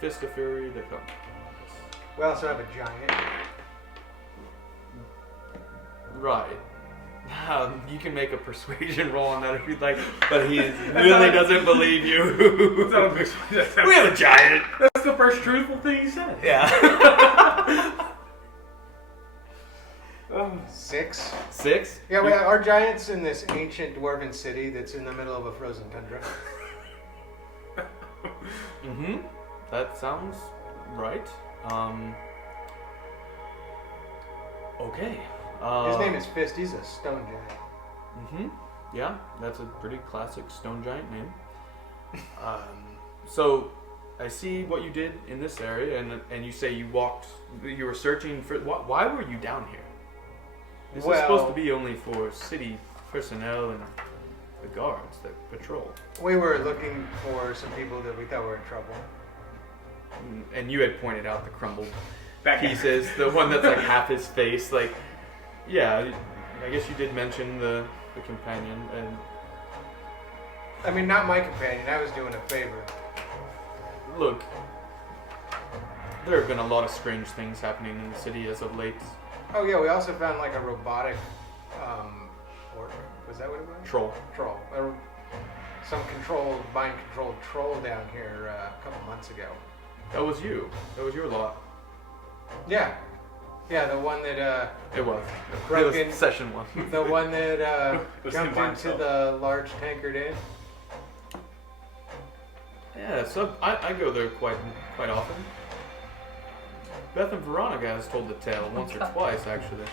Fist of Fury, they come. We also have a giant. Right. You can make a persuasion roll on that if you'd like, but he really doesn't believe you. We have a giant. That's the first truthful thing he said. Yeah. 6. 6? Yeah, our giant's in this ancient dwarven city that's in the middle of a frozen tundra. Mm-hmm. That sounds right. Okay. His name is Fist. He's a stone giant. Mm-hmm. Yeah, that's a pretty classic stone giant name. So, I see what you did in this area, and you say you were searching for. Why were you down here? This is supposed to be only for city personnel and the guards that patrol. We were looking for some people that we thought were in trouble. And you had pointed out the crumbled pieces, the one that's like half his face. Like, yeah, I guess you did mention the companion, and I mean, not my companion. I was doing a favor. look, there have been a lot of strange things happening in the city as of late. Oh yeah, we also found like a robotic orc. Was that what it was? Troll. Troll. Some mind-controlled troll down here a couple months ago. That was you. That was your lot. Yeah. Yeah, the one that It was. broke It in. was session 1. The one that Was jumped him by into himself. the large tankard inn. Yeah, so I go there quite often. Beth and Veronica has told the tale once or twice, actually.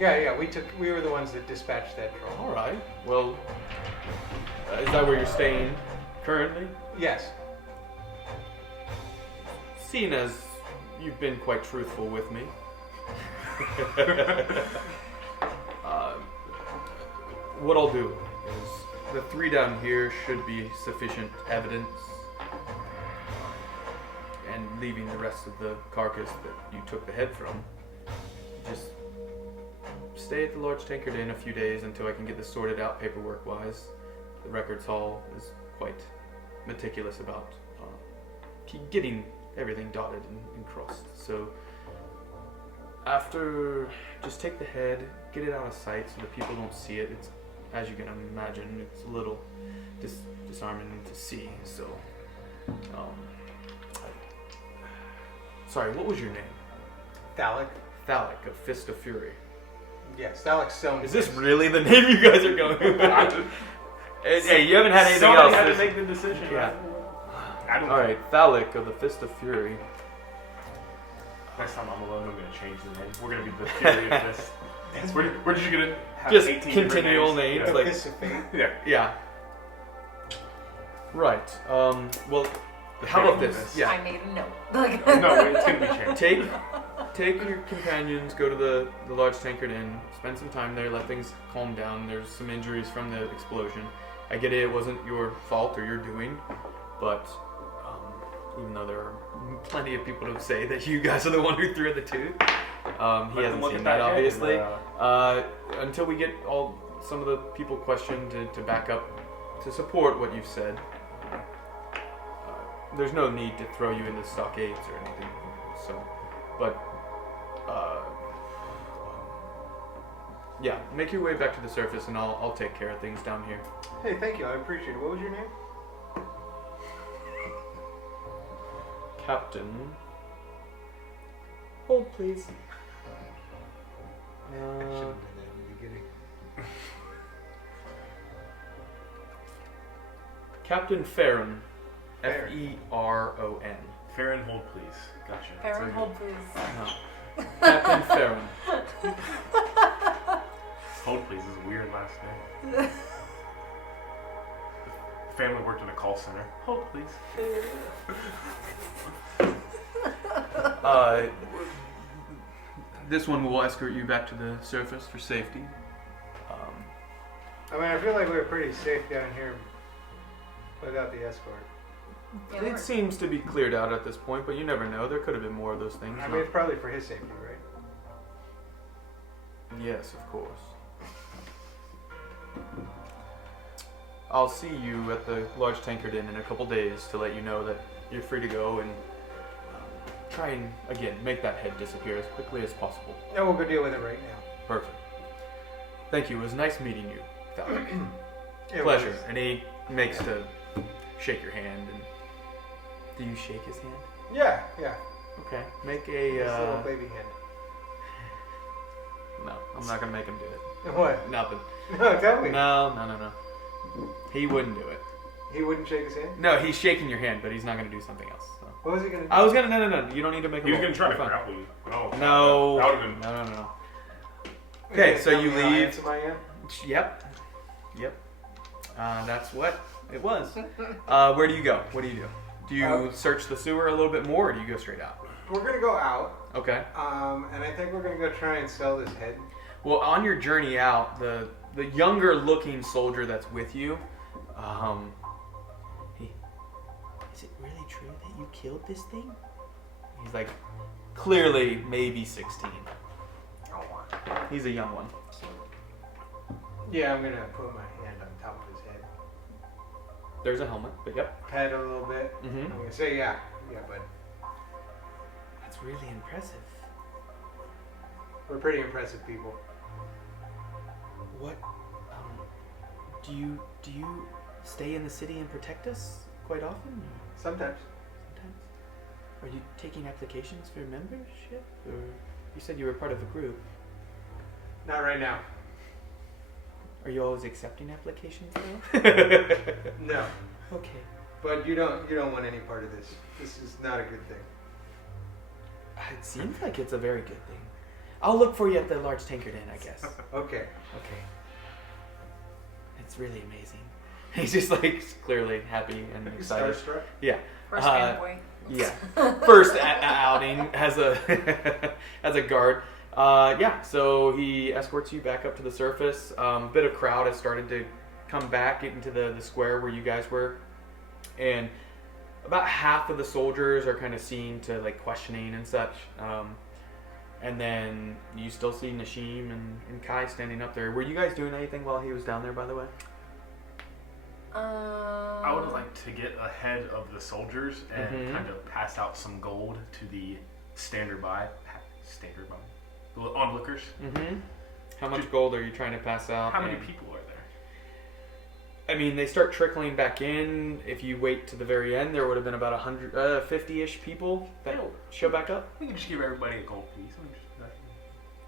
Yeah, we were the ones that dispatched that troll. All right. Well, is that where you're staying currently? Yes. Seeing as you've been quite truthful with me, what I'll do is the 3 down here should be sufficient evidence. And leaving the rest of the carcass that you took the head from. Just stay at the large tankard in a few days until I can get this sorted out paperwork-wise. The records hall is quite meticulous about getting everything dotted and crossed. So after, just take the head, get it out of sight so that people don't see it. It's, as you can imagine, it's a little disarming to see. So, sorry, what was your name? Thalic. Thalic of Fist of Fury. Yes, Thalic's Stone. Is this really the name you guys are going with? Hey, you haven't had anything Somebody else. had to make the decision. Yeah. I don't Alright, Thalic of the Fist of Fury. Next time I'm alone, I'm going to change the name. We're going to be the Fury of this. We're just going to have Just 18 continual different names. Yeah. Like, Fist of Fate. yeah. yeah. Right. Well, how about this? Yeah. I made a note. No, it's going to be changed. Take your companions, go to the large tankard inn, spend some time there, let things calm down. There's some injuries from the explosion. I get it wasn't your fault or your doing, but even though there are plenty of people who say that you guys are the one who threw the tooth, he hasn't seen that obviously. Until we get some of the people questioned to back up, to support what you've said, there's no need to throw you in the stockades or anything. So, but yeah, make your way back to the surface, and I'll take care of things down here. Hey, thank you. I appreciate it. What was your name? Captain. Hold, please. I should have done that in the beginning. Captain Farron. Farron. F-E-R-O-N. Farron, hold please. Gotcha. Farron, So hold please. No. Captain Farron. Hold please is a weird last name. The family worked in a call center. Hold please. This one will escort you back to the surface for safety. I mean, I feel like we're pretty safe down here without the escort. Yeah, It seems to be cleared out at this point, but you never know. There could have been more of those things. I mean, it's probably for his safety, right? Yes, of course. I'll see you at the large tankard inn in a couple days to let you know that you're free to go and try and, again, make that head disappear as quickly as possible. No, we'll go deal with it right now. Perfect. Thank you. It was nice meeting you, Thalic. It Pleasure. was. And he makes to shake your hand. And do you shake his hand? Yeah, yeah. Okay. Make His little a. baby hand. No, I'm not gonna make him do it. What? Nothing. No, tell me. No. He wouldn't do it. He wouldn't shake his hand? No, he's shaking your hand, but he's not gonna do something else. So. What was he going to do? I was gonna no. You don't need to make a He was roll. going to try to You're fine. grapple you. Oh, No. That would have been. No. Okay, so you How leave. handsome I am? Yep. That's what it was. Where do you go? What do you do? Do you search the sewer a little bit more, or do you go straight out? We're going to go out, Okay. and I think we're going to go try and sell this head. Well, on your journey out, the younger-looking soldier that's with you, is it really true that you killed this thing? He's like, clearly, maybe 16. He's a young one. Yeah, I'm going to put my hand on top of his head. There's a helmet, but yep. Pat it a little bit. Mhm. I'm going to say, yeah, bud. That's really impressive. We're pretty impressive people. What? Do you stay in the city and protect us quite often? Sometimes. Sometimes. Are you taking applications for membership, or you said you were part of a group? Not right now. Are you always accepting applications though? No. Okay. But you don't want any part of this. This is not a good thing. It seems like it's a very good thing. I'll look for you at the large tankard inn, I guess. Okay. Okay. It's really amazing. He's just like clearly happy and excited. Starstruck. Yeah. First fanboy. Yeah. First outing as a guard. Yeah. So he escorts you back up to the surface. A bit of crowd has started to come back into the square where you guys were, and about half of the soldiers are kind of seen to like questioning and such. And then you still see Nashim and Kai standing up there. Were you guys doing anything while he was down there, by the way? I would like to get ahead of the soldiers and kind of pass out some gold to the standard-by onlookers. Mm-hmm. How much gold are you trying to pass out? How many people are there? I mean, they start trickling back in. If you wait to the very end, there would have been about 50-ish people that show back up. We can just give everybody a gold piece.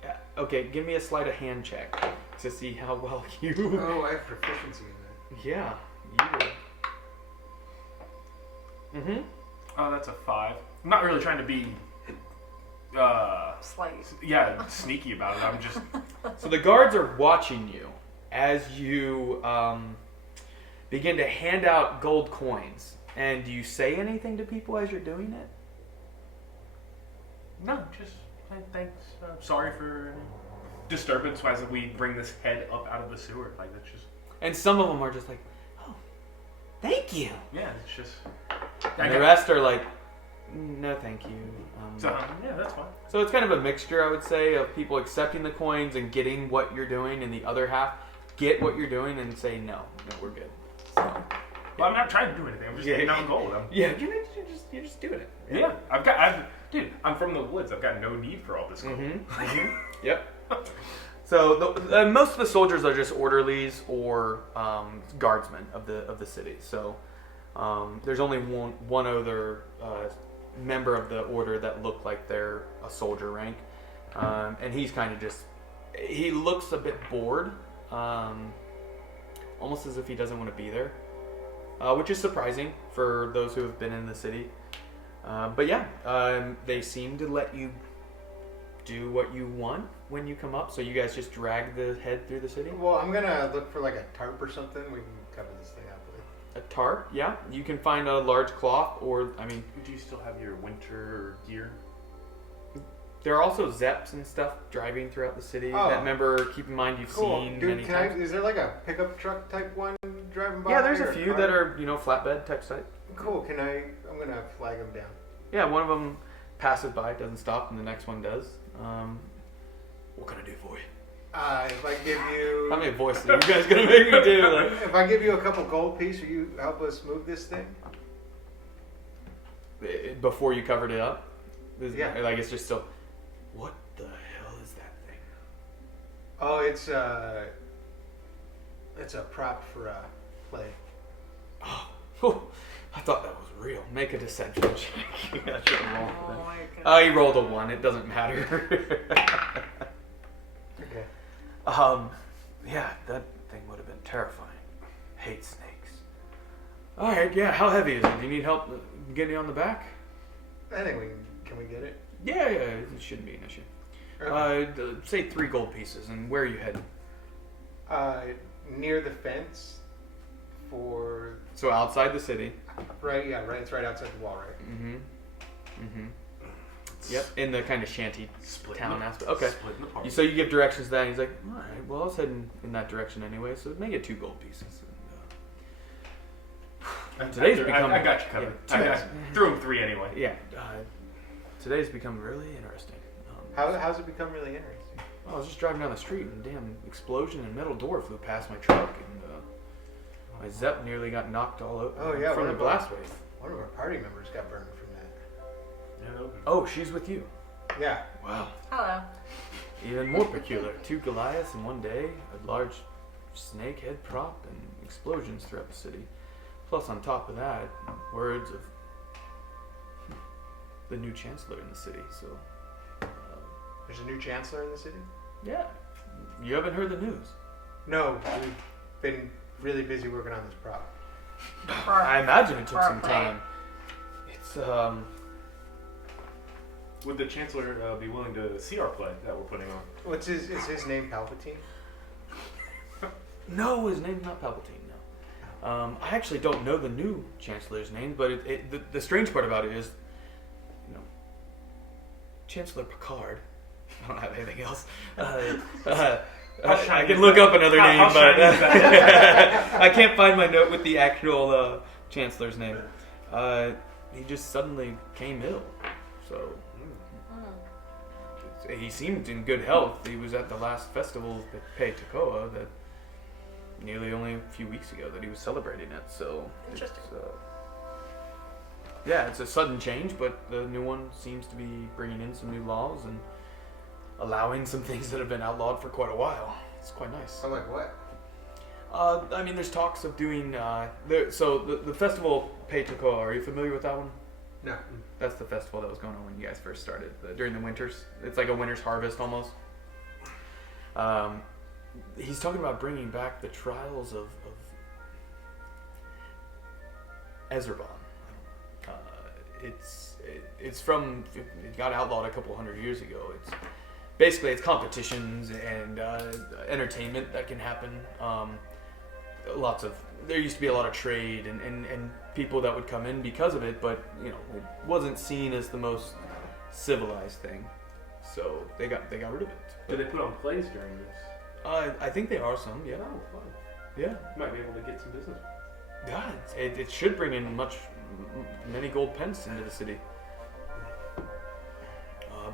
Yeah. Okay, give me a sleight of hand check to see how well you... Oh, I have proficiency in that. Yeah, you do. Oh, that's a 5. I'm not really trying to be... Slight. Yeah, sneaky about it. I'm just... So the guards are watching you as you begin to hand out gold coins. And do you say anything to people as you're doing it? No, just thanks. Sorry for any disturbance as we bring this head up out of the sewer. Like, that's just... And some of them are just like, oh, thank you. Yeah, it's just... And the rest are like, no, thank you. Yeah, that's fine. So it's kind of a mixture, I would say, of people accepting the coins and getting what you're doing, and the other half get what you're doing and say, no, we're good. So, well, I'm not trying to do anything. I'm just getting out gold. You're just doing it. Yeah, dude, I'm from the woods. I've got no need for all this gold. Yep. So most of the soldiers are just orderlies or guardsmen of the city. So there's only one other member of the order that look like they're a soldier rank, and he's kind of he looks a bit bored, almost as if he doesn't want to be there, which is surprising for those who have been in the city. But yeah, they seem to let you do what you want when you come up. So you guys just drag the head through the city? Well, I'm gonna look for like a tarp or something we can cover this thing up with. A tarp? Yeah. You can find a large cloth, or, I mean... Do you still have your winter gear? There are also Zeps and stuff driving throughout the city. Oh. That, remember, keep in mind, you've seen Dude, many times. is there like a pickup truck type one driving by? Yeah, there's a or few that are, flatbed type site. Cool, I'm gonna flag them down. Yeah, one of them passes by, doesn't stop, and the next one does. What can I do for you? If I give you... How many voices are you guys going to make me do? Like, if I give you a couple gold pieces, will you help us move this thing? before you covered it up? Yeah. Like, it's just still... What the hell is that thing? Oh, it's a prop for play. Oh, I thought that was real. Make a deception check. Yeah, I should have rolled for that. my goodness. Oh, he rolled a 1. It doesn't matter. Okay. Yeah, that thing would have been terrifying. Hate snakes. All right, yeah. How heavy is it? Do you need help getting on the back? I think can we get it? Yeah, it shouldn't be an issue. Okay. Say 3 gold pieces. And where are you heading? Near the fence for... So outside the city. Right, yeah, right. It's right outside the wall, right? Mm-hmm. Mm-hmm. Yep, in the kind of shanty town aspect. Okay. So you give directions to that, and he's like, all right, well, I was heading in that direction anyway, so make it 2 gold pieces. And, today's become... I got you covered. Yeah, I threw him 3 anyway. Yeah. Today's become really interesting. How's it become really interesting? I was just driving down the street, and a damn explosion and metal door flew past my truck, and my Zep nearly got knocked all over from the blast wave. One of our party members got burned from that. Yeah, Oh, she's with you. Yeah. Wow. Hello. Even more peculiar. 2 Goliaths in one day, a large snake head prop, and explosions throughout the city. Plus, on top of that, words of the new chancellor in the city. So, There's a new chancellor in the city? yeah, you haven't heard the news. No, we've been really busy working on this prop. I imagine it took some time. It's Would the Chancellor be willing to see our play that we're putting on? Is his name Palpatine? No, his name's not Palpatine. No, I actually don't know the new chancellor's name, but the strange part about it is, Chancellor Picard. I don't have anything else. I can look up another name, how but shiny is that? I can't find my note with the actual chancellor's name. He just suddenly came ill, so he seemed in good health. He was at the last festival at Pei Takoa that nearly only a few weeks ago that he was celebrating it. So Interesting. it's a sudden change, but the new one seems to be bringing in some new laws and allowing some things that have been outlawed for quite a while. It's quite nice. So like what? I mean, there's talks of doing the festival Pei Takoa. Are you familiar with that one? No. That's the festival that was going on when you guys first started during the winters. It's like a winter's harvest almost. He's talking about bringing back the trials of Ezerban. It's from, it got outlawed a couple hundred years ago. It's competitions and entertainment that can happen. There used to be a lot of trade and people that would come in because of it, but it wasn't seen as the most civilized thing. So they got rid of it. Do they put on plays during this? I think they are some, yeah. Oh, fun. Yeah. You might be able to get some business. Yeah, it should bring in many gold pence into the city.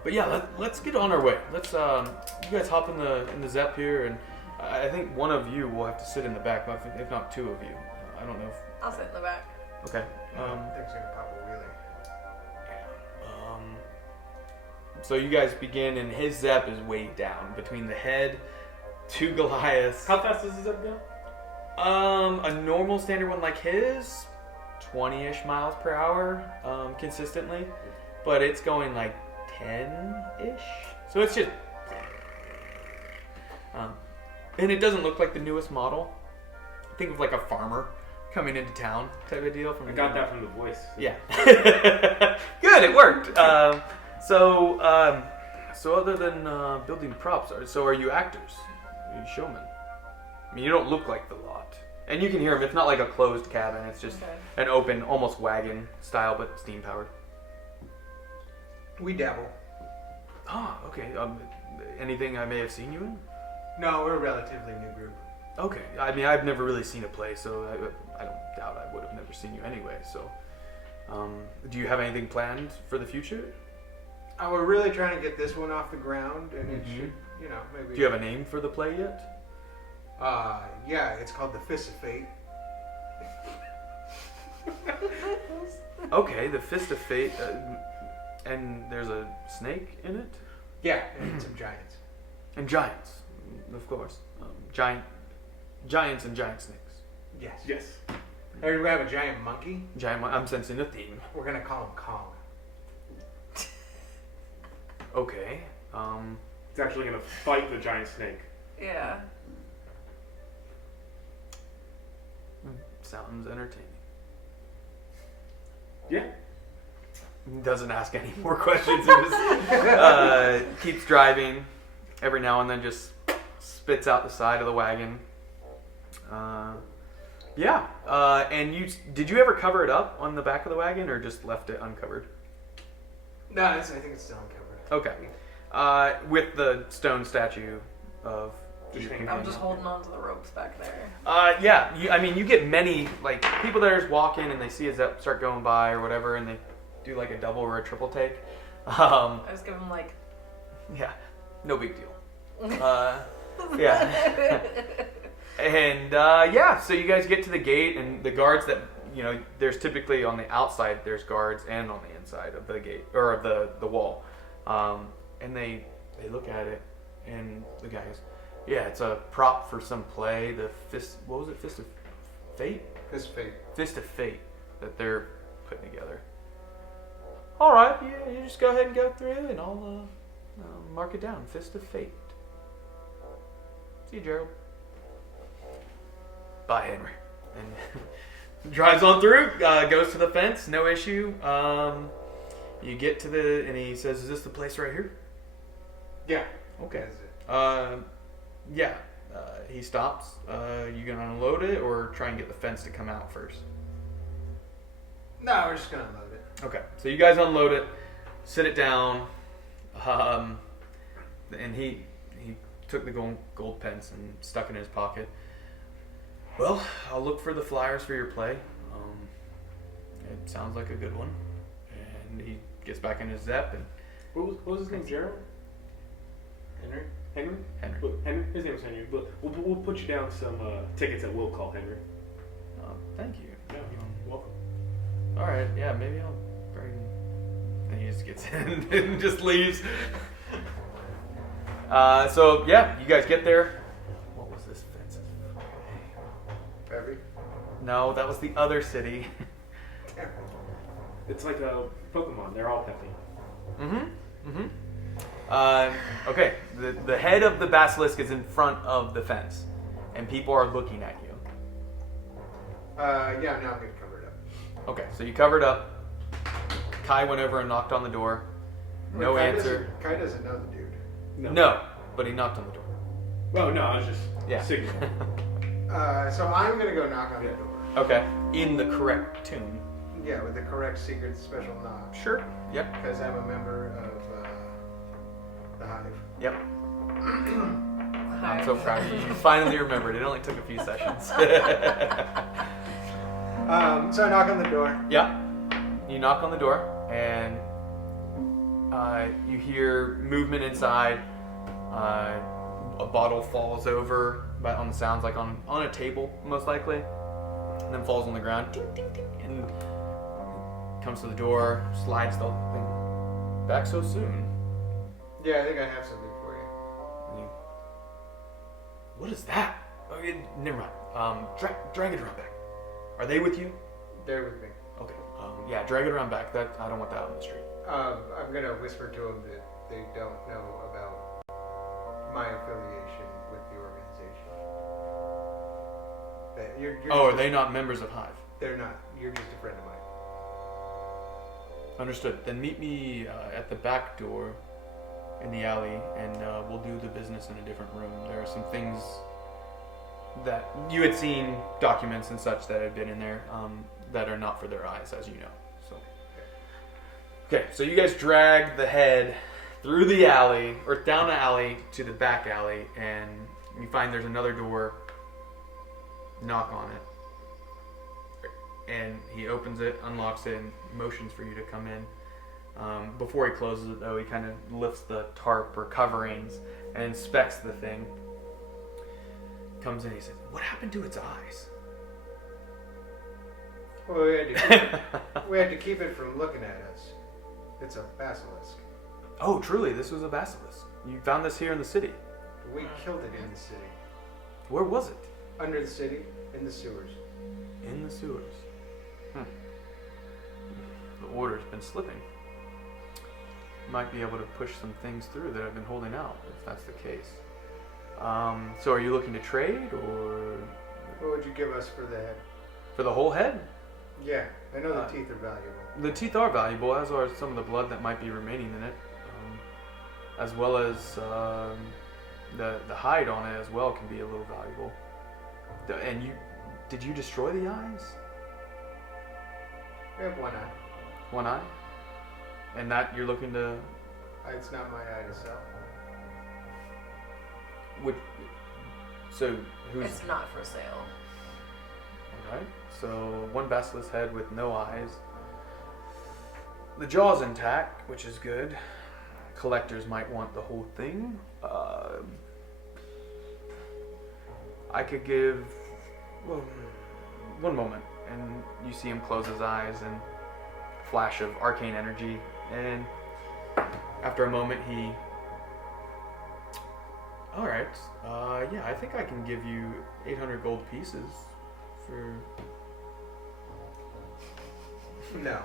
But yeah, let's get on our way. Let's you guys hop in the Zepp here, and I think one of you will have to sit in the back, if not two of you. I don't know if. I'll sit in the back. Okay. Thing's gonna pop a wheelie. So you guys begin, and his Zepp is way down between the head, two Goliaths. How fast does this up go? A normal standard one like his, 20-ish miles per hour, consistently, but it's going like 10-ish. So it's just, and it doesn't look like the newest model. Think of like a farmer coming into town type of deal. I got that from the voice. Yeah. Good, it worked. So other than building props, are you actors? Are you showmen? I mean, you don't look like the lot. And you can hear them. It's not like a closed cabin. It's just an open, almost wagon style, but steam powered. We dabble. Ah, okay. Anything I may have seen you in? No, we're a relatively new group. Okay. I mean, I've never really seen a play, so I don't doubt I would have never seen you anyway. So, do you have anything planned for the future? We're really trying to get this one off the ground, and it should, maybe. Do you have a name for the play yet? Yeah, it's called The Fist of Fate. Okay, The Fist of Fate. And there's a snake in it? Yeah, and some giants. And giants, of course. Giants and giant snakes. Yes. Yes. We're gonna have a giant monkey. I'm sensing a theme. We're gonna call him Kong. Okay. It's actually going to fight the giant snake. Yeah. Sounds entertaining. Yeah. Doesn't ask any more questions. He just keeps driving. Every now and then just spits out the side of the wagon. And did you ever cover it up on the back of the wagon or just left it uncovered? No, I think it's still uncovered. Okay. With the stone statue of... I'm just holding on to the ropes back there. You get many, like, people that are just walking and they see a Zepp start going by or whatever, and they do like a double or a triple take. I just give him like... Yeah, no big deal. Yeah. And, so you guys get to the gate, and the guards that, there's typically on the outside, there's guards, and on the inside of the gate, or of the wall. And they look at it, and the guy goes, yeah, it's a prop for some play, the Fist of Fate? Fist of Fate. Fist of Fate that they're putting together. All right, yeah, you just go ahead and go through, and I'll mark it down, Fist of Fate. See you, Gerald. Bye, Henry. And drives on through, goes to the fence, no issue. You get to and he says, is this the place right here? Yeah. Okay. That is it. He stops. You gonna unload it or try and get the fence to come out first? No, we're just gonna unload it. Okay. So you guys unload it, sit it down, and he took the gold pence and stuck it in his pocket. Well, I'll look for the flyers for your play. It sounds like a good one. And he gets back in his Zep and... What was his name? Gerald? Henry? Henry? Henry. Well, Henry? His name was Henry. But we'll put you down some tickets that we'll call Henry. Thank you. Yeah, you're welcome. All right, yeah, maybe I'll bring... And he just gets in and just leaves. So, yeah, you guys get there. What was this fence? Every? No, that was the other city. It's like a Pokemon. They're all peppy. Okay, the head of the basilisk is in front of the fence, and people are looking at you. Yeah, now I'm getting covered up. Okay, so you covered up. Kai went over and knocked on the door. No Kai answer. Kai doesn't know the dude. No, but he knocked on the door. Well, no, I was just signaling. So I'm gonna go knock on the door. Okay, in the correct tune. Yeah, with the correct secret special knock. Sure. Yep. Because I'm a member of the Hive. Yep. I'm so proud of you. You finally remembered. It only took a few sessions. So I knock on the door. Yeah. You knock on the door, and you hear movement inside. A bottle falls over, but on the sounds like on a table, most likely, and then falls on the ground. Ding, ding, ding, and comes to the door, slides the thing back so soon. Yeah, I think I have something for you. What is that? Oh, never mind. Drag it around back. Are they with you? They're with me. Okay. Yeah, drag it around back. That I don't want that on the street. I'm gonna whisper to them that they don't know about my affiliation with the organization. That you're are they not members of Hive? They're not. You're just a friend of mine. Understood. Then meet me at the back door in the alley, and we'll do the business in a different room. There are some things that you had seen, documents and such that had been in there that are not for their eyes, as you know. So, okay, so you guys drag the head through the alley, or down the alley to the back alley, and you find there's another door. Knock on it. And he opens it, unlocks it, and motions for you to come in. Before he closes it, though, he kind of lifts the tarp or coverings and inspects the thing. Comes in, he says, "What happened to its eyes?" Well, we had to keep it from looking at us. It's a basilisk. Oh, truly, this was a basilisk. You found this here in the city. We killed it in the city. Where was it? Under the city, in the sewers. In the sewers. The order's been slipping. Might be able to push some things through that I've been holding out, if that's the case. So are you looking to trade, or What would you give us for the head? for the whole head? Yeah, I know the teeth are valuable. The teeth are valuable, as are some of the blood that might be remaining in it, as well as the hide on it as well can be a little valuable. And did you destroy the eyes? We have one eye. One eye? And that you're looking to... It's not my eye to sell. So who's... It's not for sale. Alright, so one basilisk head with no eyes. The jaw's intact, which is good. Collectors might want the whole thing. I could give... Well, one moment. And you see him close his eyes and flash of arcane energy. And after a moment he... Alright, yeah, I think I can give you 800 gold pieces for... No.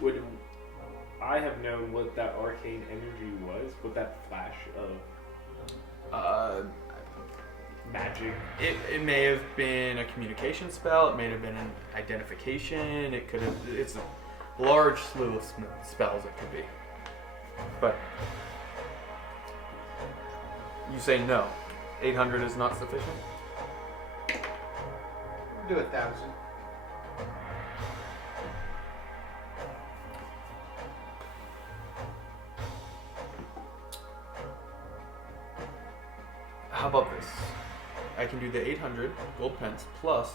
Would I have known what that arcane energy was? What that flash of magic? It may have been a communication spell. It may have been an identification. It could have... It's a large slew of spells it could be. But... You say no. 800 is not sufficient? Do 1,000. how about this? I can do the 800 gold pence plus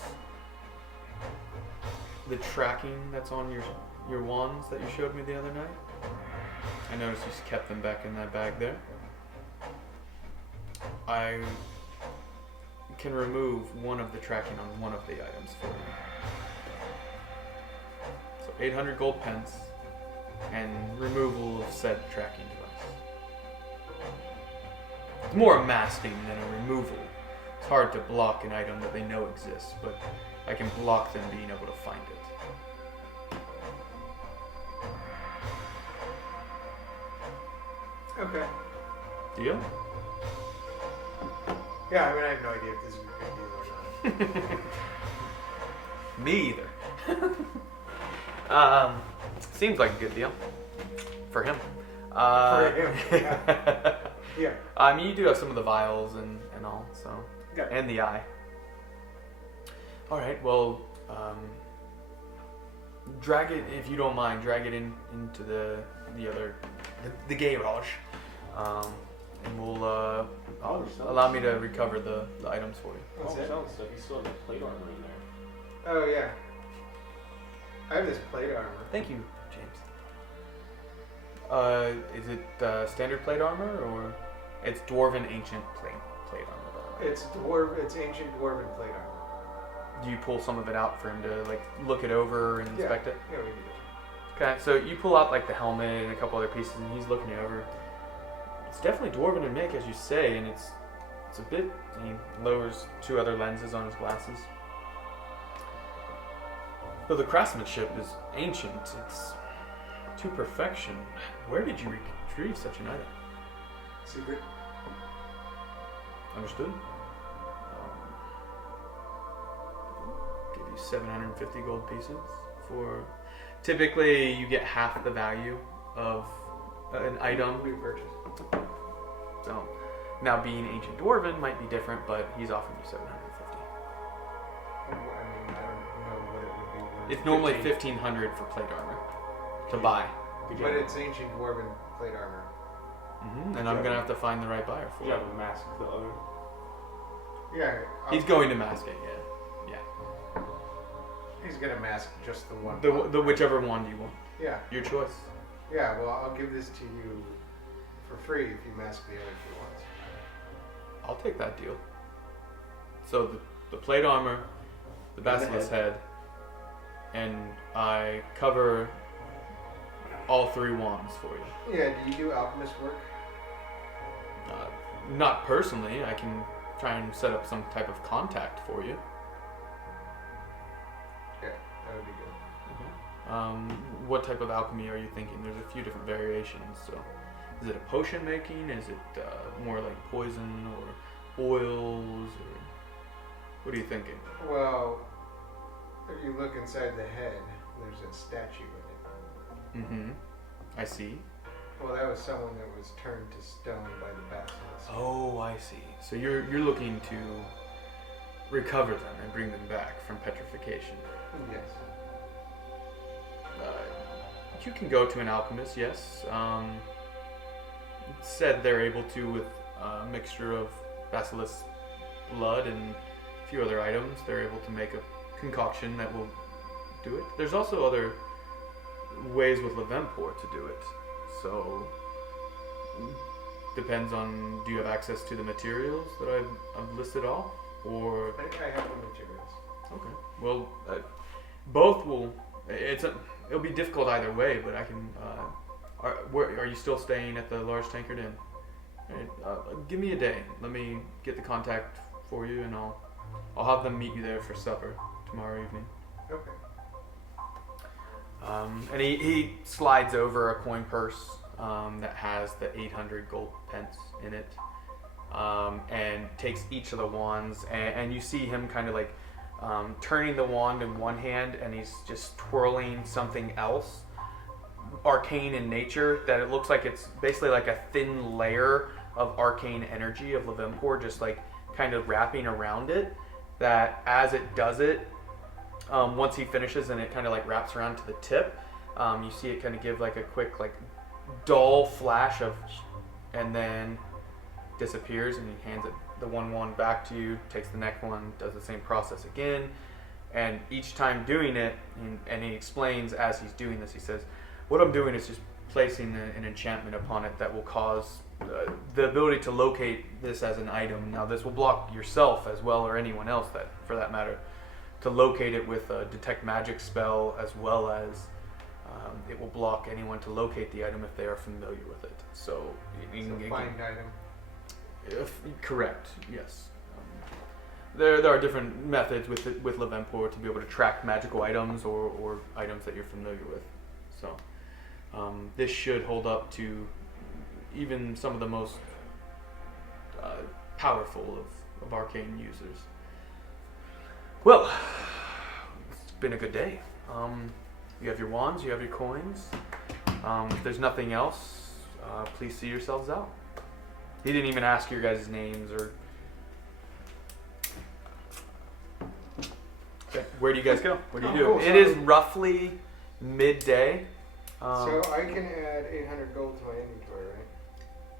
the tracking that's on your wands that you showed me the other night. I noticed you just kept them back in that bag there. I can remove one of the tracking on one of the items for you. So 800 gold pence and removal of said tracking device. It's more a masking than a removal. It's hard to block an item that they know exists, but I can block them being able to find it. Okay. Deal? Yeah, I mean, I have no idea if this is a good deal or not. Me either. Seems like a good deal. For him. For him, yeah. Yeah. I mean, you do have some of the vials and all, so. Yeah. And the eye. Alright, well, drag it, if you don't mind, drag it into the garage. And we'll, allow me to recover the items for you. What's Oh, it? selling stuff. You still have the plate armor in there. Oh, yeah. I have this plate armor. Thank you, James. Is it standard plate armor, or it's dwarven ancient plate armor? By the way. It's ancient dwarven plate armor. Do you pull some of it out for him to like look it over and inspect it? Yeah, we do. Okay, so you pull out like the helmet and a couple other pieces, and he's looking it over. It's definitely dwarven in make, as you say, and it's a bit. He lowers 2 other lenses on his glasses. Though the craftsmanship is ancient, it's to perfection. Where did you retrieve such an item? Secret. Understood. Give you 750 gold pieces for. Typically, you get half the value of an item. We purchased. So, now being ancient dwarven might be different, but he's offering you 750. I mean, I don't know what it would be worth. It's normally 1500 for plate armor to buy. But it's ancient dwarven plate armor. And I'm gonna have to find the right buyer for You it. have a mask the other. Yeah. He's going to mask it, yeah. He's gonna mask just the one. The whichever one you want. Yeah. Your choice. Yeah. Well, I'll give this to you for free if you mask the other 2 ones. I'll take that deal. So the plate armor, the basilisk head, and I cover all 3 wands for you. Yeah. Do you do alchemist work? Not personally. I can try and set up some type of contact for you. Yeah, that would be good. What type of alchemy are you thinking? There's a few different variations. So, is it a potion making? Is it more like poison or oils? Or what are you thinking? Well, if you look inside the head, there's a statue in it. I see. Well, that was someone that was turned to stone by the basilisk. Oh, I see. So you're looking to recover them and bring them back from petrification. Yes. You can go to an alchemist, yes. It's said they're able to with a mixture of basilisk blood and a few other items. They're able to make a concoction that will do it. There's also other ways with Levempor to do it. So depends on, do you have access to the materials that I've listed off, or I think I have the materials. okay. Well, both will. It'll be difficult either way, but I can. Are you still staying at the large tankard inn? Right, give me a day. Let me get the contact for you, and I'll have them meet you there for supper tomorrow evening. Okay. And he slides over a coin purse that has the 800 gold pence in it, and takes each of the wands, and you see him kind of like turning the wand in one hand, and he's just twirling something else, arcane in nature, that it looks like it's basically like a thin layer of arcane energy of Levempor, just like kind of wrapping around it, that as it does it, once he finishes and it kind of like wraps around to the tip, you see it kind of give like a quick like dull flash of, and then disappears, and he hands it the one wand back to you, takes the next one, does the same process again, and each time doing it, and he explains as he's doing this, he says, what I'm doing is just placing an enchantment upon it that will cause the ability to locate this as an item. Now this will block yourself as well, or anyone else that, for that matter, to locate it with a detect magic spell, as well as it will block anyone to locate the item if they are familiar with it. So, Find item. Correct. Yes. There are different methods with Levempor to be able to track magical items or items that you're familiar with. So this should hold up to even some of the most powerful of arcane users. Well, it's been a good day. You have your wands, you have your coins. If there's nothing else, please see yourselves out. He didn't even ask your guys' names or... Okay, where do you guys go? What do you do? Cool. It is roughly midday. So I can add 800 gold to my inventory,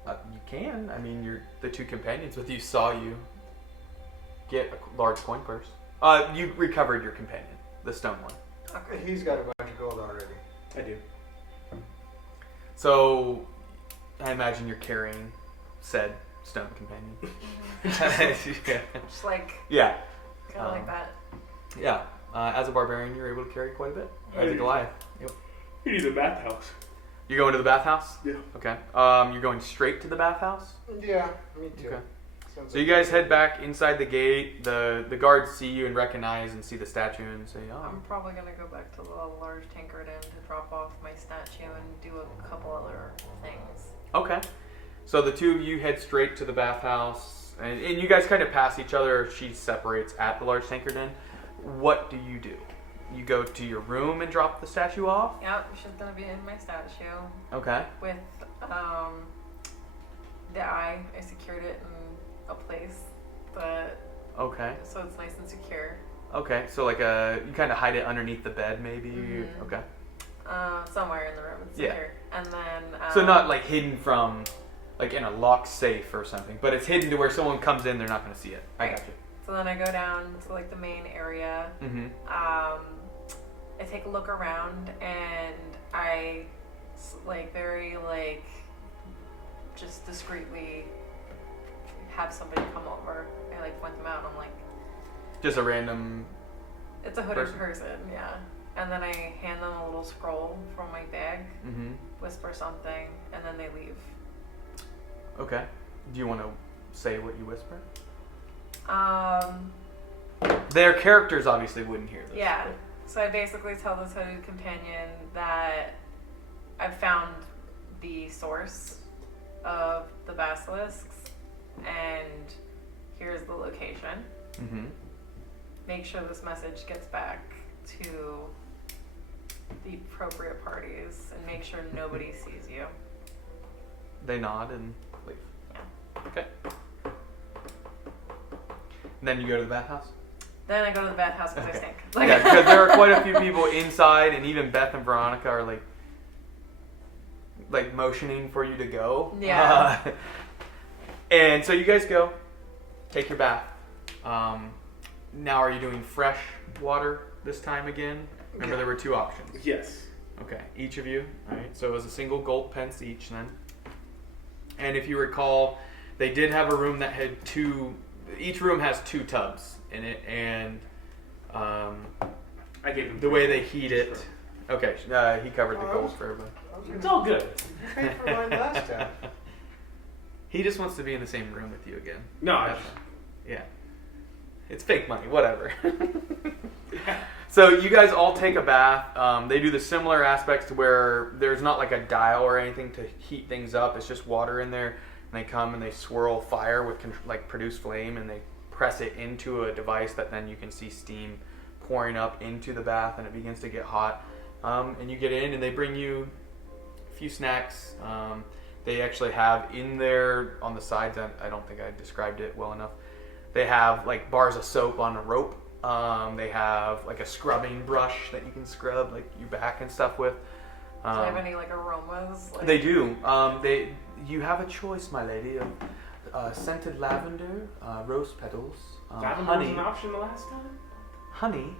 right? You can. I mean, the two companions with you saw you get a large coin purse. You recovered your companion, the stone one. Okay. He's got a bunch of gold already. I do. So, I imagine you're carrying said stone companion. Yeah. Just like, Yeah. kind of like that. Yeah. As a barbarian, you're able to carry quite a bit. As a Goliath. Yep. You need a bathhouse. You going to the bathhouse? Yeah. Okay. You're going straight to the bathhouse? Yeah, me too. Okay. Sounds So you guys head back inside the gate. The guards see you and recognize and see the statue and say, "Oh, I'm probably gonna go back to the large Tinkered Inn to drop off my statue and do a couple other things. okay." So the two of you head straight to the bathhouse, and you guys kind of pass each other. She separates at the large Tinkered Inn. What do? You go to your room and drop the statue off? Yep, she's gonna be in my statue Okay. with the eye. I secured it in a place, but Okay. so it's nice and secure. Okay. So like you kind of hide it underneath the bed, maybe. Mhm. Okay. Somewhere in the room, it's Yeah. secure. And then So not like hidden from, like in a locked safe or something, but it's hidden to where someone comes in, they're not going to see it. I Right. got you. So then I go down to like the main area. Mm-hmm. I take a look around and I like very like just discreetly have somebody come over. I like point them out and I'm like, Just a random. it's a hooded person, yeah. And then I hand them a little scroll from my bag, Mm-hmm. whisper something, and then they leave. Okay. Do you want to say what you whisper? Their characters obviously wouldn't hear this. Yeah. So I basically tell this hooded companion that I've found the source of the basilisks, and here's the location. Mm-hmm. Make sure this message gets back to the appropriate parties, and make sure nobody sees you. They nod and leave. Yeah. Okay. And then you go to the bathhouse? Then I go to the bathhouse because Okay. I stink. Yeah, because there are quite a few people inside, and even Beth and Veronica are like motioning for you to go. Yeah. And so you guys go, take your bath. Now are you doing fresh water this time again? Remember Yeah. there were two options. Yes. Okay, each of you. All right, so it was a single gold pence each then. And if you recall, they did have a room that had each room has 2 tubs in it, and I gave him the way they heat it. Sure. Okay, he covered the gold for everybody. It's all good. Paid for mine last time. He just wants to be in the same room with you again. No, That's fine. Yeah. It's fake money, whatever. So you guys all take a bath. They do the similar aspects to where there's not like a dial or anything to heat things up. It's just water in there. And they come and they swirl fire with produce flame, and they press it into a device that then you can see steam pouring up into the bath, and it begins to get hot. And you get in, and they bring you a few snacks. They actually have in there on the sides, I don't think I described it well enough, they have like bars of soap on a rope. They have like a scrubbing brush that you can scrub like your back and stuff with. Do they have any like aromas? Like, They do. You have a choice, my lady, of scented lavender, rose petals, Lavender was honey, an option the last time? honey,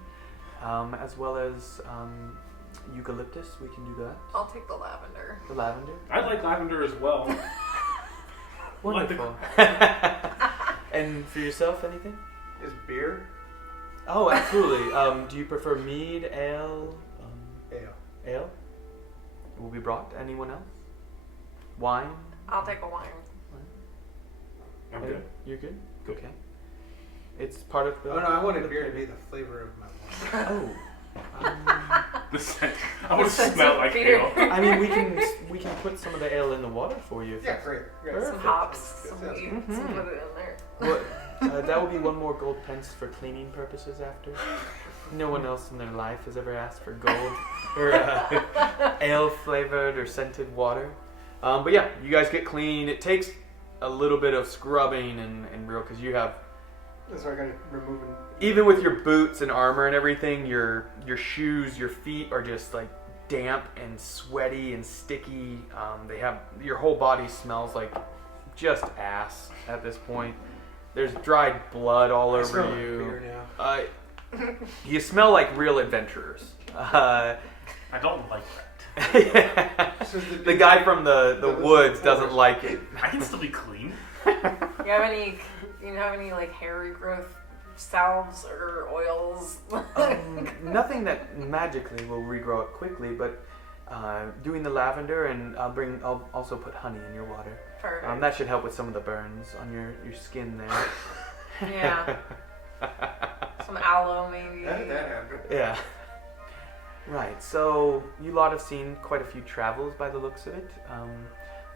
as well as eucalyptus. We can do that. I'll take the lavender. The lavender. I like lavender as well. Wonderful. And for yourself, anything? Is beer? Oh, absolutely. Do you prefer mead, ale? Ale. Ale? Will be brought. Anyone else? Wine? I'll take a wine. I'm good. You're good? Okay. It's part of the... Oh no, I wanted beer to be the flavor of my wine. Oh. The scent. I want to The scent smell of like beer. ale. I mean, we can put some of the ale in the water for you. If Yeah, it's- great. Some Perfect. hops, That some sounds weeds, good. and put it in there. Well, that will be one more gold pence for cleaning purposes after. No one else in their life has ever asked for gold or ale flavored or scented water. But yeah, you guys get clean. It takes a little bit of scrubbing and real, because you have, So I gotta remove it. even with your boots and armor and everything, your shoes, your feet are just like damp and sweaty and sticky. They have, your whole body smells like just ass at this point. There's dried blood all I over smell like you. beer now. You smell like real adventurers. I don't like that. So is The guy from the woods doesn't like it. I can still be clean. You have any like hair regrowth salves or oils? Nothing that magically will regrow it quickly, but doing the lavender, and I'll also put honey in your water. Perfect. That should help with some of the burns on your skin there. Yeah. Some aloe maybe. That happened. Yeah. Right, so you lot have seen quite a few travels by the looks of it.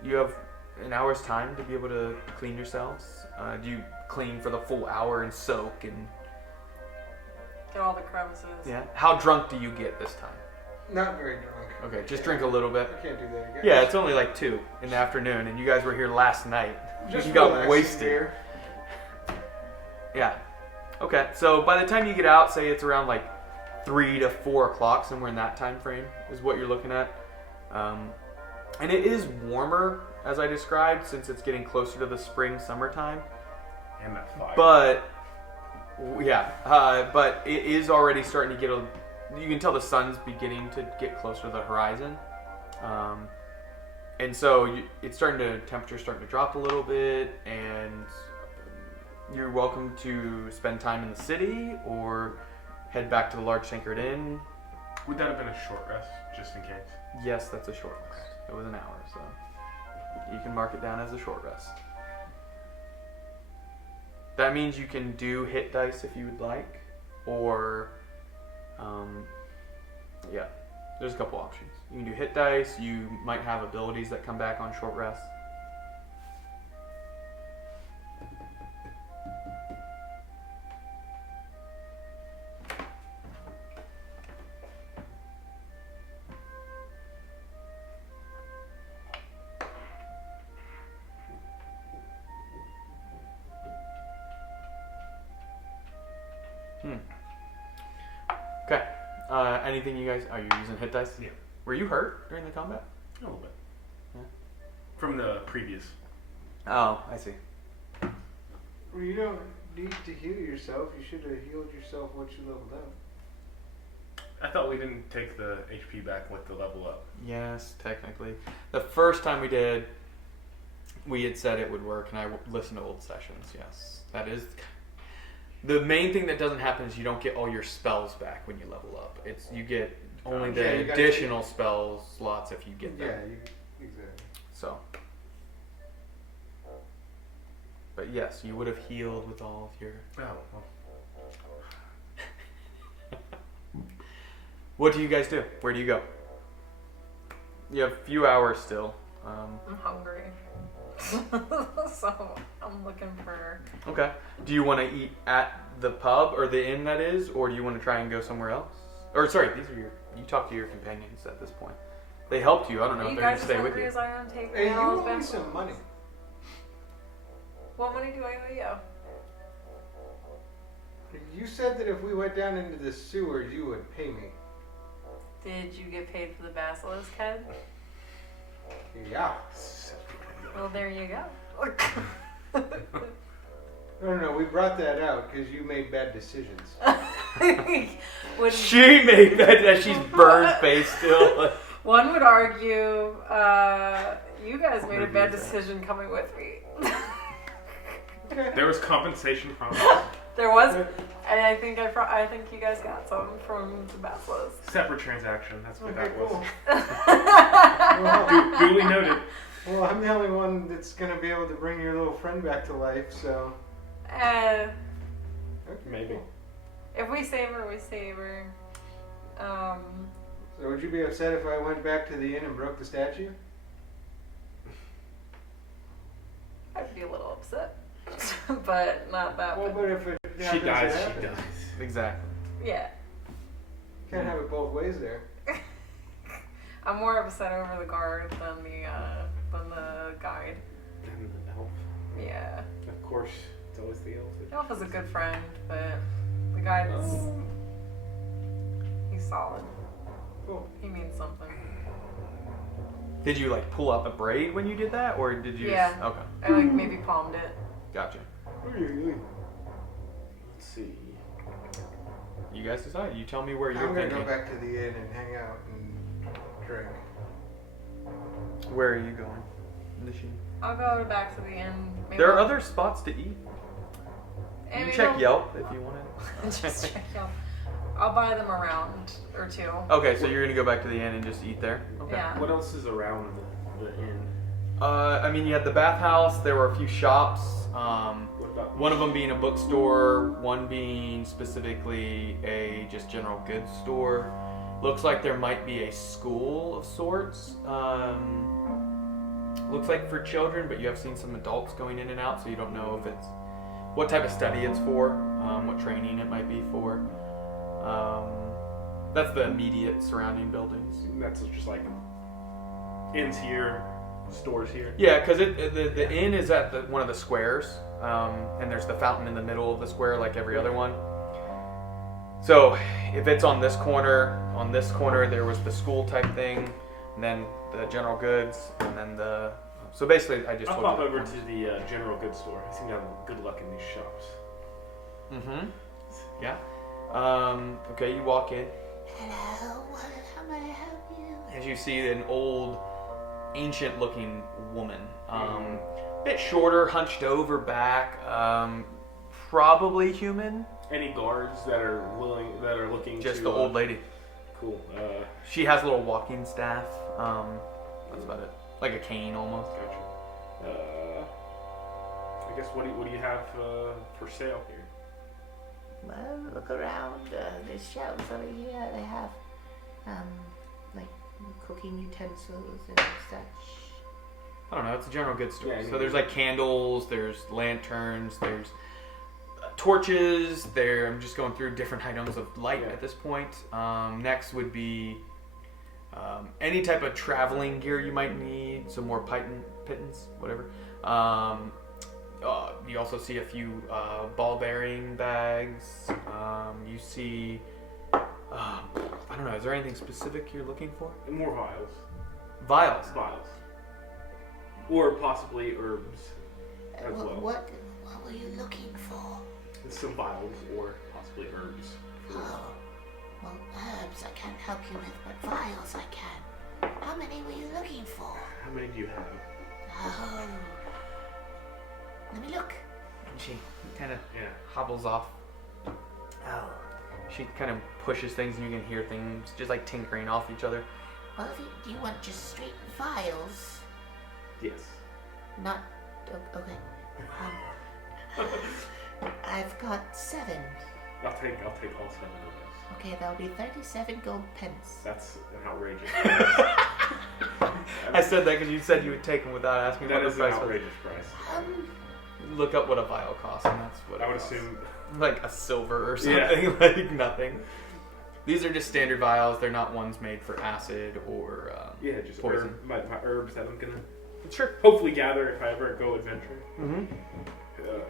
You have an hour's time to be able to clean yourselves. Do you clean for the full hour and soak and... Get all the crevices. Yeah. How drunk do you get this time? Not very drunk. Okay, just drink a little bit. I can't do that again. Yeah, it's only like 2 in the afternoon, and you guys were here last night. Just You got relaxing wasted. beer. Yeah. Okay, so by the time you get out, say it's around like 3 to 4 o'clock, somewhere in that time frame is what you're looking at. And it is warmer, as I described, since it's getting closer to the spring, summertime. And that fire. But but it is already starting to get you can tell the sun's beginning to get closer to the horizon. And so temperature's starting to drop a little bit, and you're welcome to spend time in the city or head back to the large Sankered Inn. Would that have been a short rest, just in case? Yes, that's a short rest. It was an hour, so you can mark it down as a short rest. That means you can do hit dice if you would like, or there's a couple options. You can do hit dice. You might have abilities that come back on short rest. Okay. Anything you guys... Are you using hit dice? Yeah. Were you hurt during the combat? A little bit. Yeah. From the previous. Oh, I see. Well, you don't need to heal yourself. You should have healed yourself once you leveled up. I thought we didn't take the HP back with the level up. Yes, technically. The first time we did, we had said it would work, and I listened to old sessions. Yes, that is... The main thing that doesn't happen is you don't get all your spells back when you level up. You get only Yeah, the you gotta additional spell slots if you get them. Yeah, exactly. So. But yes, you would have healed with all of your... Oh, well. What do you guys do? Where do you go? You have a few hours still. I'm hungry. So I'm looking for... Okay. Do you want to eat at the pub or the inn that is, or do you want to try and go somewhere else? Or sorry, you talk to your companions at this point. They helped you. I don't know if you they're going guys to as stay with hungry you. as I am, take Hey, me you out owe me back. some money. What money do I owe you? You said that if we went down into the sewer, you would pay me. Did you get paid for the basilisk head? Yeah. Well, there you go. No, we brought that out because you made bad decisions. She made that. She's bird faced still. One would argue you guys made a bad decision coming with me. There was compensation promised. There was, and I think you guys got some from the Basilisks. Separate transaction. That's what Okay, that cool. was. Duly noted. Well, I'm the only one that's going to be able to bring your little friend back to life, so... Okay, Maybe. cool. If we save her, we save her. So would you be upset if I went back to the inn and broke the statue? I'd be a little upset, but not that. Well, but if it She happens, dies, it she happens. dies. Exactly. Yeah, Can't have it both ways there. I'm more upset over the guard than the guide. And the elf. Yeah, Of course, it's always the elf. the elf is a good friend, but the guide is he's solid. Cool. He means something. Did you like pull up a braid when you did that, or did you? Yeah. Just, okay. I like maybe palmed it. Gotcha. Let's see. You guys decide. You tell me where you're I'm going to thinking. go back to the inn and hang out and drink. Where are you going, Nisheen? I'll go back to the inn. Maybe There are I'll- other spots to eat. You and can maybe check I'll- Yelp if you want Just check Yelp. I'll buy them a round or two. Okay, so you're gonna go back to the inn and just eat there. Okay. Yeah. What else is around the inn? I mean, you had the bathhouse. There were a few shops. What about One of them being a bookstore. One being specifically a just general goods store. Looks like there might be a school of sorts. Looks like for children, but you have seen some adults going in and out, so you don't know if it's what type of study it's for, what training it might be for. That's the immediate surrounding buildings. That's just like inns here, stores here. Yeah, because the inn is at one of the squares, and there's the fountain in the middle of the square like every other one. So if it's on this corner there was the school type thing, and then the general goods, and then the... So basically I just... I'll told pop you over to the general goods store. I seem to have good luck in these shops. Mm-hmm. Yeah. Okay, you walk in. Hello, how may I help you? As you see an old, ancient-looking woman. Bit shorter, hunched over back, probably human. Any guards that are looking Just to... the old lady. Cool. She has a little walking staff. That's about it. Like a cane almost. Gotcha. I guess what do you have for sale here? Well, look around. There's shelves over here. They have, like cooking utensils and such. I don't know, it's a general goods store. Yeah, So there's like candles, there's lanterns, there's torches, I'm just going through different items of light at this point. Next would be any type of traveling gear you might need, some more pittance, whatever. You also see a few ball bearing bags. You see, I don't know, is there anything specific you're looking for? More vials. Vials. Vials. Or possibly herbs as well. What were you looking for? Some vials or possibly herbs. Oh, well, herbs I can't help you with, but vials I can. How many were you looking for? How many do you have? Oh, let me look. And she kind of Yeah. hobbles off. Oh, She kind of pushes things and you can hear things just like tinkering off each other. well, do you want just straight vials? Yes. Not, okay. I've got 7. I'll take all 7 of those. Okay, that'll be 37 gold pence. That's an outrageous. I said that because you said you would take them without asking That what is the an price was. outrageous price. Look up what a vial costs, and that's what I it would costs. assume. Like a silver or Yeah. something, like nothing. These are just standard vials. They're not ones made for acid or Yeah, just poison. my herbs that I'm gonna Sure. hopefully gather if I ever go adventuring. Mm-hmm.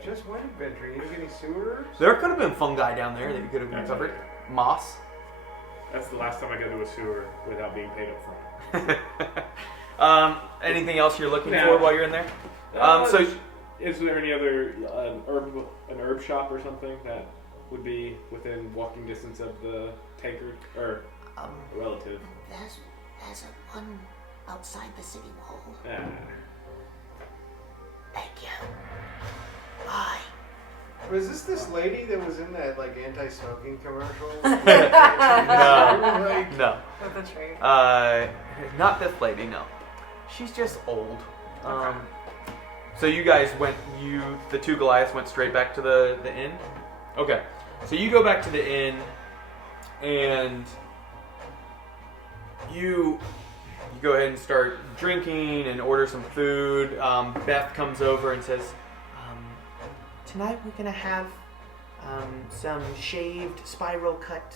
Just one adventure. You didn't get any sewer herbs? There could have been fungi down there that you could have That's recovered. right. Moss. That's the last time I go to a sewer without being paid up front. Anything else you're looking No. for while you're in there? So Is there any other an herb shop or something that would be within walking distance of the tankard or relative? There's a one outside the city wall. Ah. Thank you. Bye. Was this lady that was in that like anti-smoking commercial? No. With the tree. Not this lady, no. She's just old. So you guys the two Goliaths went straight back to the inn? Okay. So you go back to the inn, and you go ahead and start drinking and order some food. Beth comes over and says, tonight we're going to have some shaved, spiral cut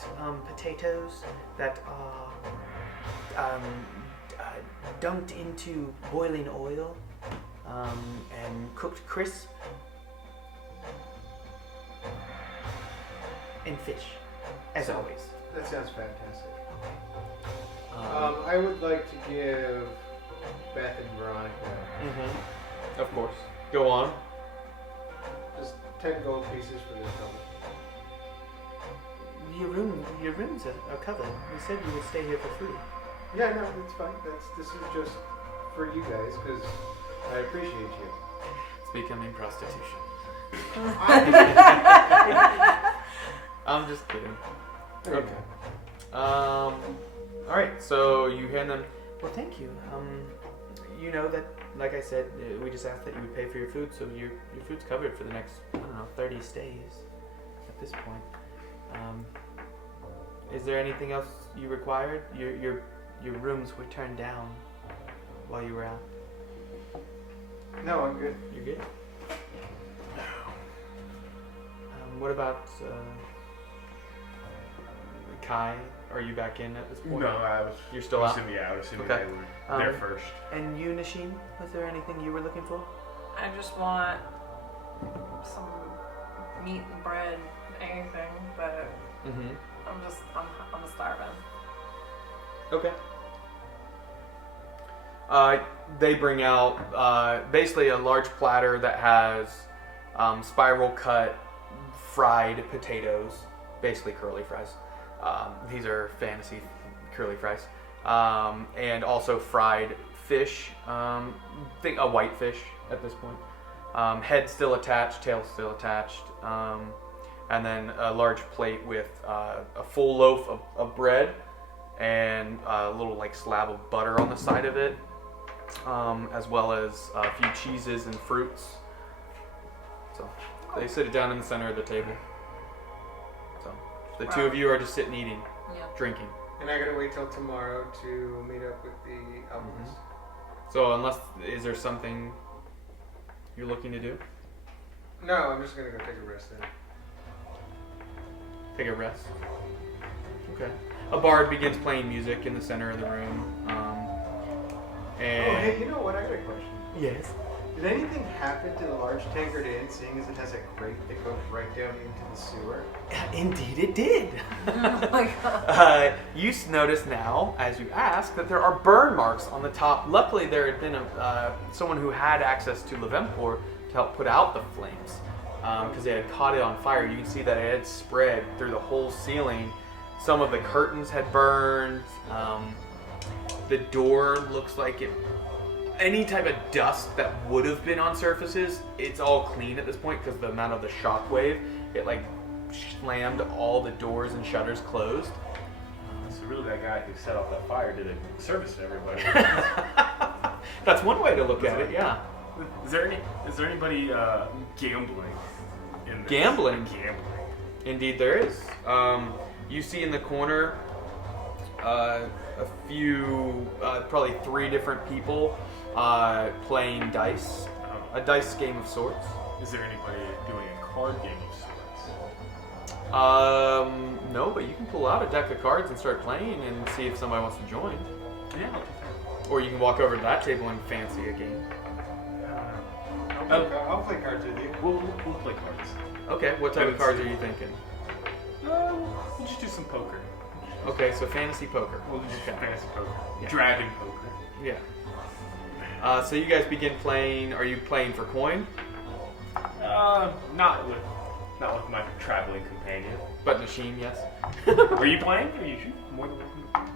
potatoes that are dunked into boiling oil and cooked crisp. And fish, as always. That sounds fantastic. I would like to give Beth and Veronica Of course. Go on. just 10 gold pieces for this double. Your rooms are covered. You said you would stay here for free. Yeah, no, it's fine. This is just for you guys because I appreciate you. It's becoming prostitution. I'm just kidding. Okay. Alright, so you hand them. Well, thank you. You know that, like I said, we just asked that you would pay for your food, so your food's covered for the next, 30 stays at this point. Is there anything else you required? Your rooms were turned down while you were out. No, I'm good. You're good? What about Kai? Are you back in at this point? No, I was. You're still out? Yeah, I was assuming Okay. they were there first. And you, Nasheen, was there anything you were looking for? I just want some meat and bread, anything, but I'm starving. Okay. They bring out basically a large platter that has spiral cut fried potatoes, basically curly fries. These are fancy curly fries. And also fried fish, think a white fish at this point. Head still attached, tail still attached. And then a large plate with a full loaf of bread and a little like slab of butter on the side of it, as well as a few cheeses and fruits. So they sit it down in the center of the table. So the two of you are just sitting eating, drinking. And I gotta wait till tomorrow to meet up with the Elvis. So is there something you're looking to do? No, I'm just gonna go take a rest then. Take a rest. Okay. A bard begins playing music in the center of the room. And Oh, hey, you know what? I got a question. yes. Did anything happen to the large tankard inn, seeing as it has a grate that goes right down into the sewer? Indeed, it did. Oh my god. You notice now, as you ask, that there are burn marks on the top. Luckily, there had been someone who had access to Levempor to help put out the flames, because they had caught it on fire. You can see that it had spread through the whole ceiling. Some of the curtains had burned. The door looks like it. Any type of dust that would have been on surfaces, it's all clean at this point because the amount of the shockwave, it like slammed all the doors and shutters closed. So really, that guy who set off that fire did a service to everybody. That's one way to look at it, yeah. Is there anybody gambling in this? Gambling? Gambling. Indeed, there is. You see in the corner a few, probably 3 different people playing dice. A dice game of sorts. Is there anybody doing a card game of sorts? No, but you can pull out a deck of cards and start playing and see if somebody wants to join. Yeah. Or you can walk over to that table and fancy a game. I'll play cards with you. We'll play cards. Okay, what type of cards are you thinking? We'll just do some poker. Okay, so fantasy poker. We'll just do fantasy poker. Yeah. Dragon poker. Yeah. So you guys begin playing. Are you playing for coin? Not with my traveling companion. But Nasheen, yes. Are you playing? Are you more than one?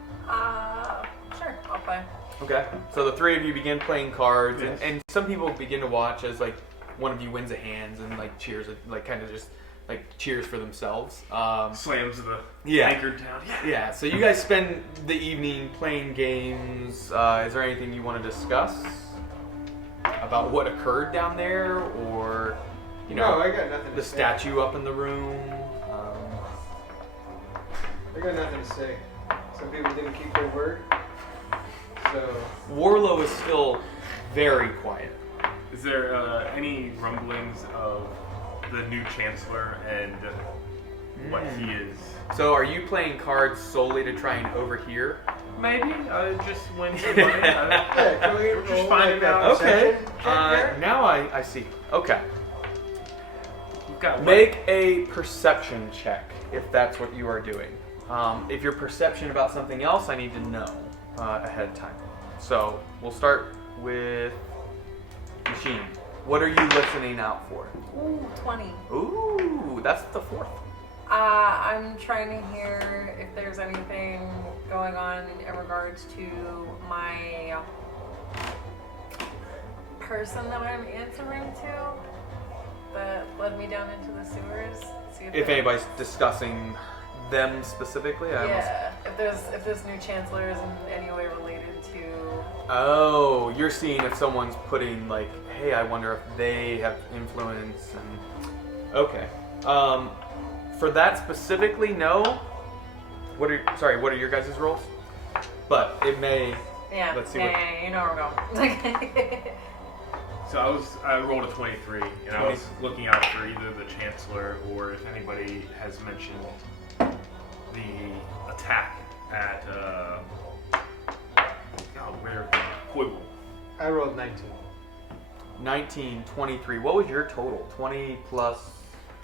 Sure, I'll play. Okay. So the three of you begin playing cards, and some people begin to watch as like one of you wins a hands and like cheers, like kind of just like cheers for themselves. Slams the Yeah. anchor down. Yeah. So you guys spend the evening playing games. Is there anything you want to discuss about what occurred down there, or you know, No, I got nothing to the say. statue up in the room? I got nothing to say. Some people didn't keep their word. So, Warlow is still very quiet. Is there any rumblings of the new Chancellor and what he is? So are you playing cards solely to try and overhear? Maybe. Just when he money. yeah, can we Just roll finding like a out. Okay. perception check there? Now I see. Okay. We've got Make a perception check if that's what you are doing. If your perception about something else, I need to know ahead of time. So we'll start with Machine. What are you listening out for? Ooh, 20. Ooh, that's the fourth. I'm trying to hear if there's anything going on in regards to my person that I'm answering to that led me down into the sewers. See If there- anybody's discussing them specifically, I almost... Yeah, if this new chancellor is in any way related to. Oh, you're seeing if someone's putting like, hey, I wonder if they have influence and... Okay. For that specifically, no. What are your guys' roles? But it may... Yeah, Let's see yeah, you know where we're going. So I rolled a 23, and I was looking out for either the Chancellor or if anybody has mentioned the attack at where Quibble. I rolled 19. 19, 23. What was your total? 20 plus...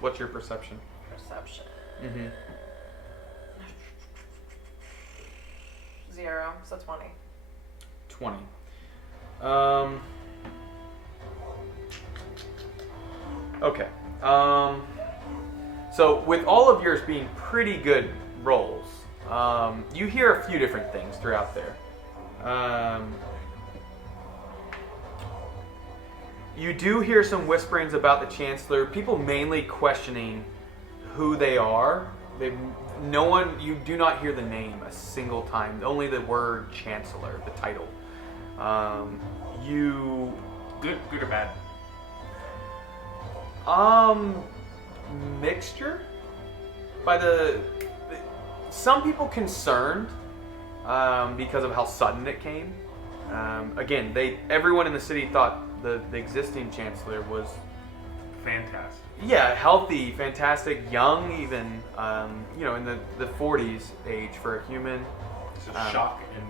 What's your perception? Perception. Mm-hmm. 0, so 20. 20. Okay. So with all of yours being pretty good rolls, you hear a few different things throughout there. You do hear some whisperings about the Chancellor. People mainly questioning who they are. You do not hear the name a single time. Only the word Chancellor, the title. Good or bad? Mixture. Some people concerned because of how sudden it came. Again, everyone in the city thought the existing Chancellor was Fantastic. healthy, fantastic, young, even in the 40s age for a human. So shock and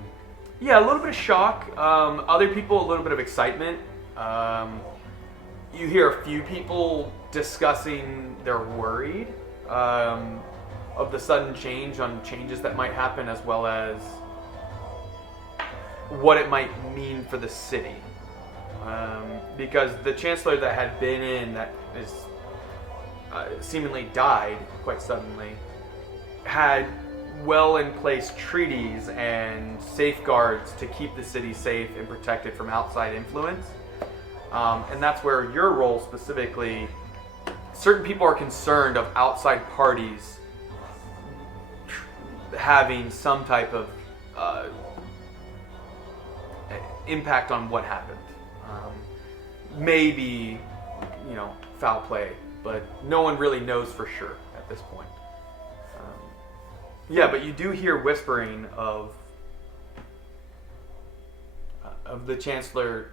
Yeah, a little bit of shock. Other people, a little bit of excitement. You hear a few people discussing they're worried of the sudden changes that might happen, as well as what it might mean for the city. Because the Chancellor that had been in, that is seemingly died quite suddenly, had well in place treaties and safeguards to keep the city safe and protected from outside influence. And that's where your role specifically, certain people are concerned of outside parties having some type of impact on what happened. Maybe, foul play, but no one really knows for sure at this point. But you do hear whispering of the Chancellor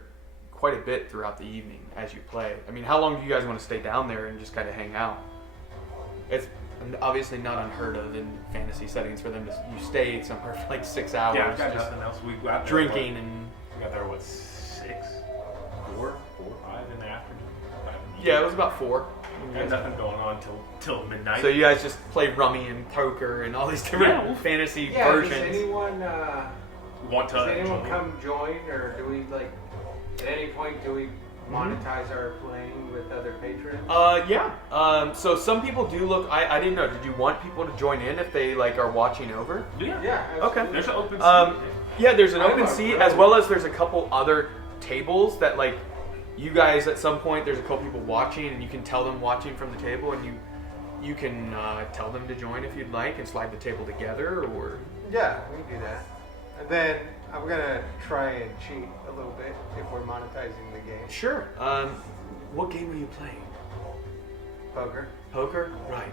quite a bit throughout the evening as you play. I mean, how long do you guys want to stay down there and just kind of hang out? It's obviously not unheard of in fantasy settings for them you stay somewhere for like 6 hours. yeah, I've got just nothing else. We got there, drinking and... We got there, 4, 5 in the afternoon? Yeah, it was about 4. Got nothing going on till midnight. So you guys just play rummy and poker and all these different fantasy Yeah, versions. does anyone, Want to come join, or do we, at any point, do we monetize our playing with other patrons? Yeah. So some people do look. I didn't know. Did you want people to join in if they like are watching over? Yeah. Okay. There's an open seat. Yeah, there's an I open love seat those. as well as there's a couple other tables that like you guys at some point. There's a couple people watching, and you can tell them watching from the table, and you can tell them to join if you'd like, and slide the table together, or Yeah, we can do that. And then I'm gonna try and cheat a little bit if we're monetizing the game. sure. What game are you playing? Poker. Poker, right?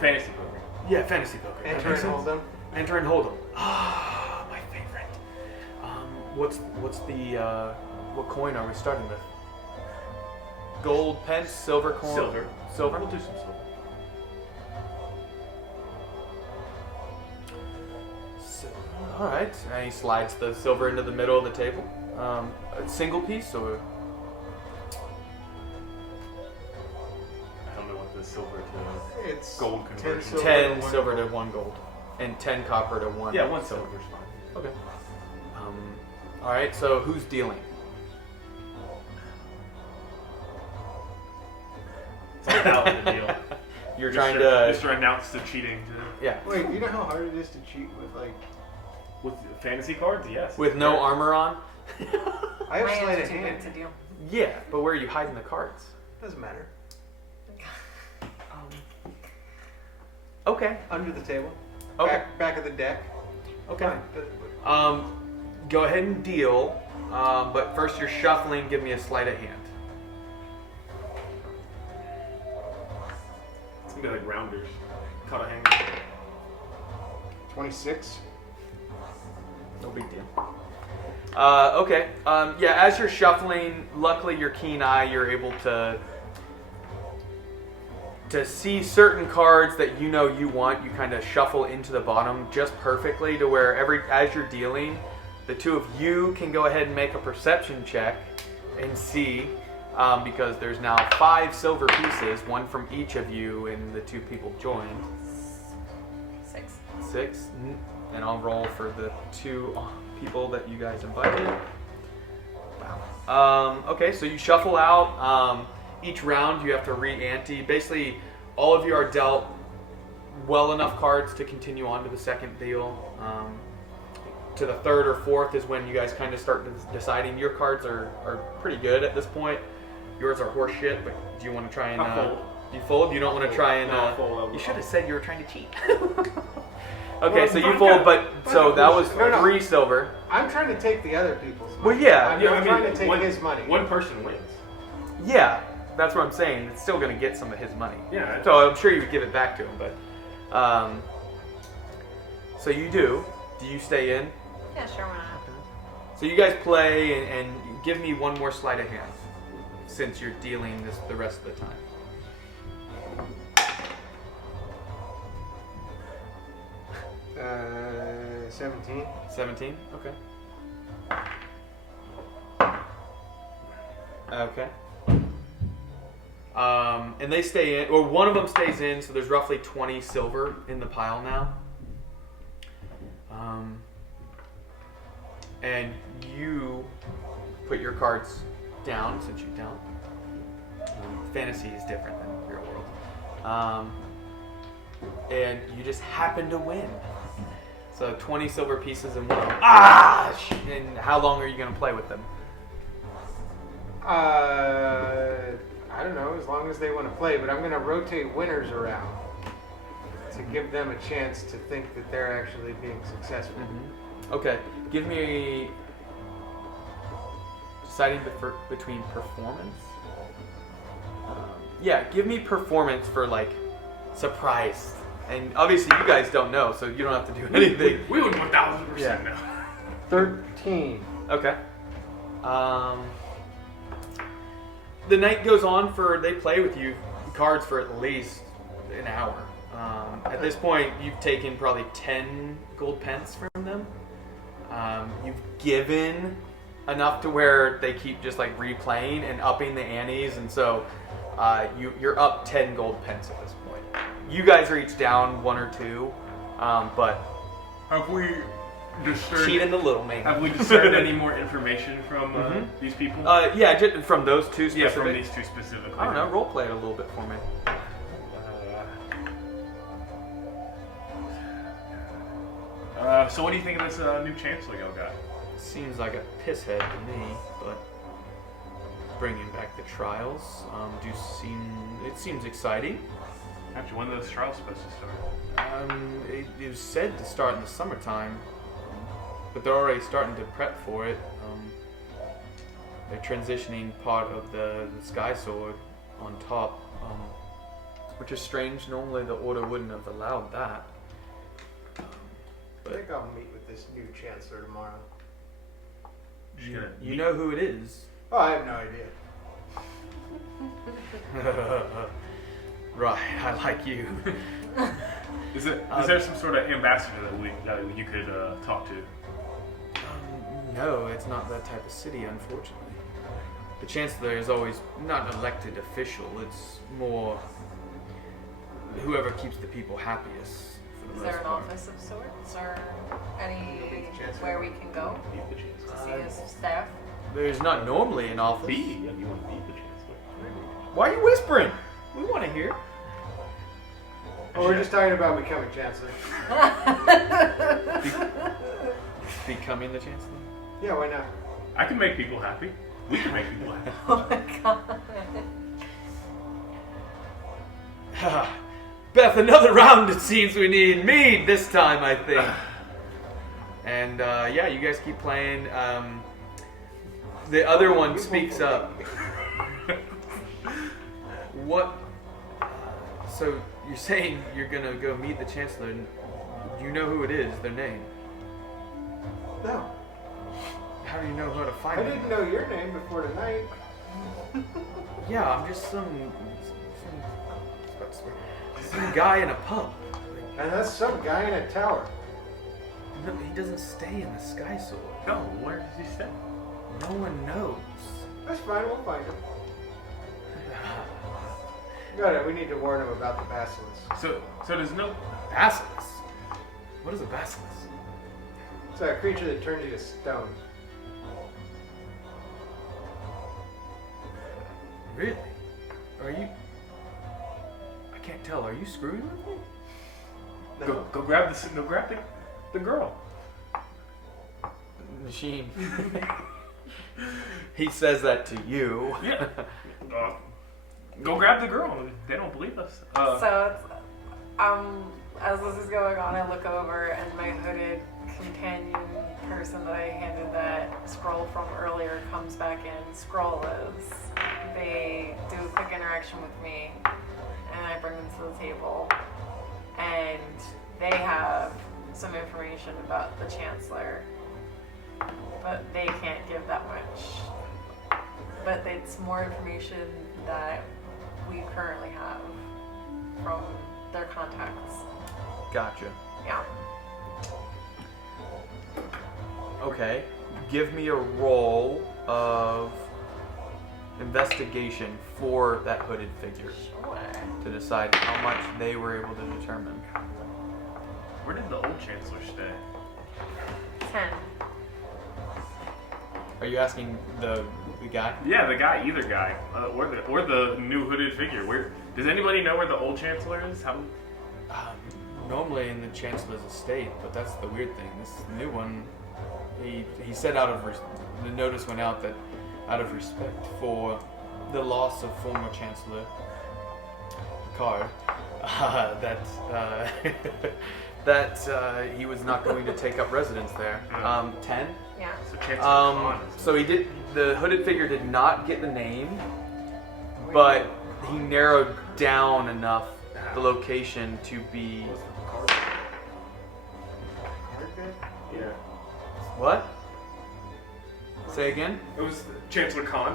Fantasy poker. Yeah, fantasy poker. That Enter makes and sense. hold them. Enter and hold 'em. Ah, my favorite. What's the what coin are we starting with? Gold, pence, silver coin. Silver. Silver. We'll do some silver. All right. And he slides the silver into the middle of the table. A single piece or I don't know what the silver to It's gold 10 conversion. silver 10 to silver 1 to gold. 1 gold, and 10 copper to 1. Yeah, one silver's fine. Okay. All right. So who's dealing? It's all about the deal. You're trying to. Mr. Announced the cheating Yeah. Wait, you know how hard it is to cheat with like? with fantasy cards. Yes. With no armor on. I have My sleight hands of are too big hand. to deal. Yeah, but where are you hiding the cards? Doesn't matter. Okay. Under the table. Okay. Back of the deck. Okay. Fine. Go ahead and deal, but first you're shuffling. Give me a sleight of hand. It's gonna be like rounders. Cut a hang. 26. No big deal. Okay. Yeah, as you're shuffling, luckily your keen eye, you're able to see certain cards that you know you want. You kind of shuffle into the bottom just perfectly to where as you're dealing, the two of you can go ahead and make a perception check and see, because there's now 5 silver pieces, one from each of you, and the 2 people joined. 6. 6, and I'll roll for the 2 people that you guys invited. Wow. Okay, so you shuffle out. Each round you have to re-ante. Basically, all of you are dealt well enough cards to continue on to the second deal. To the third or fourth is when you guys kind of start deciding. Your cards are pretty good at this point. Yours are horse shit, but do you want to try and... I'll fold. You fold? You don't want to try and... No, I'll fold. You should have said you were trying to cheat. Okay, so you fold, but so that was No. 3 silver. I'm trying to take the other people's money. Well, yeah. I'm trying to take his money. One person wins. Yeah, that's what I'm saying. It's still going to get some of his money. Yeah. So I'm sure you would give it back to him, but... so you do. Do you stay in? Yeah, sure, why not? So you guys play and give me one more sleight of hand since you're dealing this the rest of the time. 17. 17? Okay. Okay. And they stay in, or one of them stays in, so there's roughly 20 silver in the pile now. And you put your cards down since you don't. Fantasy is different than real world. And you just happen to win. So 20 silver pieces and one of them. And how long are you going to play with them? I don't know, as long as they want to play, but I'm going to rotate winners around to give them a chance to think that they're actually being successful. Mm-hmm. Okay, give me deciding between performance. Yeah, give me performance for like surprise. And obviously you guys don't know, so you don't have to do anything. We would 1000% Yeah. now. 13. Okay. The night goes on they play with you cards for at least an hour. At this point, you've taken probably 10 gold pence from them. You've given enough to where they keep just like replaying and upping the antes, and so you're up 10 gold pence at this point. You guys are each down 1 or 2, but Have we discerned? Cheating the little man. Have we discerned any more information from these people? Yeah, just from those two specific. Yeah, from these two specifically. I don't know. Role play it a little bit for me. So what do you think of this new chancellor y'all got? Seems like a pisshead to me, but bringing back the trials it seems exciting. Actually, when are those trials supposed to start? It was said to start in the summertime, but they're already starting to prep for it. They're transitioning part of the Sky Sword on top, which is strange. Normally the Order wouldn't have allowed that. I think I'll meet with this new chancellor tomorrow. You know who it is? Oh, I have no idea. Right, I like you. Is there some sort of ambassador that you could talk to? No, it's not that type of city, unfortunately. The Chancellor is always not an elected official. It's more whoever keeps the people happiest. Is there an office of sorts or anywhere we can go to see his staff? There's not normally an office. You want to be the chancellor? Why are you whispering? We want to hear. Oh, we're just talking about becoming chancellor. Becoming the Chancellor? Yeah, why not? I can make people happy. We can make people happy. Oh my god. Beth, another round it seems we need mead this time, I think. And yeah, you guys keep playing. The other one speaks up. What? So you're saying you're gonna go meet the Chancellor? Do you know who it is? Their name? No. How do you know how to find I them? didn't know your name before tonight. Yeah, I'm just some guy in a pub. And that's some guy in a tower. No, he doesn't stay in the Sky Sword. No, where does he stay? No one knows. That's fine, we'll find him. Got it, we need to warn him about the Basilisks. So there's no. Basilisk? What is a basilisk? It's a creature that turns you to stone. Really? Are you? I can't tell. Are you screwing with me? No. Go grab the girl. Machine. He says that to you. Yeah. Go grab the girl. They don't believe us. So it's, as this is going on, I look over and my hooded companion person that I handed that scroll from earlier comes back in. Scroll is, they do a quick interaction with me and I bring them to the table and they have some information about the Chancellor, but they can't give that much. But it's more information that we currently have from their contacts. Gotcha. Yeah. Okay. Give me a roll of investigation for that hooded figure Sure. to decide how much they were able to determine. Where did the old Chancellor stay? 10. Are you asking the guy? Yeah, the guy, either guy, or the new hooded figure. Where does anybody know where the old Chancellor is? How? Normally in the Chancellor's estate, but that's the weird thing. This new one, he said the notice went out that out of respect for the loss of former Chancellor Picard, that he was not going to take up residence there. 10. Yeah. So Chancellor Khan is- So he did. The hooded figure did not get the name, but he narrowed down enough the location to be. Yeah. What? Say again? It was Chancellor Khan.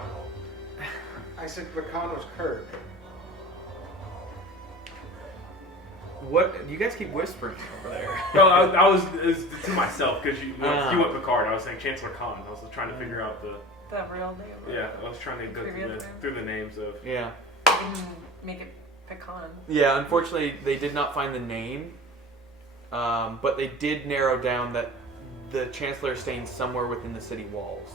I said Pecan was Kirk. What? You guys keep whispering over there. No, I was it was to myself because you Ah. went Picard. I was saying Chancellor Khan. I was trying to figure out the. The real name. Yeah, I was trying to go Previous through the names of. Yeah. You can make it pecan. Yeah. Unfortunately, they did not find the name, but they did narrow down that the Chancellor is staying somewhere within the city walls,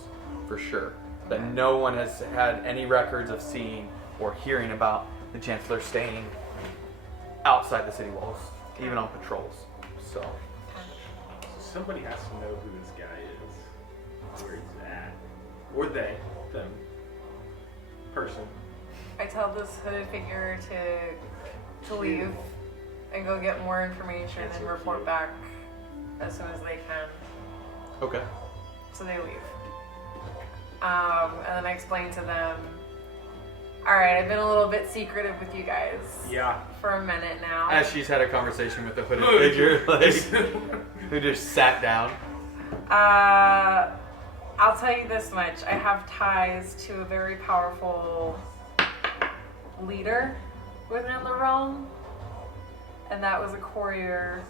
for sure. But no one has had any records of seeing or hearing about the Chancellor staying outside the city walls, even on patrols. So Somebody has to know who this guy is, where he's at, or they, them, person. I tell this hooded figure to leave and go get more information That's and so report cute. back as soon as they can. okay. So they leave. And then I explain to them, alright, I've been a little bit secretive with you guys Yeah. for a minute now. As she's had a conversation with the hooded figure, like, who just sat down. I'll tell you this much. I have ties to a very powerful leader within the realm. And that was a courier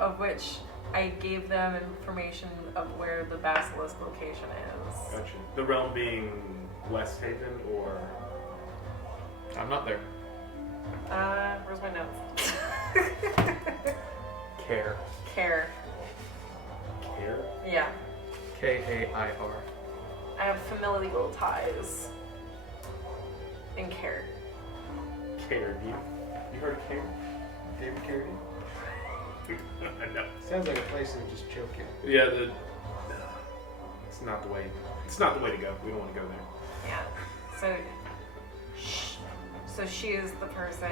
of which I gave them information of where the Basilisk location is. Gotcha. The realm being Westhaven or... I'm not there. Where's my notes? Care. Care. Care? Yeah. K-A-I-R. I have familial ties. And care. Care. You heard of Care? David Carradine? No. Sounds like a place that would just choke you. Yeah, it's not the way. It's not the way to go. We don't want to go there. Yeah. So she is the person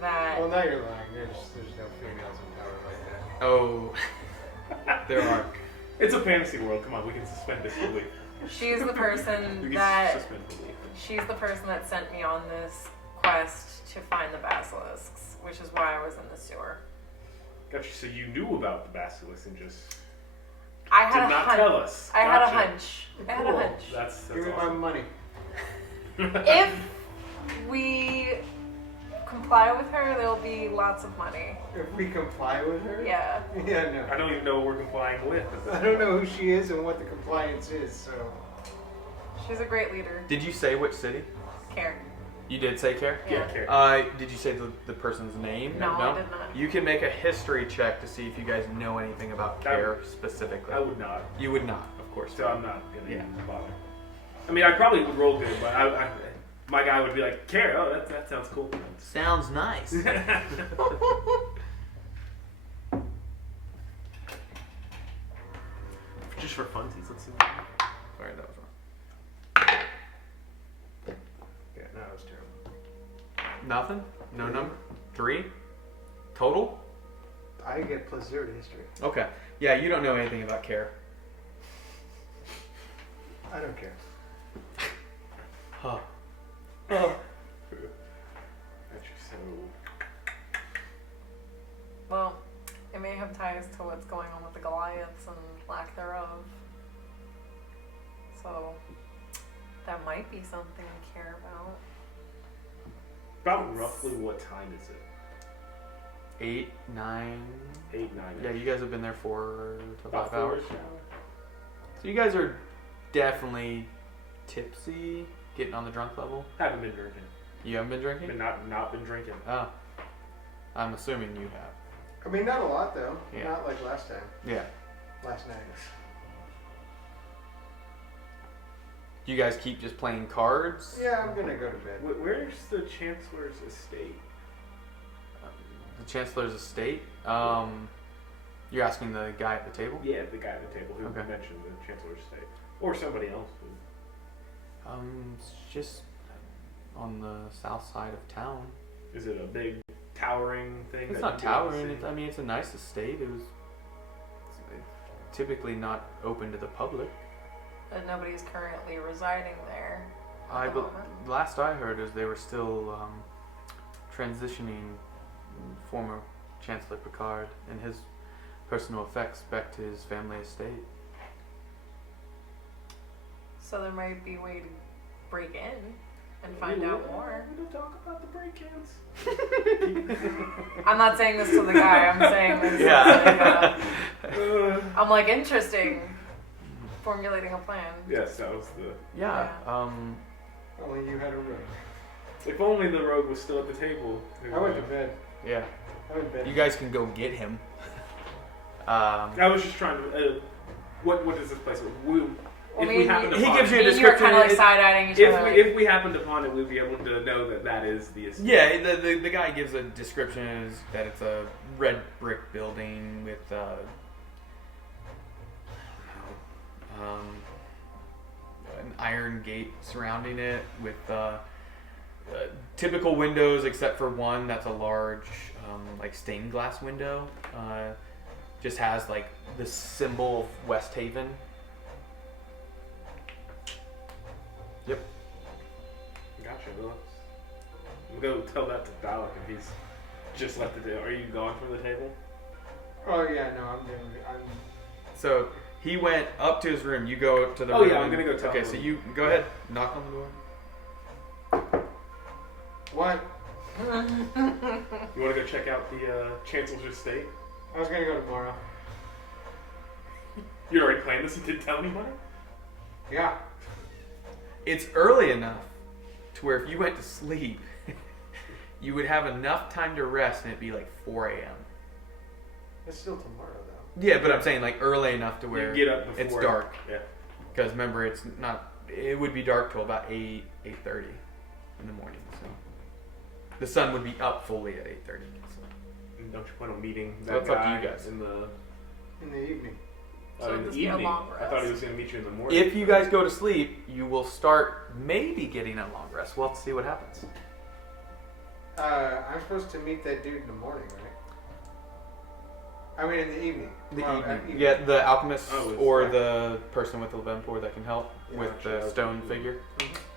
that. Well, now you're lying. There's no females in power like that. Oh, there are. It's a fantasy world. Come on, we can suspend disbelief. She is the person We can that. suspend belief. She's the person that sent me on this quest to find the Basilisks, which is why I was in the sewer. Gotcha. So you knew about the Basilisks and just I had did a not hunch. tell us. I had a Gotcha. hunch. I had a Cool. hunch. That's Give me my awesome. money. If we comply with her, there'll be lots of money. If we comply with her? Yeah. Yeah, no. I don't even know what we're complying with. I don't know who she is and what the compliance is, so. She's a great leader. Did you say which city? Care. You did say Care? Yeah. Care. Did you say the person's name? No, I did not. You can make a history check to see if you guys know anything about Care specifically. I would not. You would not, of course. So I'm not gonna Yeah. bother. I mean, I probably would roll good, but my guy would be like, "Care? Oh, that sounds cool." Sounds nice. Just for funsies, let's see. Sorry, that was wrong. Yeah, no, that was terrible. Nothing? No number? 3? Total? I get plus 0 to history. Okay. Yeah, you don't know anything about Care. I don't care. Huh. Actually, so Well, it may have ties to what's going on with the Goliaths and lack thereof. So, that might be something to care about. about roughly what time is it? 8, 9. 8, 9. Yeah, you guys have been there for about 5 hours. 4 So you guys are definitely tipsy, getting on the drunk level. Haven't been drinking. You haven't been drinking? Been not been drinking. Oh. I'm assuming you have. I mean, not a lot, though. Yeah. Not like last time. Yeah. Last night. You guys keep just playing cards? Yeah, I'm gonna go to bed. Where's the Chancellor's estate? The Chancellor's estate? You're asking the guy at the table? Yeah, the guy at the table who Okay. mentioned the Chancellor's estate, or somebody else. It's just on the south side of town. Is it a big towering thing? It's that not you can't towering. see? It's, I mean, it's a nice estate. It's typically not open to the public. But nobody's currently residing there. I the be- moment. last I heard is they were still transitioning former Chancellor Picard and his personal effects back to his family estate. So there might be a way to break in and find out more. We don't talk about the break-ins. I'm not saying this to the guy. I'm saying this. Yeah. Like, I'm like, interesting. Formulating a plan. Yes, that was the. Yeah. Only you had a room. If only the rogue was still at the table. I went to bed. Yeah. I went to bed. You guys can go get him. I was just trying to. What is this place? If we happen to he find gives you a it, You're description. kind of like side-eyeing each other. if we happened upon it, we'd be able to know that is the estate. Yeah, the guy gives a description is that it's a red brick building with an iron gate surrounding it with typical windows except for one that's a large like stained glass window. Just has like the symbol of Westhaven. Yep. Gotcha. Well, we'll go tell that to Dalek if he's just left the table. Are you gone from the table? Oh yeah, no, I'm So he went up to his room. You go to the Oh, room. yeah, I'm gonna go tell Okay, him. so you go ahead. Knock on the door. What? You want to go check out the Chancellor's estate? I was gonna go tomorrow. You already planned this and didn't tell anybody? Yeah. It's early enough to where if you went to sleep, you would have enough time to rest and it'd be like 4 a.m. It's still tomorrow though. Yeah, but I'm saying like early enough to where You get up before it's dark. Yeah. Because remember, it's not. It would be dark till about 8:30 in the morning. So the sun would be up fully at 8:30. So. And don't you plan on meeting So that it's up to guy you guys. in the evening. So in this the be a evening? long I thought he rest? was going to meet you in the morning. If you guys go to sleep, you will start maybe getting a long rest. We'll have to see what happens. I'm supposed to meet that dude in the morning, right? I mean, in the evening. The Tomorrow, evening. Yeah, the alchemist Oh, it's or fine. the person with the Vempor that can help Yeah, with the sure. stone figure.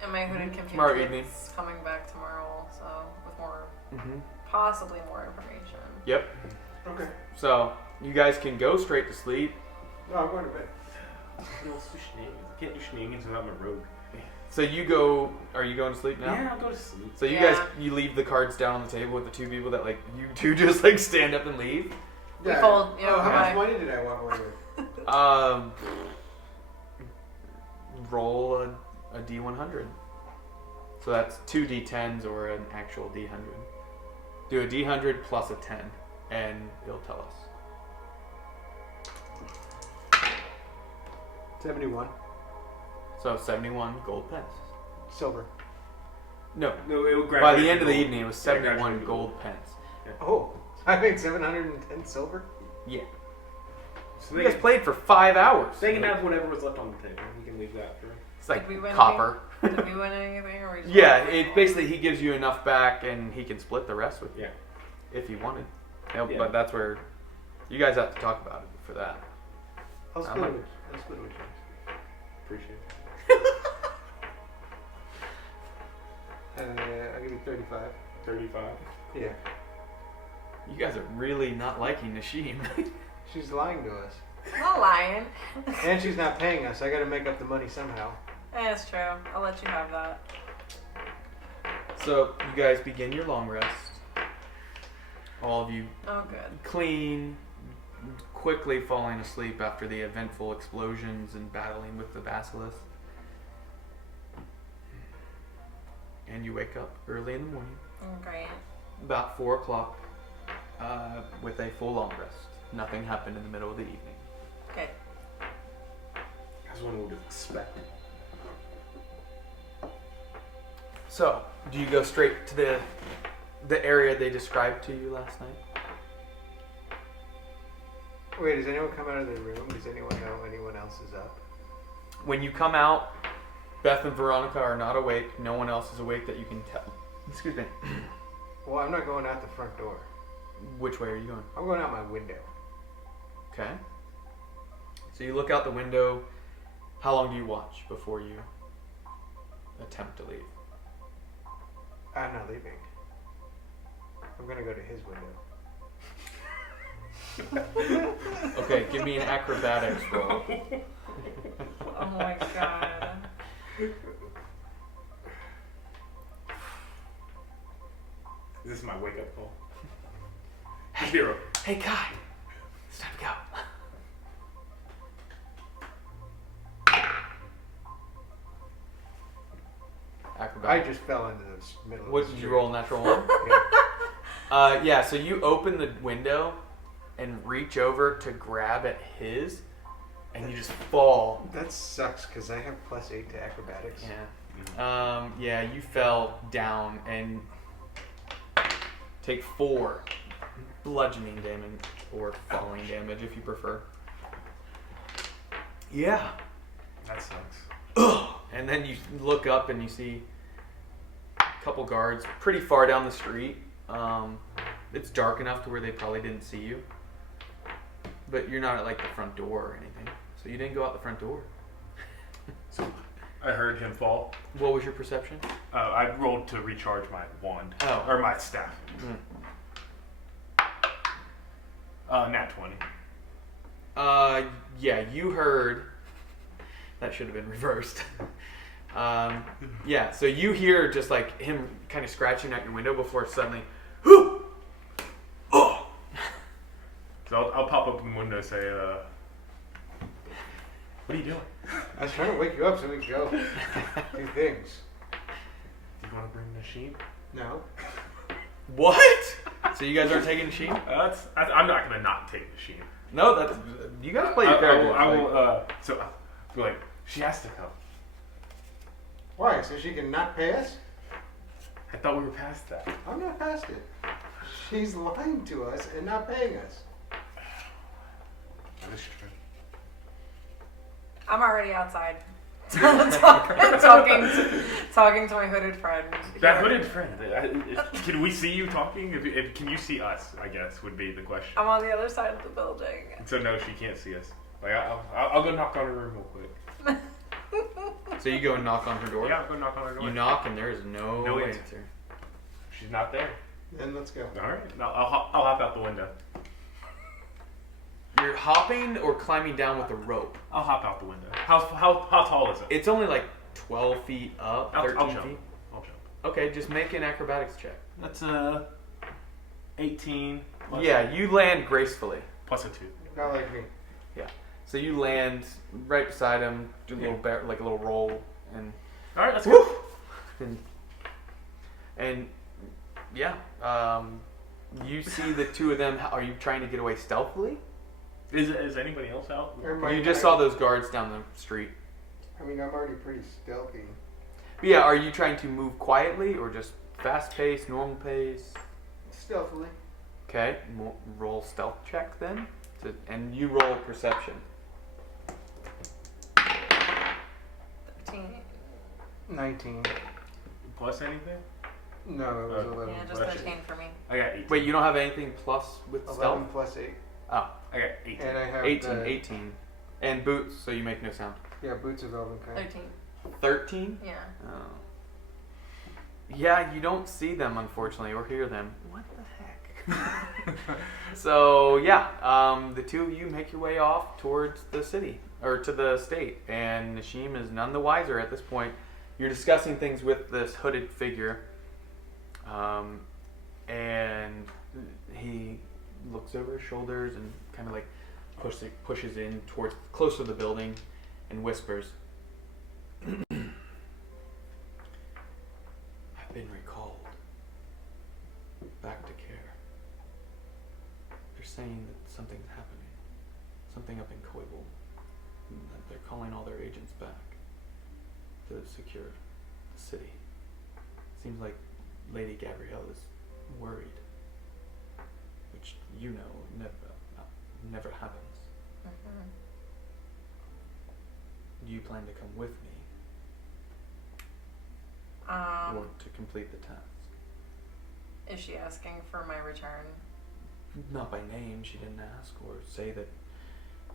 And my hooded Tomorrow compatriots evening. coming back tomorrow also with more, Mm-hmm. possibly more information. Yep. Okay. So you guys can go straight to sleep. No, I'm going to bed. Can't do shenanigans without my rogue. So you go. Are you going to sleep now? Yeah, I'll go to sleep. So you Yeah. guys, you leave the cards down on the table with the two people that like you two just like stand up and leave. We fold, you know, Oh, how much goodbye. money did I walk away with? Roll a D100. So that's 2 D10s or an actual D100. Do a D100 plus a 10, and it'll tell us. 71. So 71 gold pence. Silver. No. No, it will By graduate the end to of the gold. evening, it was Yeah, 71 graduate to gold pence. Oh, I made 710 silver? Yeah. So You they, guys played for 5 hours. they can have whatever was left on the table. We can leave that for. It's like Did we win copper. Did we win anything? Or we just Yeah, won? it basically he gives you enough back, and he can split the rest with you. Yeah. If he wanted. Yeah. But that's where you guys have to talk about it for that. I'll I'm split like- it with I'll split it with you. Appreciate it. I'll give you 35. 35. Yeah. You guys are really not liking Nashim. She's lying to us. I'm not lying. And she's not paying us. I gotta make up the money somehow. That's true. I'll let you have that. So you guys begin your long rest. All of you Oh, good. clean, quickly falling asleep after the eventful explosions and battling with the Basilisks. And you wake up early in the morning, Great. about 4 o'clock, with a full long rest. Nothing happened in the middle of the evening. Okay. As one would expect. So, do you go straight to the area they described to you last night? Wait, does anyone come out of their room? Does anyone know anyone else is up? When you come out, Beth and Veronica are not awake. No one else is awake that you can tell. Excuse me. Well, I'm not going out the front door. Which way are you going? I'm going out my window. Okay. So you look out the window. How long do you watch before you attempt to leave? I'm not leaving. I'm gonna go to his window. Okay, give me an acrobatics roll. Oh my god. This is my wake up call. 0. Hey, Kai. It's time to go. I Acrobatics. just fell into the middle What of the did you street. roll? Natural one? Yeah. Yeah, so you open the window, and reach over to grab at his, and you just fall. That sucks because I have +8 to acrobatics. Yeah. Yeah, you fell down and take 4 bludgeoning damage, or falling damage if you prefer. Yeah. That sucks. And then you look up and you see a couple guards pretty far down the street. It's dark enough to where they probably didn't see you. But you're not at like the front door or anything. So you didn't go out the front door. I heard him fall. What was your perception? I rolled to recharge my wand. Oh. Or my staff. Nat 20. Yeah, you heard. That should have been reversed. Yeah, so you hear just like him kind of scratching at your window before suddenly, whoo! Oh! So I'll pop open the window and say, what are you doing? I was trying to wake you up so we could go do things. Do you want to bring Nashim? No. What? So you guys aren't taking Nashim? I'm not going to not take Nashim. No, that's you guys play your character. I will, so I'll be like, she has to come. Why? So she can not pay us? I thought we were past that. I'm not past it. She's lying to us and not paying us. That is true. I'm already outside. talking to my hooded friend. That hooded friend. Can we see you talking? Can you see us? I guess would be the question. I'm on the other side of the building. So no, she can't see us. Like I'll go knock on her room real quick. So you go and knock on her door? Yeah, I'll go knock on her door. You knock and there is no answer. She's not there. Then let's go. All right. No, I'll hop out the window. You're hopping or climbing down with a rope? I'll hop out the window. How tall is it? It's only like 12 feet up, 13 I'll jump. feet. I'll jump. Okay, just make an acrobatics check. That's 18. Yeah, you land gracefully. Plus a 2. Not like me. Yeah. So you land right beside him, do a little like a little roll, and all right, let's go. And yeah, you see the two of them. Are you trying to get away stealthily? Is anybody else out? You just saw those guards down the street. I mean, I'm already pretty stealthy. But yeah, are you trying to move quietly or just fast pace, normal pace? Stealthily. Okay, roll stealth check then, and you roll perception. 13. 19. Plus anything? No, it was 11. Yeah, just 13 for me. I got 18. Wait, you don't have anything plus with 11 stealth? plus 8. Oh, I got 18. And I have 18. And boots, so you make no sound. Yeah, boots of elven kind. 13. 13? Yeah. Oh. Yeah, you don't see them, unfortunately, or hear them. What the heck? So, yeah, the two of you make your way off towards the city, or to the state, and Nashim is none the wiser at this point. You're discussing things with this hooded figure, and he looks over his shoulders and kind of like pushes in towards close to the building and whispers, I've been recalled back to care. They're saying that something's happening, something up in Koible. They're calling all their agents back to secure the city. Seems like Lady Gabrielle is worried, which you know never happens. Mm-hmm. Do you plan to come with me, or to complete the task? Is she asking for my return? Not by name, she didn't ask, or say that.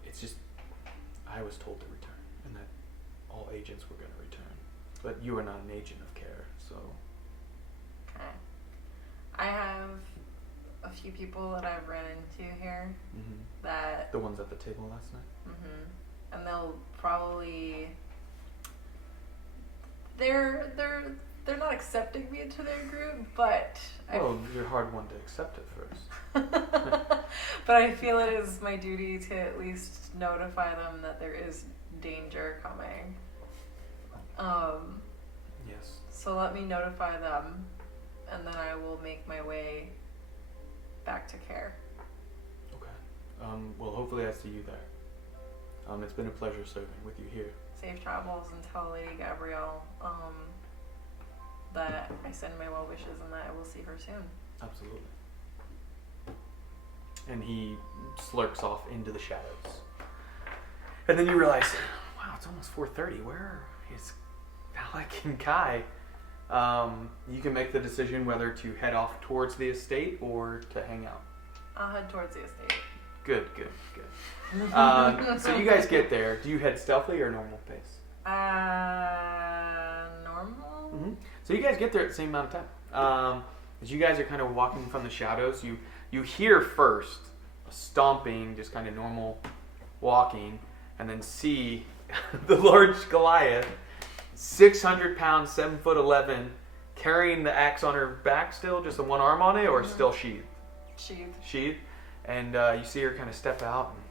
It's just, I was told to return, and that all agents were going to return. But you are not an agent of care, so. Okay. I have a few people that I've run into here that. The ones at the table last night? And they'll probably. They're not accepting me into their group, but. Oh, you're a hard one to accept at first. But I feel it is my duty to at least notify them that there is danger coming. Yes. So let me notify them, and then I will make my way back to care. Okay. Well, hopefully I see you there. It's been a pleasure serving with you here. Safe travels, and tell Lady Gabrielle that I send my well wishes and that I will see her soon. Absolutely. And he slurps off into the shadows. And then you realize, wow, it's almost 4:30. Where is Alec and Kai? You can make the decision whether to head off towards the estate or to hang out. I'll head towards the estate. Good. So you guys get there. Do you head stealthily or normal pace? Normal? Mm-hmm. So you guys get there at the same amount of time. As you guys are kind of walking from the shadows, you hear first a stomping, just kind of normal walking, and then see the large Goliath, 600 pounds, 7'11", carrying the axe on her back still, just the one arm on it, or still sheathed? Sheathed. And you see her kind of step out. And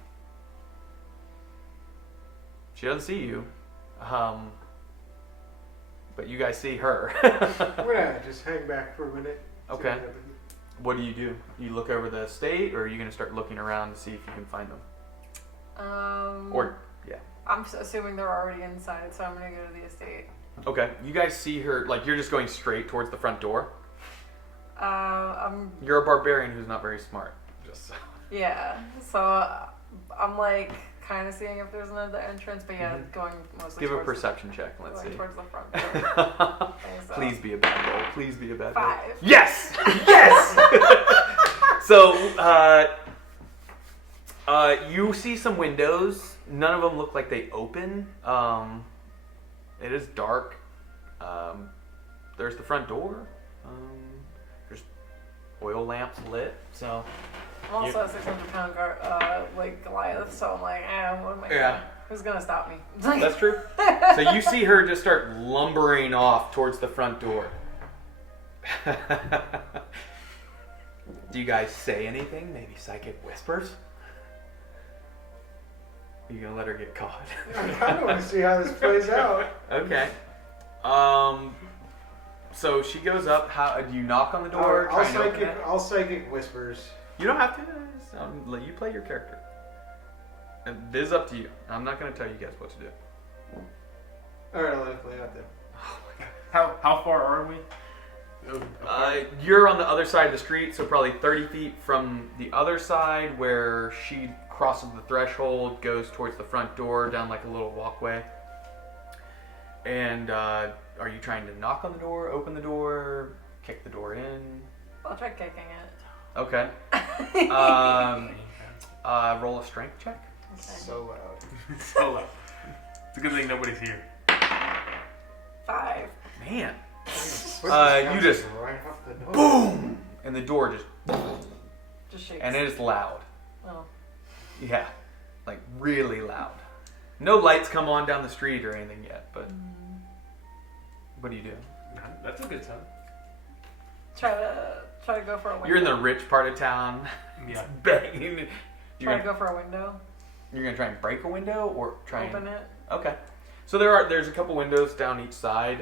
she doesn't see you. But you guys see her. We're gonna just hang back for a minute. Okay. What do? You look over the estate, or are you going to start looking around to see if you can find them? I'm assuming they're already inside, so I'm going to go to the estate. Okay. You guys see her, like, you're just going straight towards the front door? You're a barbarian who's not very smart. Yeah, so I'm like kind of seeing if there's another entrance, but yeah, going mostly Give a towards perception check. Let's see. towards the front door. So. Please be a bad roll. Please be a bad roll. 5. Yes! Yes! So, you see some windows. None of them look like they open. It is dark. There's the front door. There's oil lamps lit. So I'm also a 600-pound Goliath, so I'm like, what am I doing? Who's gonna stop me? That's true. So you see her just start lumbering off towards the front door. Do you guys say anything? Maybe psychic whispers? Are you gonna let her get caught? I kind of want to see how this plays out. Okay. So she goes up. How do you knock on the door? I'll psychic whispers. You don't have to. Let you play your character. And this is up to you. I'm not gonna tell you guys what to do. All right, I'll let it play out then. Oh my god. How far are we? You're on the other side of the street, so probably 30 feet from the other side where she crosses the threshold, goes towards the front door, down like a little walkway. And are you trying to knock on the door, open the door, kick the door in? I'll try kicking it. Okay. Roll a strength check. Okay. So loud. So loud. It's a good thing nobody's here. 5. Man. You just right off the door. boom, and the door just shakes. and it is loud. Oh. Yeah, like really loud. No lights come on down the street or anything yet, but what do you do? That's a good sign. Try to go for a window. You're in the rich part of town. Yeah. Banging. Try to go for a window. You're gonna try and break a window or try Open and it. Okay. So there's a couple windows down each side.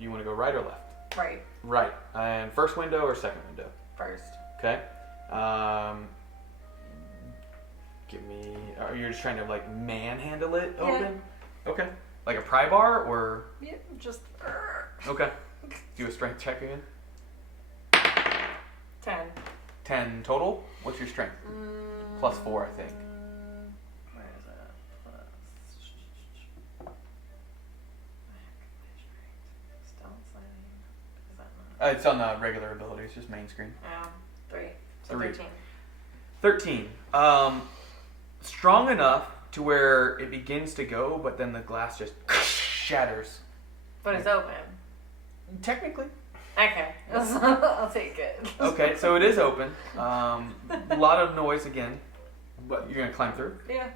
You want to go right or left? Right. Right. And first window or second window? First. Okay. You're just trying to like manhandle it open? Yeah. Okay. Like a pry bar or? Yep. Just. Okay. Do a strength check again. 10. 10 total? What's your strength? Plus 4, I think. Where is it? Stealth sliding. Is that not? It's on the regular abilities, just main screen. 3. So 3. 13. 13. Strong enough to where it begins to go, but then the glass just shatters. But it's open. Technically. Okay. I'll take it. Okay, so it is open. A lot of noise again. But you're going to climb through? Yeah.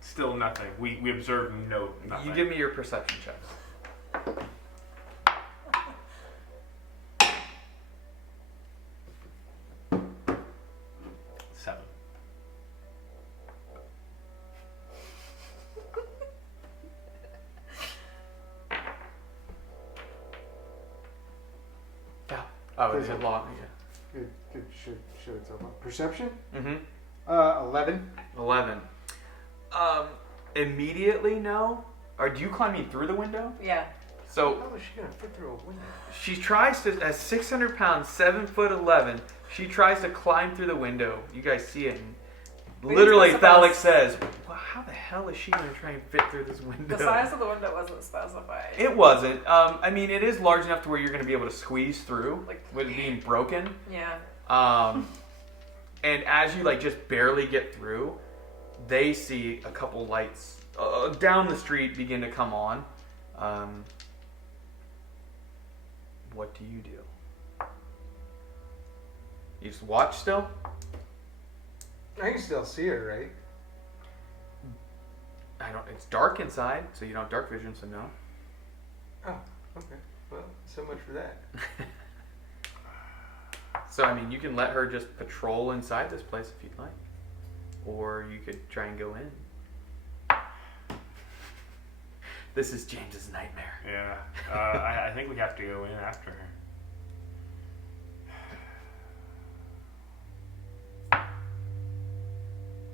Still nothing. We observe nothing. You give me your perception checks. 7. Yeah. Oh, is it long? Yeah. Good. Show it's open. Perception? Mm-hmm. 11. 11. Immediately, no. Are you climbing through the window? Yeah. So How is she gonna fit through a window? she tries to, at 600 pounds, 7'11", she tries to climb through the window. You guys see it. And literally, Thalix says, well, how the hell is she going to try and fit through this window? The size of the window wasn't specified. It wasn't. I mean, it is large enough to where you're going to be able to squeeze through, Like- with it being broken. Yeah. And as you, like, just barely get through, they see a couple lights down the street begin to come on. What do? You just watch still? I can still see her, right? It's dark inside, so you don't have dark vision, so no. Oh, okay. Well, so much for that. So, I mean, you can let her just patrol inside this place if you'd like. Or you could try and go in. This is James's nightmare. Yeah. I think we have to go in after her.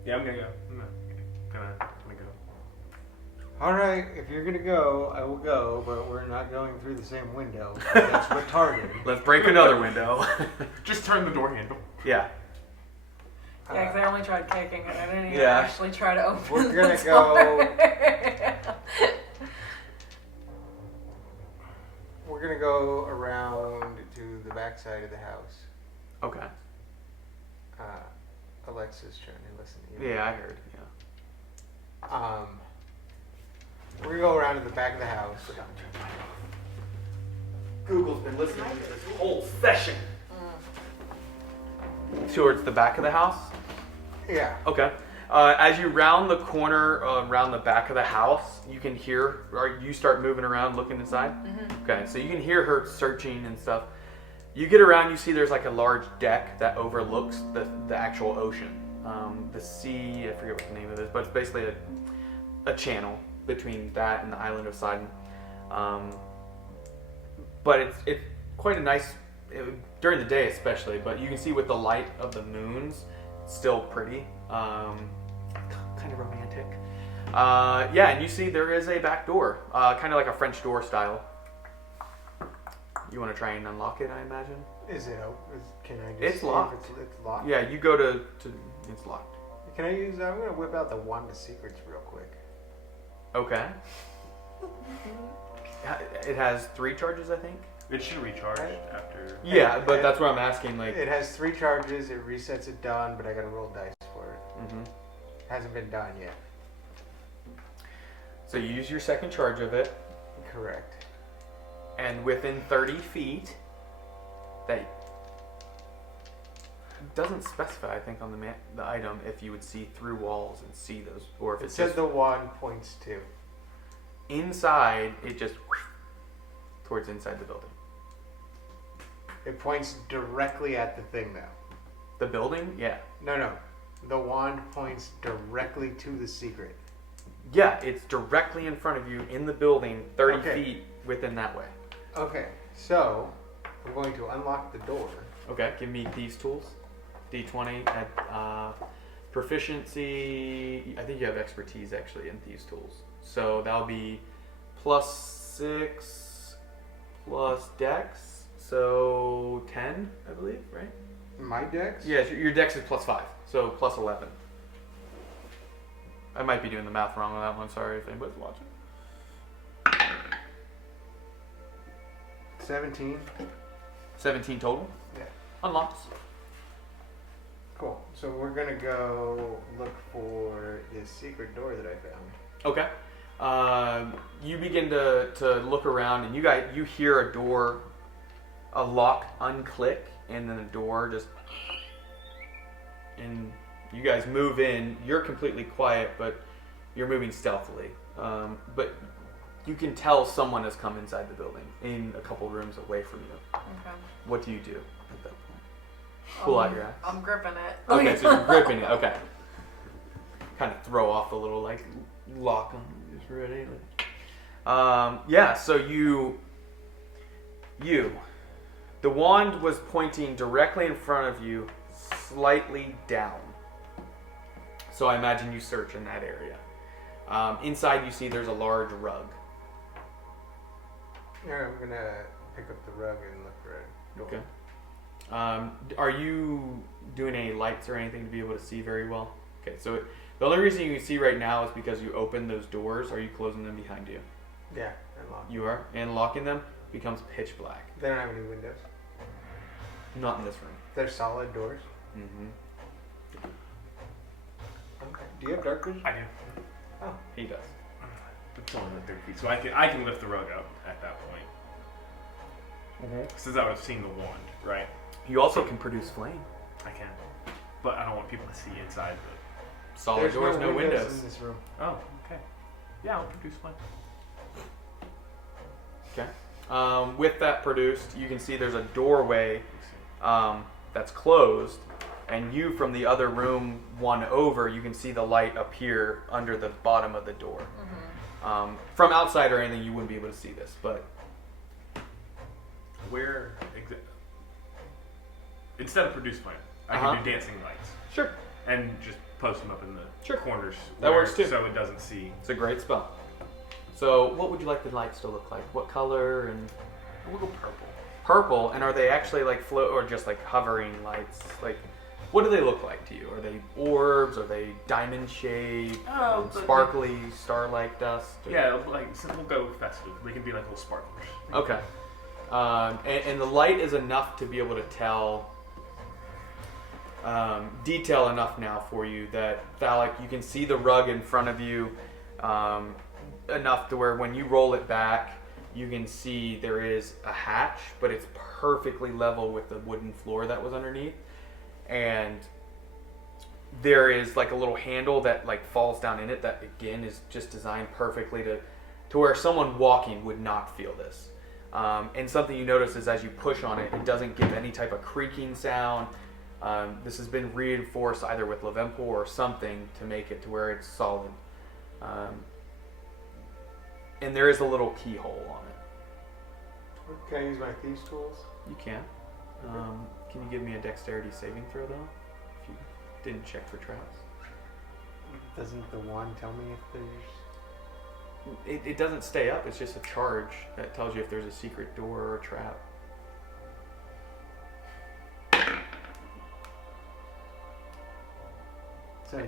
Yeah, I'm gonna go. I'm gonna go. All right, if you're gonna go, I will go, but we're not going through the same window. That's retarded. Let's break another window. Just turn the door handle. Yeah. Yeah, because I only tried kicking it. I didn't even Yeah. actually try to open We're the gonna door. We're gonna go around to the back side of the house. Okay. Alexa's trying to listen to you. Yeah, I heard. Yeah. We're gonna go around to the back of the house. Google's been listening to this whole session. Towards the back of the house? Yeah. Okay. As you round the corner around the back of the house, you can hear, or you start moving around looking inside? Mm-hmm. Okay, so you can hear her searching and stuff. You get around, you see there's like a large deck that overlooks the actual ocean. The sea, I forget what the name of it is, but it's basically a channel between that and the island of Sidon. But it's quite a nice, during the day especially, but you can see with the light of the moons, it's still pretty. Kind of romantic. Yeah, and you see there is a back door, kind of like a French door style. You want to try and unlock it, I imagine? Is it open? Can I just It's see if locked. It's locked? Yeah, you go to it's locked. Can I use, I'm gonna whip out the wand of secrets real quick. Okay. It has 3 charges, I think. It should recharge after. Yeah, but that's what I'm asking. Like, It has 3 charges, it resets it done, but I gotta roll dice for it. Hasn't been done yet. so you use your second charge of it, Correct. and within 30 feet, that doesn't specify, I think, on the item if you would see through walls and see those, or if It it's said just the wand points to. inside. It just towards inside the building. It points directly at the thing though. The building, yeah, No. The wand points directly to the secret. yeah. It's directly in front of you in the building, 30 Okay. feet within that way. Okay, so I'm going to unlock the door. Okay, give me these tools. D20 at proficiency. I think you have expertise actually in these tools. So that'll be +6 plus dex. So 10, I believe, right? My dex? Yes, your dex is +5. So +11. I might be doing the math wrong on that one. Sorry if anybody's watching. 17. 17 total. Yeah. Unlocks. Cool. So we're gonna go look for this secret door that I found. Okay. You begin to look around, and you hear a lock unclick, and then a door just, and you guys move in. You're completely quiet, but you're moving stealthily. But you can tell someone has come inside the building in a couple rooms away from you. Okay. What do you do at that point? Pull out your axe. I'm gripping it. Okay, so you're gripping it. Okay. Kind of throw off the little like lock on. Just ready. Yeah. So the wand was pointing directly in front of you, slightly down. So I imagine you search in that area. Inside you see there's a large rug. Yeah, I'm gonna pick up the rug and look for it. Okay. Are you doing any lights or anything to be able to see very well? Okay, so the only reason you can see right now is because you opened those doors. Are you closing them behind you? Yeah, I'm locked. You are? And locking them becomes pitch black. They don't have any windows. Not in this room. They're solid doors. Mm-hmm. Okay. Do you have dark vision? I do. Oh. He does. It's only like 30 feet, so I can lift the rug up at that point. Since I would have seen the wand, right? You also can produce flame. I can, but I don't want people to see inside the. Solid There's doors, no windows. in this room. Oh, okay. Yeah, I'll produce flame. Okay. With that produced, you can see there's a doorway that's closed, and you from the other room one over, you can see the light appear under the bottom of the door. From outside or anything, you wouldn't be able to see this, but Where instead of produce flame, I can do dancing lights sure, and just post them up in the corners. That works too. So it doesn't see. it's a great spell. So, what would you like the lights to look like? What color and We'll go purple. purple? And are they actually like float or just like hovering lights? Like, what do they look like to you? Are they orbs? Are they diamond shaped? Oh, but sparkly starlight dust? Or- Yeah, like so we'll go festive. They can be like little sparklers. Okay. And the light is enough to be able to tell detail enough now for you that Thalic, you can see the rug in front of you enough to where when you roll it back, you can see there is a hatch, but it's perfectly level with the wooden floor that was underneath. And there is like a little handle that like falls down in it that again is just designed perfectly to where someone walking would not feel this. And something you notice is as you push on it, it doesn't give any type of creaking sound. This has been reinforced either with Levempo or something to make it to where it's solid. And there is a little keyhole on it. Can I use my thieves tools? You can. Can you give me a dexterity saving throw though? If you didn't check for traps. Doesn't the wand tell me if there's... It doesn't stay up, it's just a charge that tells you if there's a secret door or a trap.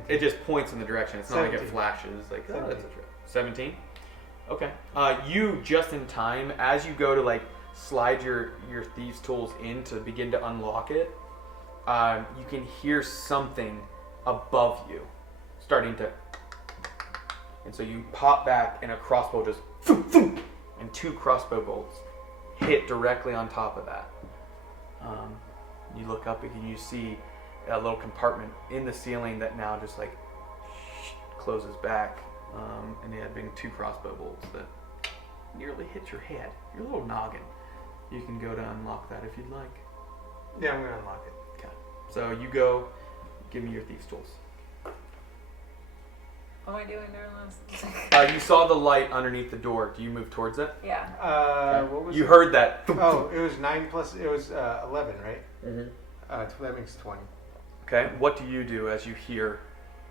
It just points in the direction. It's not like it 17. flashes. Like, oh, 17. that's a trap. 17? Okay. You, just in time, as you go to like slide your thieves' tools in to begin to unlock it, you can hear something above you starting to... And so you pop back and a crossbow just... And 2 crossbow bolts hit directly on top of that. You look up and you see a little compartment in the ceiling that now just like closes back. And it had been 2 crossbow bolts that nearly hit your head, your little noggin. You can go to unlock that if you'd like. Yeah, I'm going to unlock it. Okay. So you go, give me your thieves' tools. What am I doing during this? You saw the light underneath the door. Do you move towards it? Yeah. What was You it? heard that. Oh, it was 9 plus... It was 11, right? Mm-hmm. That makes 20. Okay. What do you do as you hear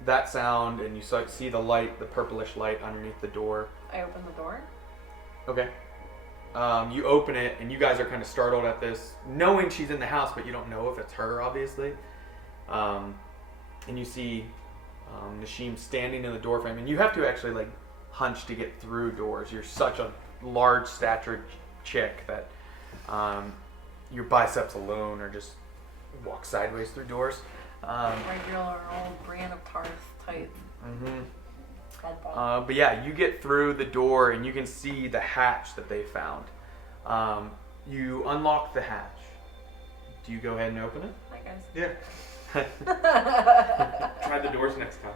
that sound and you see the light, the purplish light underneath the door? I open the door. Okay. You open it, and you guys are kind of startled at this, knowing she's in the house, but you don't know if it's her, obviously. And you see Nashim standing in the doorframe, and you have to actually like hunch to get through doors. You're such a large statured chick that your biceps alone are just walk sideways through doors. Regular old Brienne of Tarth type. Mm-hmm. Bump. But yeah, you get through the door and you can see the hatch that they found. You unlock the hatch. Do you go ahead and open it? Hi guys. Yeah. Try the doors next time.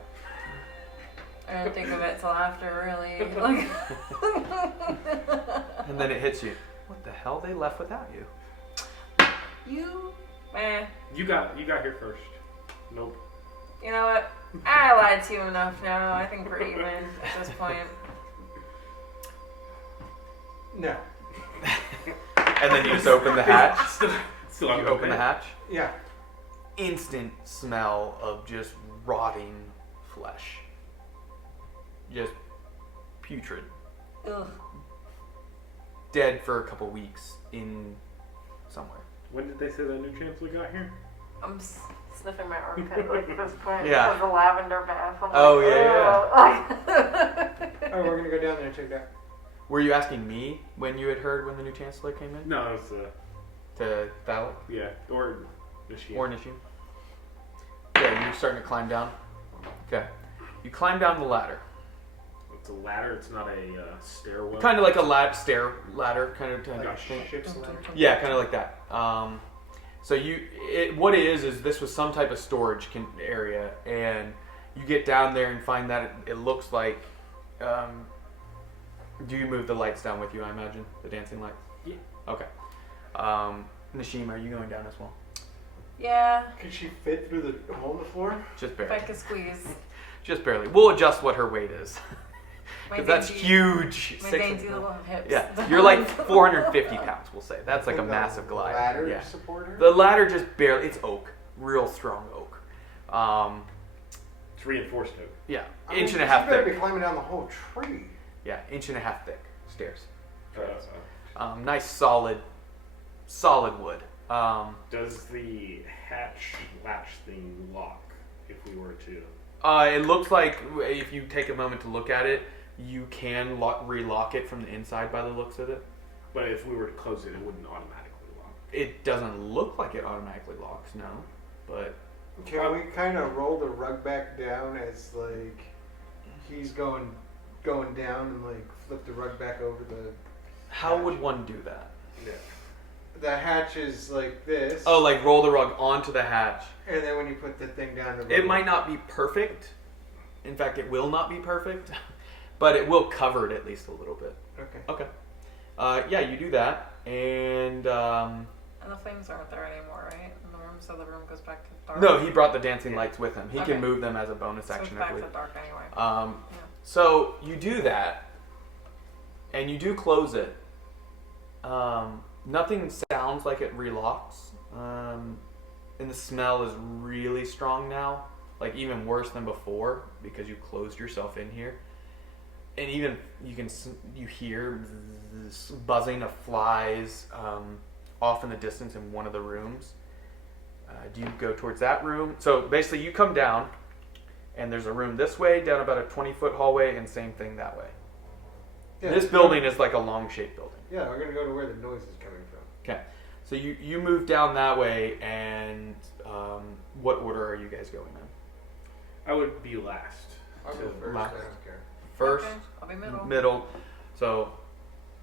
I didn't think of it till after, really. Like, And then it hits you. What the hell? They left without you. You got here first. Nope. You know what? I lied to you enough now. I think we're even at this point. No. And then you just open the hatch. Still You open the hatch. Yeah. Instant smell of just rotting flesh. Just putrid. Ugh. Dead for a couple weeks in somewhere. When did they say the new chancellor got here? I'm sniffing my armpit like at this point. Yeah. Because the lavender bath. I'm Oh, like, yeah. Oh, we're gonna go down there and check it out. Were you asking me when you had heard when the new chancellor came in? No, it was To Thalic? yeah, or Nishim. Or Nishim? Yeah, you're starting to climb down. Okay. You climb down the ladder. It's a ladder. It's not a stairwell. Kind of like a stair ladder kind of Like a thing. Ship's ladder. Yeah, kind of like that. So what it is this was some type of storage area, and you get down there and find that it looks like. Do you move the lights down with you? I imagine the dancing lights. Yeah. Okay. Nishim, are you going down as well? Yeah. Could she fit through the hole in the floor? Just If barely. I could squeeze. Just barely. We'll adjust what her weight is. My Because that's dainty- huge. My 6 dainty little hips. Yeah, you're like 450 pounds, we'll say. That's like a Would the massive glide. Ladder Yeah. support her? The ladder just barely, it's oak. Real strong oak. It's reinforced oak. Yeah, I mean, inch and a half She better thick. be climbing down the whole tree. Yeah, inch and a half thick stairs. Nice. Nice solid wood. Does the hatch latch thing lock if we were to? It looks like if you take a moment to look at it, you can relock it from the inside by the looks of it. But if we were to close it, it wouldn't automatically lock. It doesn't look like it automatically locks, no. But Can we kind of roll the rug back down as like he's going down and like flip the rug back over the? how would one do that? Yeah. The hatch is like this. Oh, like roll the rug onto the hatch. And then when you put the thing down, the rug It might not be perfect. In fact, it will not be perfect, but it will cover it at least a little bit. Okay. Okay. Yeah, you do that, and And the flames aren't there anymore, right? In the room, so the room goes back to dark. no, he brought the dancing lights with him. He Okay. can move them as a bonus So it's action, I back to believe. dark anyway. Yeah. So you do that, and you do close it. Nothing sounds like it relocks, and the smell is really strong now, like even worse than before because you closed yourself in here. And even you hear this buzzing of flies off in the distance in one of the rooms. Do you go towards that room? So basically, you come down, and there's a room this way, down about a 20-foot hallway, and same thing that way. Yeah, This building is like a long-shaped building. Yeah, we're gonna go to where the noise is coming from. Okay, so you move down that way, and what order are you guys going in? I would be last. I'll go first. last. I don't care. First, Okay, I'll be middle. middle. So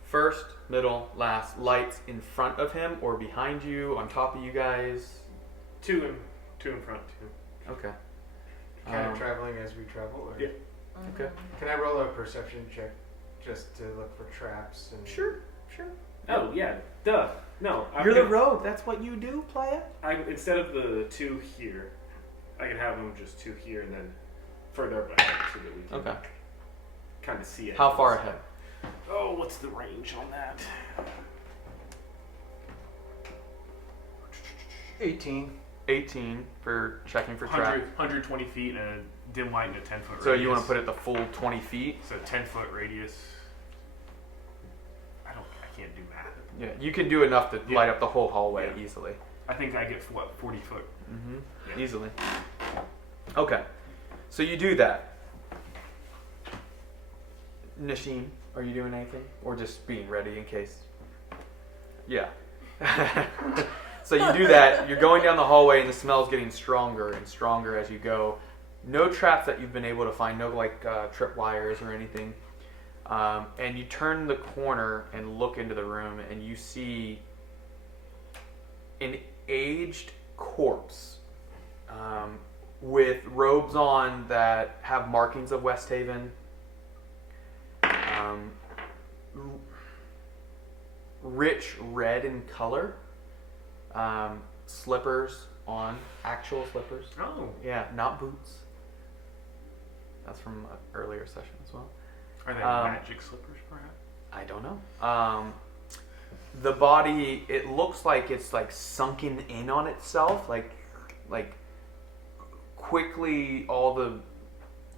first, middle, last. Lights in front of him or behind you, on top of you guys. Two in front. Two. Okay. Kind of traveling as we travel. Or? Yeah. Mhm. Okay. Can I roll a perception check just to look for traps? And... Sure. Oh yeah. Duh. No. You're the rogue. That's what you do, playa. Instead of the two here, I could have them just two here and then further up ahead so that we can Okay. kind of see it. How far ahead? Oh, what's the range on that? 18. 18 for checking for trap. 120 feet and a dim light and a 10-foot radius. So you want to put it the full 20 feet? So 10-foot radius. I can't do math. Yeah, you can do enough to Yeah. light up the whole hallway Yeah. easily. I think I get, 40 foot. Mm-hmm. Yeah. Easily. Okay, so you do that. Nashim, are you doing anything? Or just being ready in case? Yeah. So you do that, you're going down the hallway and the smell's getting stronger and stronger as you go. No traps that you've been able to find, no like trip wires or anything. And you turn the corner and look into the room and you see an aged corpse with robes on that have markings of Westhaven. Rich red in color. Slippers on, actual slippers. Oh. Yeah, not boots. That's from an earlier session as well. Are they magic slippers, perhaps? I don't know. The body, it looks like it's like sunken in on itself, like quickly all the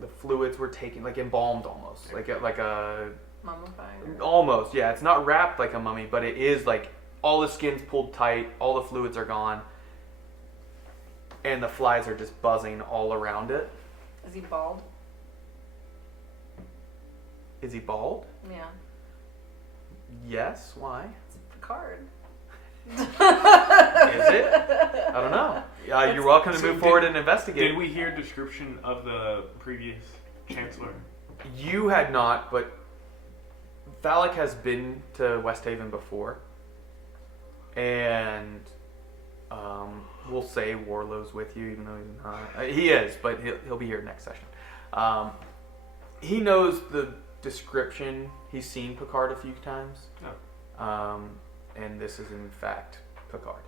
the fluids were taken, like embalmed almost, like a Mummified. almost, yeah. It's not wrapped like a mummy, but it is like all the skin's pulled tight, all the fluids are gone, and the flies are just buzzing all around it. Is he bald? Is he bald? Yeah. Yes. Why? It's Picard. Is it? I don't know. You're welcome to So move forward and investigate. Did we hear a description of the previous Chancellor? You had not, but Phallic has been to Westhaven before, and we'll say Warlow's with you, even though he's not. He is, but he'll be here next session. He knows the description. He's seen Picard a few times, and this is in fact Picard.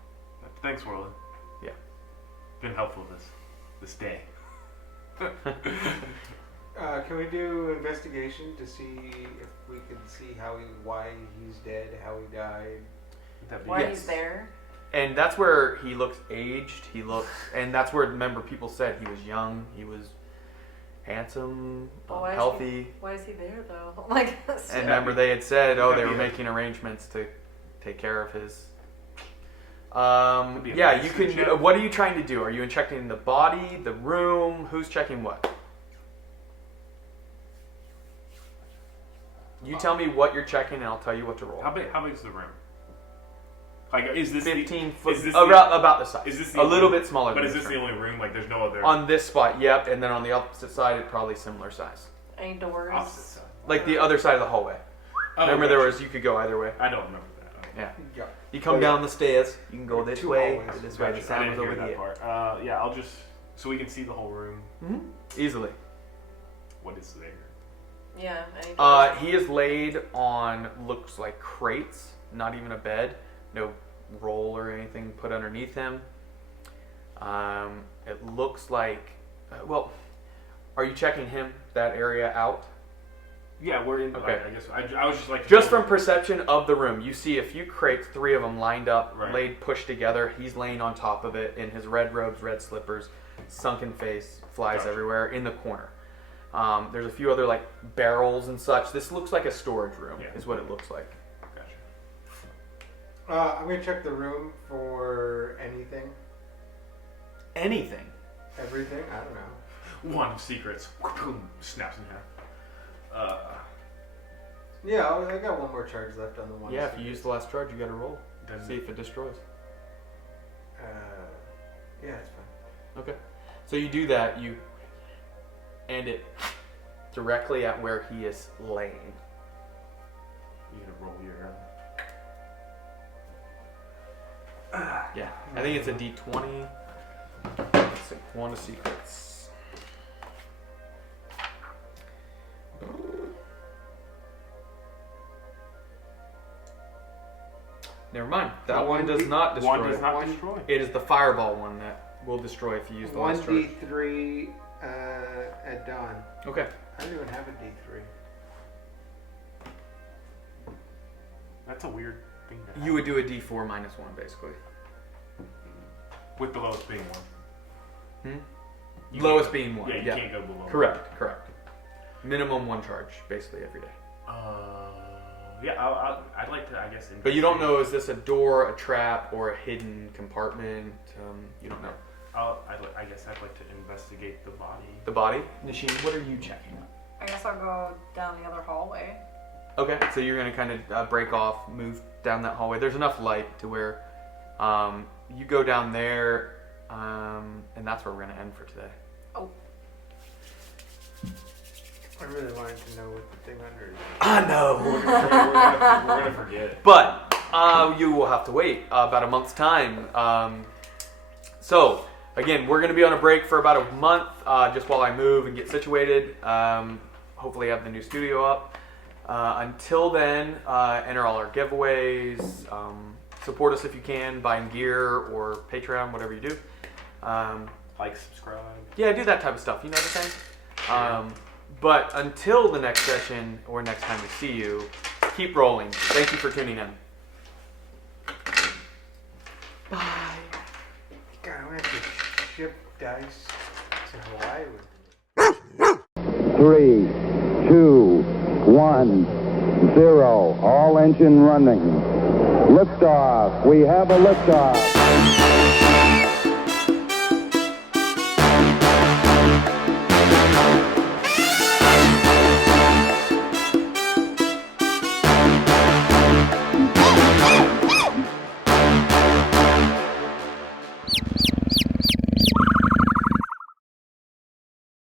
Thanks, Warlow. Yeah. Been helpful this day. Can we do investigation to see if we can see why he's dead, how he died? That'd be Why Yes. he's there? And that's where he looks aged. And that's where, remember, people said he was young, he was handsome, Well, why is healthy. Why is he there though? Like. And remember, they had said, they That'd were be making arrangements to take care of his. be a Yeah, nice you can. check. What are you trying to do? Are you checking the body, the room? Who's checking what? You tell me what you're checking, and I'll tell you what to roll. How big is the room? Like, is this 15 the, foot, is this about the size. is this the a little only- bit smaller. But than is this this the room. only room? Like, there's no other On this spot? Yep. And then on the opposite side, it probably similar size. Any doors? opposite side? Like the other side of the hallway. Oh, Remember, there gotcha. was, you could go either way. I don't remember that. Yeah. Yeah. You come down the stairs. You can go this Two way hallways. or this way. The Gotcha. I sound didn't was hear over that here. part. Yeah, I'll just so we can see the whole room. Easily. What is there? Yeah. Any doors? He is laid on, looks like crates, not even a bed, no roll or anything put underneath him. It looks like, are you checking him, that area out? Yeah, we're in. Okay. I guess I was just like Just from perception of the room, you see a few crates, 3 of them lined up, Right. laid, pushed together. He's laying on top of it in his red robes, red slippers, sunken face, flies Gotcha. everywhere in the corner. There's a few other like barrels and such. This looks like a storage room, Yeah. is what it looks like. Gotcha. I'm gonna check the room for anything, Anything. everything. I don't know. One of secrets. Boom, snaps in half. Yeah, I got one more charge left on the one. Yeah, if you use the last charge, you got to roll. Doesn't- See if it destroys. Yeah, it's fine. Okay. So you do that, you end it directly at where he is laying. You gotta roll your. Yeah. I think it's a D20. Let's see. One of secrets. Never mind. That one does not destroy. One does not One- destroy. It is the fireball one that will destroy if you use the One last charge. D3 at dawn. Okay. I don't even have a D3. That's a weird thing. To have. You would do a D4 minus 1, basically. With the lowest being one. You Lowest can't- being 1. Yeah, you can't go below. Correct. Minimum 1 charge, basically, every day. Yeah, I'd like to, I guess. But you don't investigate. know, is this a door, a trap, or a hidden compartment? You don't know. I guess I'd like to investigate the body. The body? Nisheen, what are you checking? I guess I'll go down the other hallway. Okay, so you're going to kind of break off, move down that hallway. There's enough light to where you go down there, and that's where we're going to end for today. Oh. I really wanted to know what the thing under is. I know! We're gonna forget. But you will have to wait about a month's time. So, again, we're going to be on a break for about a month just while I move and get situated. Hopefully have the new studio up. Until then, enter all our giveaways. Support us if you can, buying gear or Patreon, whatever you do. Like, subscribe. Yeah, do that type of stuff. You know what I'm saying? But until the next session or next time we see you, keep rolling. Thank you for tuning in. Bye. God, I'm gonna have to ship dice to Hawaii with me. 3, 2, 1, 0. All engine running. Liftoff. We have a liftoff.